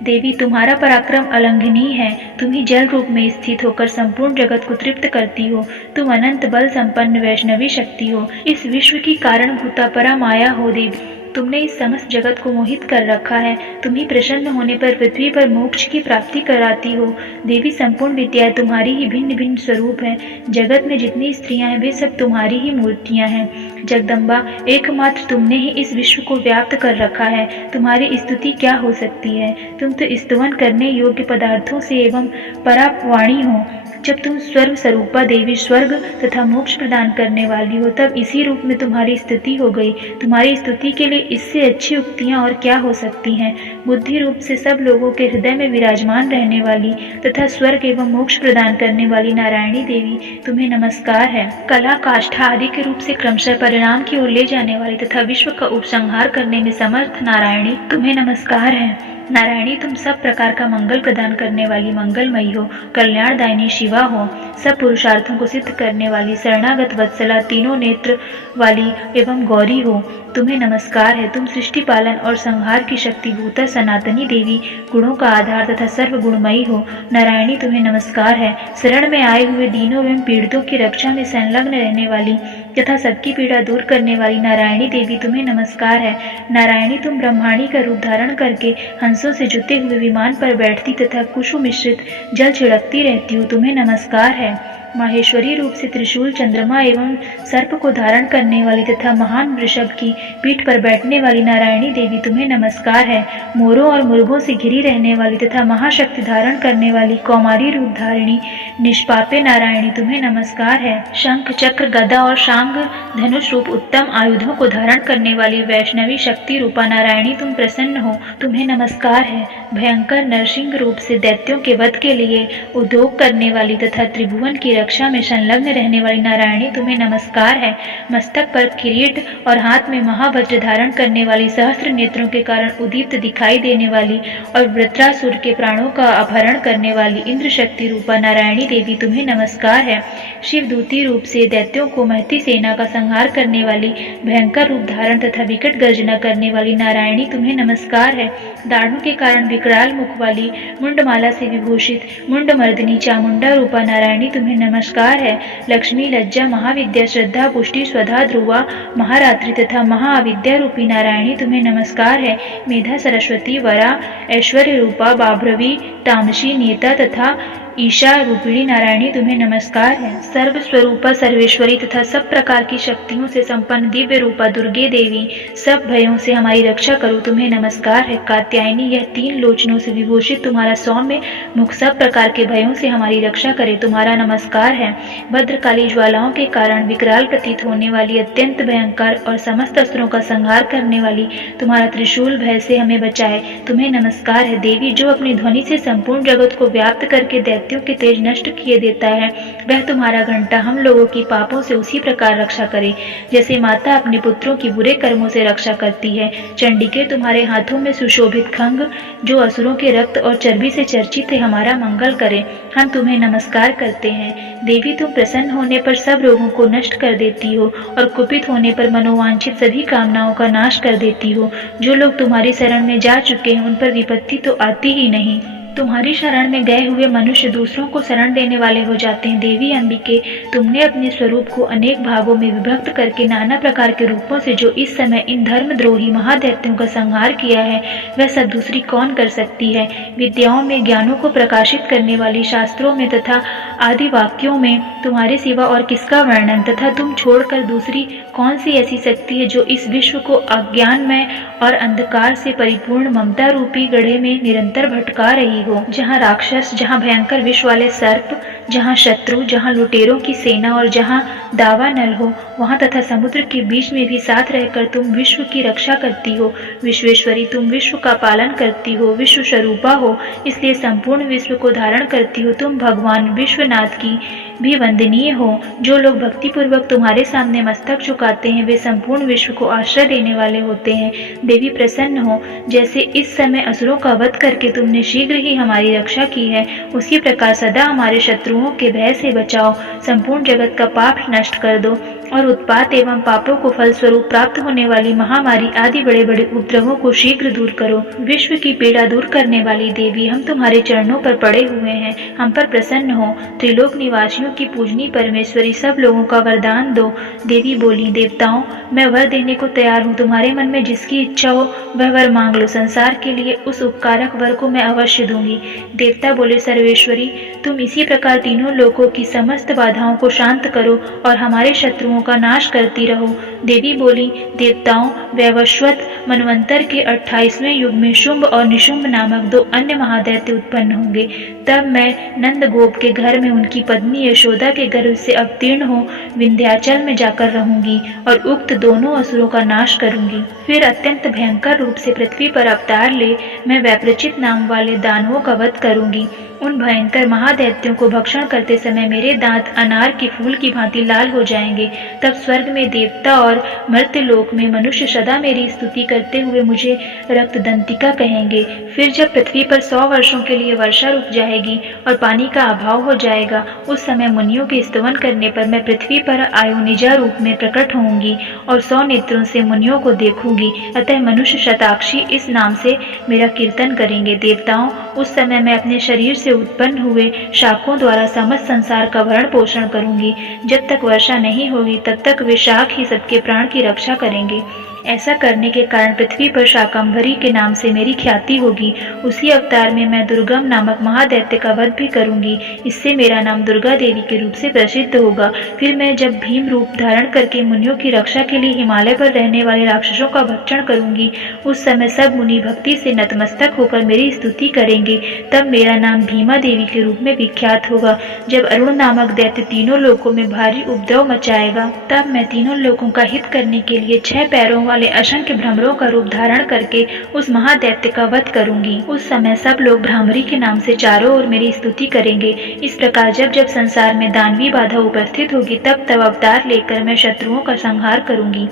देवी तुम्हारा पराक्रम अलंघनीय है। तुम ही जल रूप में स्थित होकर संपूर्ण जगत को तृप्त करती हो। तुम अनंत बल संपन्न वैष्णवी शक्ति हो। इस विश्व की कारणभूता परा माया हो देवी। तुमने इस समस्त जगत को मोहित कर रखा है। तुम ही प्रसन्न होने पर पृथ्वी पर मोक्ष की प्राप्ति कराती हो। देवी संपूर्ण विद्याएं तुम्हारी ही भिन्न भिन्न स्वरूप है। जगत में जितनी स्त्रियां हैं वे सब तुम्हारी ही मूर्तियां हैं। जगदम्बा, एकमात्र तुमने ही इस विश्व को व्याप्त कर रखा है। तुम्हारी स्तुति क्या हो सकती है। तुम तो स्तुवन करने योग्य पदार्थों से एवं परावाणी हो। जब तुम स्वर्ग स्वरूपा देवी स्वर्ग तथा मोक्ष प्रदान करने वाली हो, तब इसी रूप में तुम्हारी स्तुति हो गई। तुम्हारी स्तुति के लिए इससे अच्छी उक्तियां और क्या हो सकती हैं। बुद्धि रूप से सब लोगों के हृदय में विराजमान रहने वाली तथा स्वर्ग एवं मोक्ष प्रदान करने वाली नारायणी देवी, तुम्हें नमस्कार है। कला, काष्ठा आदि के रूप से क्रमशः परिणाम की ओर ले जाने वाली तथा विश्व का उपसंहार करने में समर्थ नारायणी, तुम्हें नमस्कार है। नारायणी, तुम सब प्रकार का मंगल प्रदान करने वाली मंगलमयी हो, कल्याणदायिनी शिवा हो, सब पुरुषार्थों को सिद्ध करने वाली शरणागत वत्सला, तीनों नेत्र वाली एवं गौरी हो, तुम्हें नमस्कार है। तुम सृष्टि पालन और संहार की शक्तिभूता सनातनी देवी, गुणों का आधार तथा सर्व गुणमयी हो। नारायणी, तुम्हें नमस्कार है। शरण में आए हुए दीनों एवं पीड़ितों की रक्षा में संलग्न रहने वाली तथा सबकी पीड़ा दूर करने वाली नारायणी देवी, तुम्हें नमस्कार है। नारायणी, तुम ब्रह्माणी का रूप धारण करके हंसों से जुते हुए विमान पर बैठती तथा कुसुम मिश्रित जल छिड़कती रहती हो, तुम्हें नमस्कार है। माहेश्वरी रूप से त्रिशूल, चंद्रमा एवं सर्प को धारण करने वाली तथा महान वृषभ की पीठ पर बैठने वाली नारायणी देवी तुम्हें नमस्कार है। मोरों और मुर्गों से घिरी रहने वाली तथा महाशक्ति धारण करने वाली कौमारी रूप धारिणी निष्पापे नारायणी तुम्हें नमस्कार है। शंख, चक्र, गदा और शांग धनुष रूप उत्तम आयुधों को धारण करने वाली वैष्णवी शक्ति रूपा नारायणी तुम प्रसन्न हो, तुम्हें नमस्कार है। भयंकर नरसिंह रूप से दैत्यों के वध के लिए उद्योग करने वाली तथा त्रिभुवन की रक्षा में संलग्न रहने वाली नारायणी तुम्हें नमस्कार है। मस्तक पर किरीट और हाथ में महावज्र धारण करने वाली, सहस्त्र नेत्रों के कारण उदीप्त दिखाई देने वाली और वृत्रासुर के प्राणों का अपहरण करने वाली इंद्र शक्ति रूपा नारायणी देवी तुम्हें नमस्कार है। शिवदूती रूप से दैत्यों को महती सेना का संहार करने वाली, भयंकर रूप धारण तथा विकट गर्जना करने वाली नारायणी तुम्हें नमस्कार है। दाढ़ों के कारण विकराल मुख वाली, मुंडमाला से विभूषित मुंडमर्दिनी चामुंडा रूपा नारायणी तुम्हें नमस्कार है। लक्ष्मी, लज्जा, महाविद्या, श्रद्धा, पुष्टि, स्वधा, ध्रुवा, महारात्रि तथा महाविद्या रूपी नारायणी तुम्हें नमस्कार है। मेधा, सरस्वती, वरा, ऐश्वर्य रूपा, बाभ्रवी, तामसी, नेता तथा ईशा रूपिणी नारायणी तुम्हें नमस्कार है। सर्व स्वरूपा, सर्वेश्वरी तथा सब प्रकार की शक्तियों से संपन्न दिव्य रूपा दुर्गे देवी, सब भयों से हमारी रक्षा करो, तुम्हें नमस्कार है। कात्यायनी, यह 3 लोचनों से विभूषित तुम्हारा सौम्य मुख सब प्रकार के भयों से हमारी रक्षा करे, तुम्हारा नमस्कार है। भद्रकाली, ज्वालाओं के कारण विकराल प्रतीत होने वाली, अत्यंत भयंकर और समस्त अस्त्रों का संहार करने वाली, तुम्हारा त्रिशूल भय से हमें बचाए, तुम्हें नमस्कार है। देवी, जो अपनी ध्वनि से संपूर्ण जगत को व्याप्त करके दैत्यों के तेज नष्ट किए देता है, वह तुम्हारा घंटा हम लोगों की पापों से उसी प्रकार रक्षा करे जैसे माता अपने पुत्रों की बुरे कर्मों से रक्षा करती है। चंडिके, तुम्हारे हाथों में सुशोभित खंग, जो असुरों के रक्त और चर्बी से चर्चित है, हमारा मंगल करे, हम तुम्हें नमस्कार करते हैं। देवी, तुम प्रसन्न होने पर सब रोगों को नष्ट कर देती हो और कुपित होने पर मनोवांछित सभी कामनाओं का नाश कर देती हो। जो लोग तुम्हारी शरण में जा चुके हैं, उन पर विपत्ति तो आती ही नहीं। तुम्हारी शरण में गए हुए मनुष्य दूसरों को शरण देने वाले हो जाते हैं। देवी अंबिके, तुमने अपने स्वरूप को अनेक भागों में विभक्त करके नाना प्रकार के रूपों से जो इस समय इन धर्मद्रोही महादैत्यों का संहार किया है, वह सब दूसरी कौन कर सकती है। विद्याओं में, ज्ञानों को प्रकाशित करने वाली, शास्त्रों में तथा आदि वाक्यों में तुम्हारे सिवा और किसका वर्णन, तथा तुम छोड़कर दूसरी कौन सी ऐसी शक्ति है जो इस विश्व को अज्ञानमय और अंधकार से परिपूर्ण ममता रूपी गड्ढे में निरंतर भटका रही हो। जहाँ राक्षस, जहाँ भयंकर विष वाले सर्प, जहाँ शत्रु, जहाँ लुटेरों की सेना और जहाँ दावानल हो, वहाँ तथा समुद्र के बीच में भी साथ रहकर तुम विश्व की रक्षा करती हो। विश्वेश्वरी, तुम विश्व का पालन करती हो, विश्व स्वरूपा हो, इसलिए संपूर्ण विश्व को धारण करती हो। तुम भगवान विश्वनाथ की भी वंदनीय हो। जो लोग भक्तिपूर्वक तुम्हारे सामने मस्तक झुकाते हैं, वे संपूर्ण विश्व को आश्रय देने वाले होते हैं। देवी, प्रसन्न हो। जैसे इस समय असुरों का वध करके तुमने शीघ्र ही हमारी रक्षा की है, उसी प्रकार सदा हमारे शत्रुओं के भय से बचाओ। संपूर्ण जगत का पाप नष्ट कर दो और उत्पात एवं पापों को फलस्वरूप प्राप्त होने वाली महामारी आदि बड़े बड़े उपद्रवों को शीघ्र दूर करो। विश्व की पीड़ा दूर करने वाली देवी, हम तुम्हारे चरणों पर पड़े हुए हैं, हम पर प्रसन्न हो। त्रिलोक निवासियों की पूजनी परमेश्वरी, सब लोगों का वरदान दो। देवी बोली, देवताओं, मैं वर देने को तैयार हूँ, तुम्हारे मन में जिसकी इच्छा हो वह वर मांग लो। संसार के लिए उस उपकारक वर को मैं अवश्य दूंगी। देवता बोले, सर्वेश्वरी, तुम इसी प्रकार तीनों लोकों की समस्त बाधाओं को शांत करो और हमारे शत्रुओं का नाश करती रहो। देवी बोली, देवताओं, वैवस्वत मनवंतर के 28वें युग में शुंभ और निशुंभ नामक 2 अन्य महादैत्य उत्पन्न होंगे। तब मैं नंद गोप के घर में उनकी पत्नी यशोदा के गर्भ से अवतीर्ण हो विंध्याचल में जाकर रहूंगी और उक्त दोनों असुरों का नाश करूंगी। फिर अत्यंत भयंकर रूप से पृथ्वी पर अवतार ले मैं वैप्रचित नाम वाले दानवों का वध करूंगी। उन भयंकर महादैत्यों को भक्षण करते समय मेरे दांत अनार के फूल की भांति लाल हो जाएंगे। तब स्वर्ग में देवता और मर्त्यलोक में मनुष्य सदा मेरी स्तुति करते हुए मुझे रक्तदंतिका कहेंगे। फिर जब पृथ्वी पर 100 वर्षों के लिए वर्षा रुक जाएगी और पानी का अभाव हो जाएगा, उस समय मुनियों के स्तवन करने पर मैं पृथ्वी पर आयोनिजा रूप में प्रकट होंगी और 100 नेत्रों से मुनियों को देखूंगी। अतः मनुष्य शताक्षी इस नाम से मेरा कीर्तन करेंगे। देवताओं, उस समय मैं अपने शरीर से उत्पन्न हुए शाकों द्वारा समस्त संसार का भरण पोषण करूंगी। जब तक वर्षा नहीं होगी तब तक वे शाक ही सबके प्राण की रक्षा करेंगे। ऐसा करने के कारण पृथ्वी पर शाकंभरी के नाम से मेरी ख्याति होगी। उसी अवतार में मैं दुर्गम नामक महादैत्य का वध भी करूंगी। इससे मेरा नाम दुर्गा देवी के रूप से प्रसिद्ध होगा। फिर मैं जब भीम रूप धारण करके मुनियों की रक्षा के लिए हिमालय पर रहने वाले राक्षसों का भक्षण करूंगी, उस समय सब मुनि भक्ति से नतमस्तक होकर मेरी स्तुति करेंगे। तब मेरा नाम भीमा देवी के रूप में विख्यात होगा। जब अरुण नामक दैत्य तीनों लोकों में भारी उपद्रव मचाएगा, तब मैं तीनों लोगों का हित करने के लिए 6 पैरों वाले असंख्य भ्रमरों का रूप धारण करके उस महादैत्य का वध करूंगी। उस समय सब लोग भ्रामरी के नाम से चारों ओर मेरी स्तुति करेंगे। इस प्रकार जब जब संसार में दानवी बाधा उपस्थित होगी, तब तब अवतार लेकर मैं शत्रुओं का संहार करूंगी।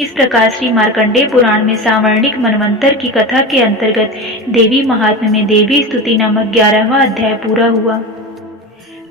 इस प्रकार श्री मार्कंडेय पुराण में सावर्णिक मनवंतर की कथा के अंतर्गत देवी महात्म्य में देवी स्तुति नामक 11वां अध्याय पूरा हुआ।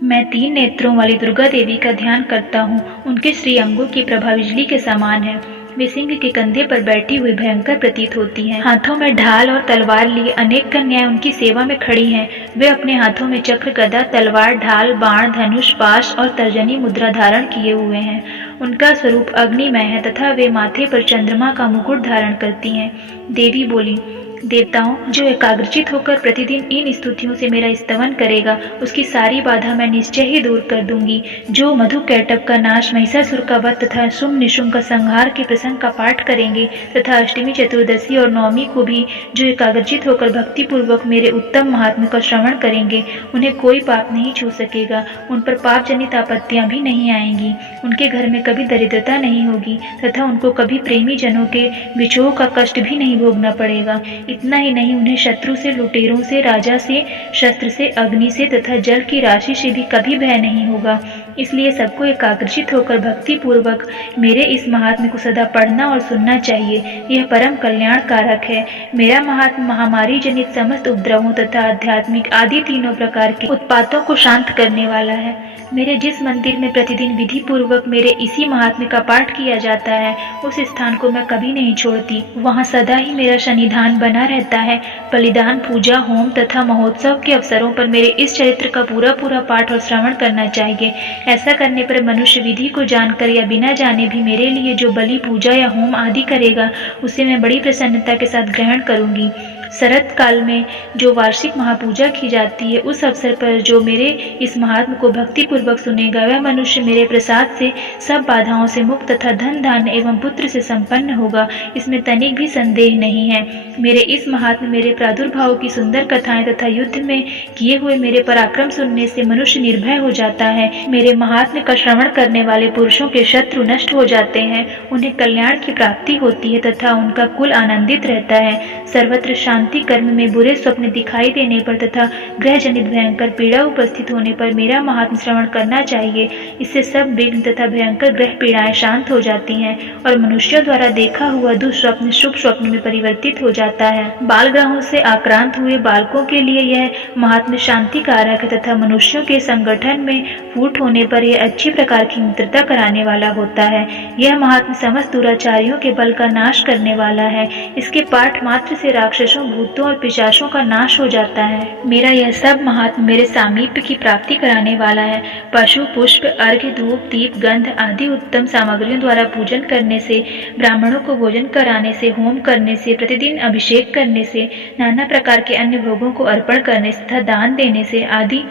मैं 3 नेत्रों वाली दुर्गा देवी का ध्यान करता हूँ। उनके श्री अंगों की प्रभा बिजली के समान है। वे सिंह के कंधे पर बैठी हुई भयंकर प्रतीत होती हैं। हाथों में ढाल और तलवार लिए अनेक कन्याएं उनकी सेवा में खड़ी हैं। वे अपने हाथों में चक्र, गदा, तलवार, ढाल, बाण, धनुष, पाश और तर्जनी मुद्रा धारण किए हुए हैं। उनका स्वरूप अग्निमय है तथा वे माथे पर चंद्रमा का मुकुट धारण करती हैं। देवी बोली, देवताओं, जो एकाग्रचित होकर प्रतिदिन इन स्तुतियों से मेरा स्तवन करेगा, उसकी सारी बाधा मैं निश्चय ही दूर कर दूंगी। जो मधु कैटभ का नाश, महिषासुर का वध तथा शुंभ निशुंभ का संहार के प्रसंग का पाठ करेंगे तथा अष्टमी, चतुर्दशी और नवमी को भी जो एकाग्रचित होकर भक्ति पूर्वक मेरे उत्तम महात्म्य का श्रवण करेंगे, उन्हें कोई पाप नहीं छू सकेगा। उन पर पाप जनित आपत्तियां भी नहीं आएंगी। उनके घर में कभी दरिद्रता नहीं होगी तथा उनको कभी प्रेमी जनों के विछोह का कष्ट भी नहीं भोगना पड़ेगा। इतना ही नहीं, उन्हें शत्रु से, लुटेरों से, राजा से, शस्त्र से, अग्नि से तथा जल की राशि से भी कभी भय नहीं होगा। इसलिए सबको एकाग्रचित होकर भक्ति पूर्वक मेरे इस महात्म्य को सदा पढ़ना और सुनना चाहिए। यह परम कल्याण कारक है। मेरा महात्म्य महामारी जनित समस्त उपद्रवों तथा आध्यात्मिक आदि तीनों प्रकार के उत्पातों को शांत करने वाला है। मेरे जिस मंदिर में प्रतिदिन विधि पूर्वक मेरे इसी महात्म्य का पाठ किया जाता है, उस स्थान को मैं कभी नहीं छोड़ती। वहाँ सदा ही मेरा सन्निधान बना रहता है। बलिदान, पूजा, होम तथा महोत्सव के अवसरों पर मेरे इस चरित्र का पूरा पूरा पाठ और श्रवण करना चाहिए। ऐसा करने पर मनुष्य विधि को जानकर या बिना जाने भी मेरे लिए जो बलि, पूजा या होम आदि करेगा, उसे मैं बड़ी प्रसन्नता के साथ ग्रहण करूंगी। शरत काल में जो वार्षिक महापूजा की जाती है, उस अवसर पर जो मेरे इस महात्म्य को भक्ति पूर्वक सुनेगा, वह मनुष्य मेरे प्रसाद से सब बाधाओं से मुक्त तथा धन, धान्य एवं पुत्र से संपन्न होगा। इसमें तनिक भी संदेह नहीं है। मेरे इस महात्म्य, मेरे प्रादुर्भाव की सुंदर कथाएं तथा युद्ध में किए हुए मेरे पराक्रम सुनने से मनुष्य निर्भय हो जाता है। मेरे महात्म्य का श्रवण करने वाले पुरुषों के शत्रु नष्ट हो जाते हैं, उन्हें कल्याण की प्राप्ति होती है तथा उनका कुल आनंदित रहता है। सर्वत्र शांति कर्म में बुरे स्वप्न दिखाई देने पर तथा ग्रह जनित भयंकर पीड़ा उपस्थित होने पर मेरा महात्म्य श्रवण करना चाहिए। इससे सब विघ्न तथा भयंकर ग्रह पीड़ाएं शांत हो जाती हैं और मनुष्यों द्वारा देखा हुआ दुष्स्वप्न शुभ स्वप्न में परिवर्तित हो जाता है। बाल ग्रहों से आक्रांत हुए बालकों के लिए यह महात्म्य शांति कारक है तथा मनुष्यों के संगठन में फूट होने पर यह अच्छी प्रकार की मित्रता कराने वाला होता है। यह महात्म्य समस्त दुराचारियों के बल का नाश करने वाला है। इसके पाठ मात्र से राक्षसों, भूतों और पिशाचों का नाश हो जाता है। मेरा यह सब महात्म्य मेरे सामीप्य की प्राप्ति कराने वाला है। पशु, पुष्प, अर्घ्य, धूप, दीप, गंध आदि उत्तम सामग्रियों द्वारा पूजन करने से, ब्राह्मणों को भोजन कराने से, होम करने से, प्रतिदिन अभिषेक करने से, नाना प्रकार के अन्य भोगों को अर्पण करने से तथा दान देने से आदि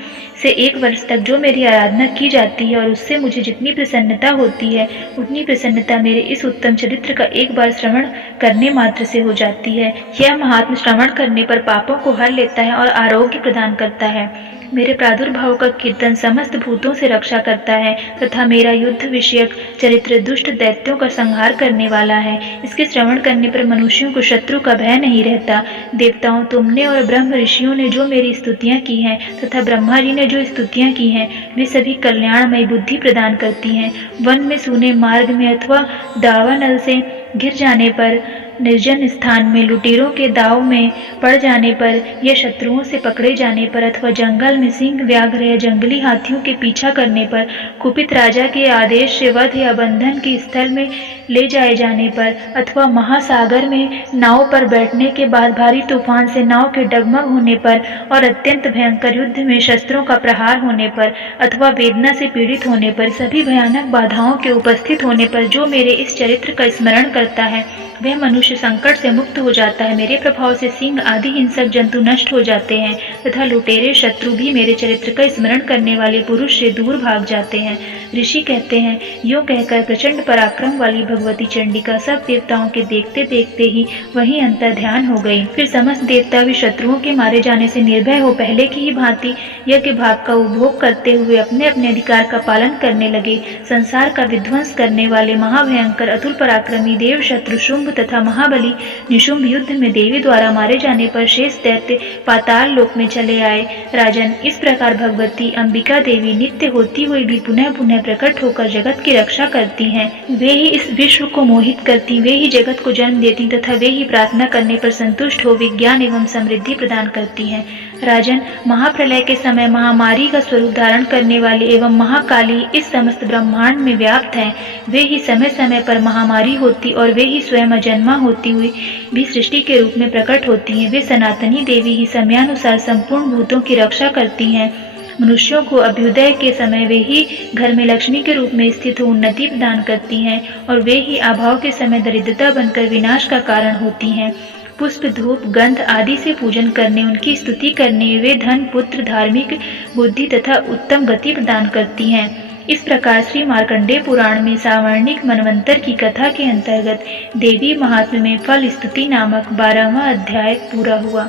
से 1 वर्ष तक जो मेरी आराधना की जाती है और उससे मुझे जितनी प्रसन्नता होती है, उतनी प्रसन्नता मेरे इस उत्तम चरित्र का एक बार श्रवण करने मात्र से हो जाती है। यह महात्म्य श्रवण करने पर पापों को हर लेता है और आरोग्य प्रदान करता है। मेरे प्रादुर्भाव का कीर्तन समस्त भूतों से रक्षा करता है तथा मेरा युद्ध विषयक चरित्र दुष्ट दैत्यों का संहार करने वाला है। इसके श्रवण करने पर मनुष्यों को शत्रु का भय नहीं रहता। देवताओं, तुमने और ब्रह्म ऋषियों ने जो मेरी स्तुतियां की हैं तथा ब्रह्मा जी ने जो स्तुतियां की हैं, वे सभी कल्याणमयी बुद्धि प्रदान करती हैं। वन में, सूने मार्ग में अथवा दावानल से गिर जाने पर निर्जन स्थान में लुटेरों के दाव में पड़ जाने पर या शत्रुओं से पकड़े जाने पर अथवा जंगल में सिंह, व्याघ्र या जंगली हाथियों के पीछा करने पर, कुपित राजा के आदेश से वध या बंधन के स्थल में ले जाए जाने पर, अथवा महासागर में नाव पर बैठने के बाद भारी तूफान से नाव के डगमग होने पर और अत्यंत भयंकर युद्ध में शस्त्रों का प्रहार होने पर, अथवा वेदना से पीड़ित होने पर, सभी भयानक बाधाओं के उपस्थित होने पर जो मेरे इस चरित्र का स्मरण करता है वह मनुष्य संकट से मुक्त हो जाता है। मेरे प्रभाव से सिंह आदि हिंसक जंतु नष्ट हो जाते हैं तथा लुटेरे शत्रु भी मेरे चरित्र का स्मरण करने वाले पुरुष से दूर भाग जाते हैं। ऋषि कहते हैं, यूं कहकर प्रचंड पराक्रम वाली भगवती चंडिका सब देवताओं के देखते देखते ही वहीं अंतर ध्यान हो गई। फिर समस्त देवता भी शत्रुओं के मारे जाने से निर्भय हो पहले की ही भांति यज्ञ भाग का उपभोग करते हुए अपने अपने अधिकार का पालन करने लगे। संसार का विध्वंस करने वाले महाभयंकर अतुल पराक्रमी देव शत्रु शुंभ तथा महाबली निशुंभ युद्ध में देवी द्वारा मारे जाने पर शेष दैत्य पाताल लोक में चले आए। राजन, इस प्रकार भगवती अंबिका देवी नित्य होती हुई भी पुनः पुनः प्रकट होकर जगत की रक्षा करती हैं। वे ही इस विश्व को मोहित करती, वे ही जगत को जन्म देती तथा वे ही प्रार्थना करने पर संतुष्ट हो विज्ञान एवं समृद्धि प्रदान करती हैं। राजन, महाप्रलय के समय महामारी का स्वरूप धारण करने वाली एवं महाकाली इस समस्त ब्रह्मांड में व्याप्त हैं। वे ही समय समय पर महामारी होती और वे ही स्वयं अजन्मा होती हुई भी सृष्टि के रूप में प्रकट होती हैं। वे सनातनी देवी ही समयानुसार संपूर्ण भूतों की रक्षा करती हैं। मनुष्यों को अभ्युदय के समय वे ही घर में लक्ष्मी के रूप में स्थित हो उन्नति प्रदान करती हैं और वे ही अभाव के समय दरिद्रता बनकर विनाश का कारण होती हैं। पुष्प, धूप, गंध आदि से पूजन करने, उनकी स्तुति करने वे धन, पुत्र, धार्मिक बुद्धि तथा उत्तम गति प्रदान करती हैं। इस प्रकार श्री मार्कंडेय पुराण में सावर्णिक मनवंतर की कथा के अंतर्गत देवी महात्म्य में फल स्तुति नामक 12वां अध्याय पूरा हुआ।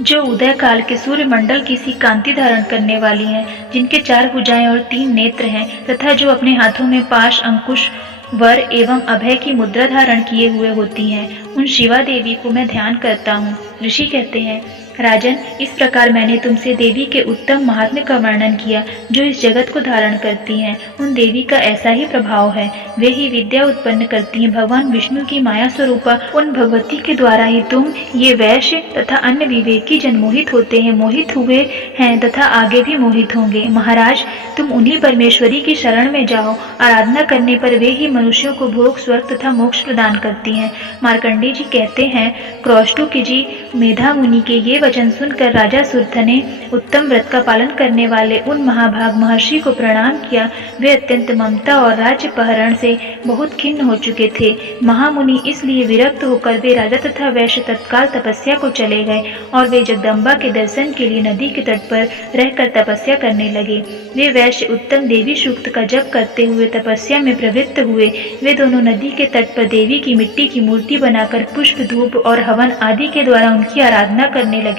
जो उदय काल के सूर्य मंडल की सी कांति धारण करने वाली हैं, जिनके 4 भुजाएं और 3 नेत्र हैं तथा जो अपने हाथों में पाश, अंकुश, वर एवं अभय की मुद्रा धारण किए हुए होती हैं, उन शिवा देवी को मैं ध्यान करता हूँ। ऋषि कहते हैं, राजन, इस प्रकार मैंने तुमसे देवी के उत्तम महात्म्य का वर्णन किया जो इस जगत को धारण करती हैं। उन देवी का ऐसा ही प्रभाव है, वे ही विद्या उत्पन्न करती हैं। भगवान विष्णु की माया स्वरूपा उन भगवती के द्वारा ही तुम ये वैश्य तथा अन्य विवेकी जन मोहित होते हैं, मोहित हुए हैं तथा आगे भी मोहित होंगे। महाराज, तुम उन्हीं परमेश्वरी की शरण में जाओ। आराधना करने पर वे ही मनुष्यों को भोग, स्वर्ग तथा मोक्ष प्रदान करती हैं। मार्कंडेय जी कहते हैं, क्रौष्टुक जी मेधा मुनि के ये वचन सुनकर राजा सुरथ ने उत्तम व्रत का पालन करने वाले उन महाभाग महर्षि को प्रणाम किया। वे अत्यंत ममता और राज्य पहरण से बहुत खिन्न हो चुके थे। महामुनि इसलिए विरक्त होकर वे राजा तथा वैश्य तत्काल तपस्या को चले गए और वे जगदम्बा के दर्शन के लिए नदी के तट पर रहकर तपस्या करने लगे। वे वैश्य उत्तम देवी सूक्त का जप करते हुए तपस्या में प्रवृत्त हुए। वे दोनों नदी के तट पर देवी की मिट्टी की मूर्ति बनाकर पुष्प, धूप और हवन आदि के द्वारा उनकी आराधना करने लगे।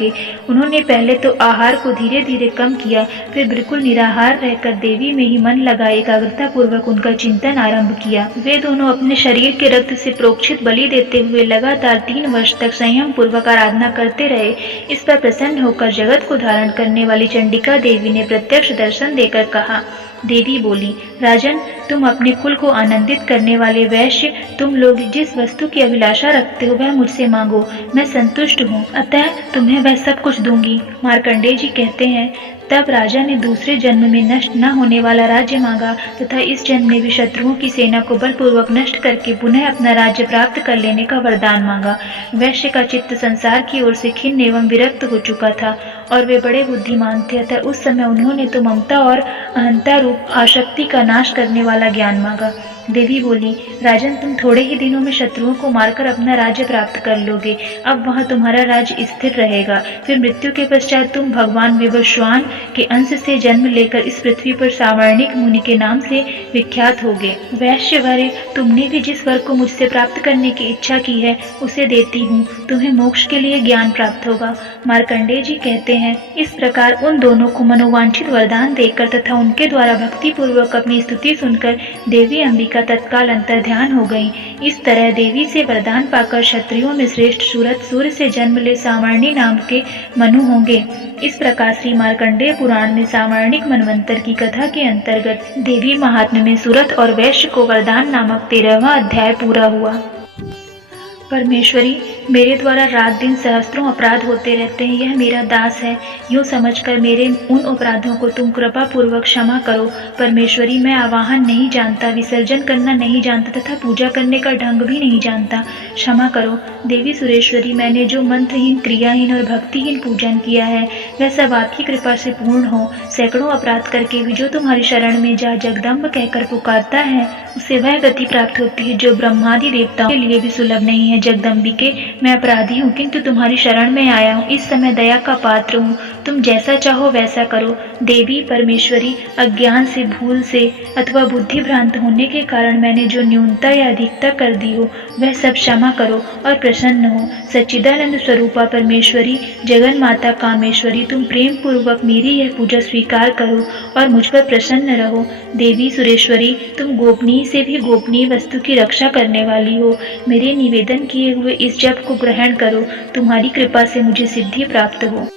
उन्होंने पहले तो आहार को धीरे धीरे कम किया, फिर बिल्कुल निराहार रहकर देवी में ही मन लगा एकाग्रता पूर्वक उनका चिंतन आरंभ किया। वे दोनों अपने शरीर के रक्त से प्रोक्षित बलि देते हुए लगातार 3 वर्ष तक संयम पूर्वक आराधना करते रहे। इस पर प्रसन्न होकर जगत को धारण करने वाली चंडिका देवी ने प्रत्यक्ष दर्शन देकर कहा। देवी बोली, राजन, तुम अपने कुल को आनंदित करने वाले वैश्य, तुम लोग जिस वस्तु की अभिलाषा रखते हो वह मुझसे मांगो, मैं संतुष्ट हूँ, अतः तुम्हें वह सब कुछ दूंगी। मार्कंडेय जी कहते हैं, तब राजा ने दूसरे जन्म में नष्ट न होने वाला राज्य मांगा तथा इस जन्म में भी शत्रुओं की सेना को बलपूर्वक नष्ट करके पुनः अपना राज्य प्राप्त कर लेने का वरदान मांगा। वैश्य का चित्त संसार की ओर से खिन्न एवं विरक्त हो चुका था और वे बड़े बुद्धिमान थे, अतः उस समय उन्होंने तो ममता और अहंता रूप आसक्ति का नाश करने वाला ज्ञान मांगा। देवी बोली, राजन, तुम थोड़े ही दिनों में शत्रुओं को मारकर अपना राज्य प्राप्त कर लोगे। अब वहाँ तुम्हारा राज्य स्थिर रहेगा। फिर मृत्यु के पश्चात तुम भगवान विवस्वान के अंश से जन्म लेकर इस पृथ्वी पर सावर्णिक मुनि के नाम से विख्यात होगे। वैश्यवर्य, तुमने भी जिस वर को मुझसे प्राप्त करने की इच्छा की है उसे देती हूँ, तुम्हें मोक्ष के लिए ज्ञान प्राप्त होगा। मार्कंडेय जी कहते हैं, इस प्रकार उन दोनों को मनोवांछित वरदान देकर तथा उनके द्वारा भक्ति पूर्वक अपनी स्तुति सुनकर देवी अंबिका तत्काल अंतर ध्यान हो गई। इस तरह देवी से वरदान पाकर क्षत्रियों में श्रेष्ठ सूरत सूर्य से जन्म ले सावर्णी नाम के मनु होंगे। इस प्रकार श्री मार्कंडेय पुराण में सावर्णिक मनवंतर की कथा के अंतर्गत देवी महात्म्य में सूरत और वैश्य को वरदान नामक 13वां अध्याय पूरा हुआ। परमेश्वरी, मेरे द्वारा रात दिन सहस्त्रों अपराध होते रहते हैं, यह मेरा दास है, यूँ समझकर मेरे उन अपराधों को तुम कृपा पूर्वक क्षमा करो। परमेश्वरी, मैं आवाहन नहीं जानता, विसर्जन करना नहीं जानता तथा पूजा करने का ढंग भी नहीं जानता, क्षमा करो। देवी सुरेश्वरी, मैंने जो मंत्रहीन, क्रियाहीन और भक्तिहीन पूजन किया है वह सब आपकी कृपा से पूर्ण हो। सैकड़ों अपराध करके भी जो तुम्हारी शरण में जा जगदम्ब कहकर पुकारता है उसे वह गति प्राप्त होती है जो ब्रह्मादि देवताओं के लिए भी सुलभ नहीं है। जगदम्बिके, मैं अपराधी हूँ किंतु तुम्हारी शरण में आया हूँ, इस समय दया का पात्र हूँ, तुम जैसा चाहो वैसा करो। देवी परमेश्वरी, अज्ञान से, भूल से अथवा बुद्धि भ्रांत होने के कारण मैंने जो न्यूनता या अधिकता कर दी हो वह सब क्षमा करो और प्रसन्न हो। सच्चिदानंद स्वरूपा परमेश्वरी, जगन माता कामेश्वरी, तुम प्रेम पूर्वक मेरी यह पूजा स्वीकार करो और मुझ पर प्रसन्न रहो। देवी सुरेश्वरी, तुम गोपनीय से भी गोपनीय वस्तु की रक्षा करने वाली हो, मेरे निवेदन किए हुए इस जप को ग्रहण करो, तुम्हारी कृपा से मुझे सिद्धि प्राप्त हो।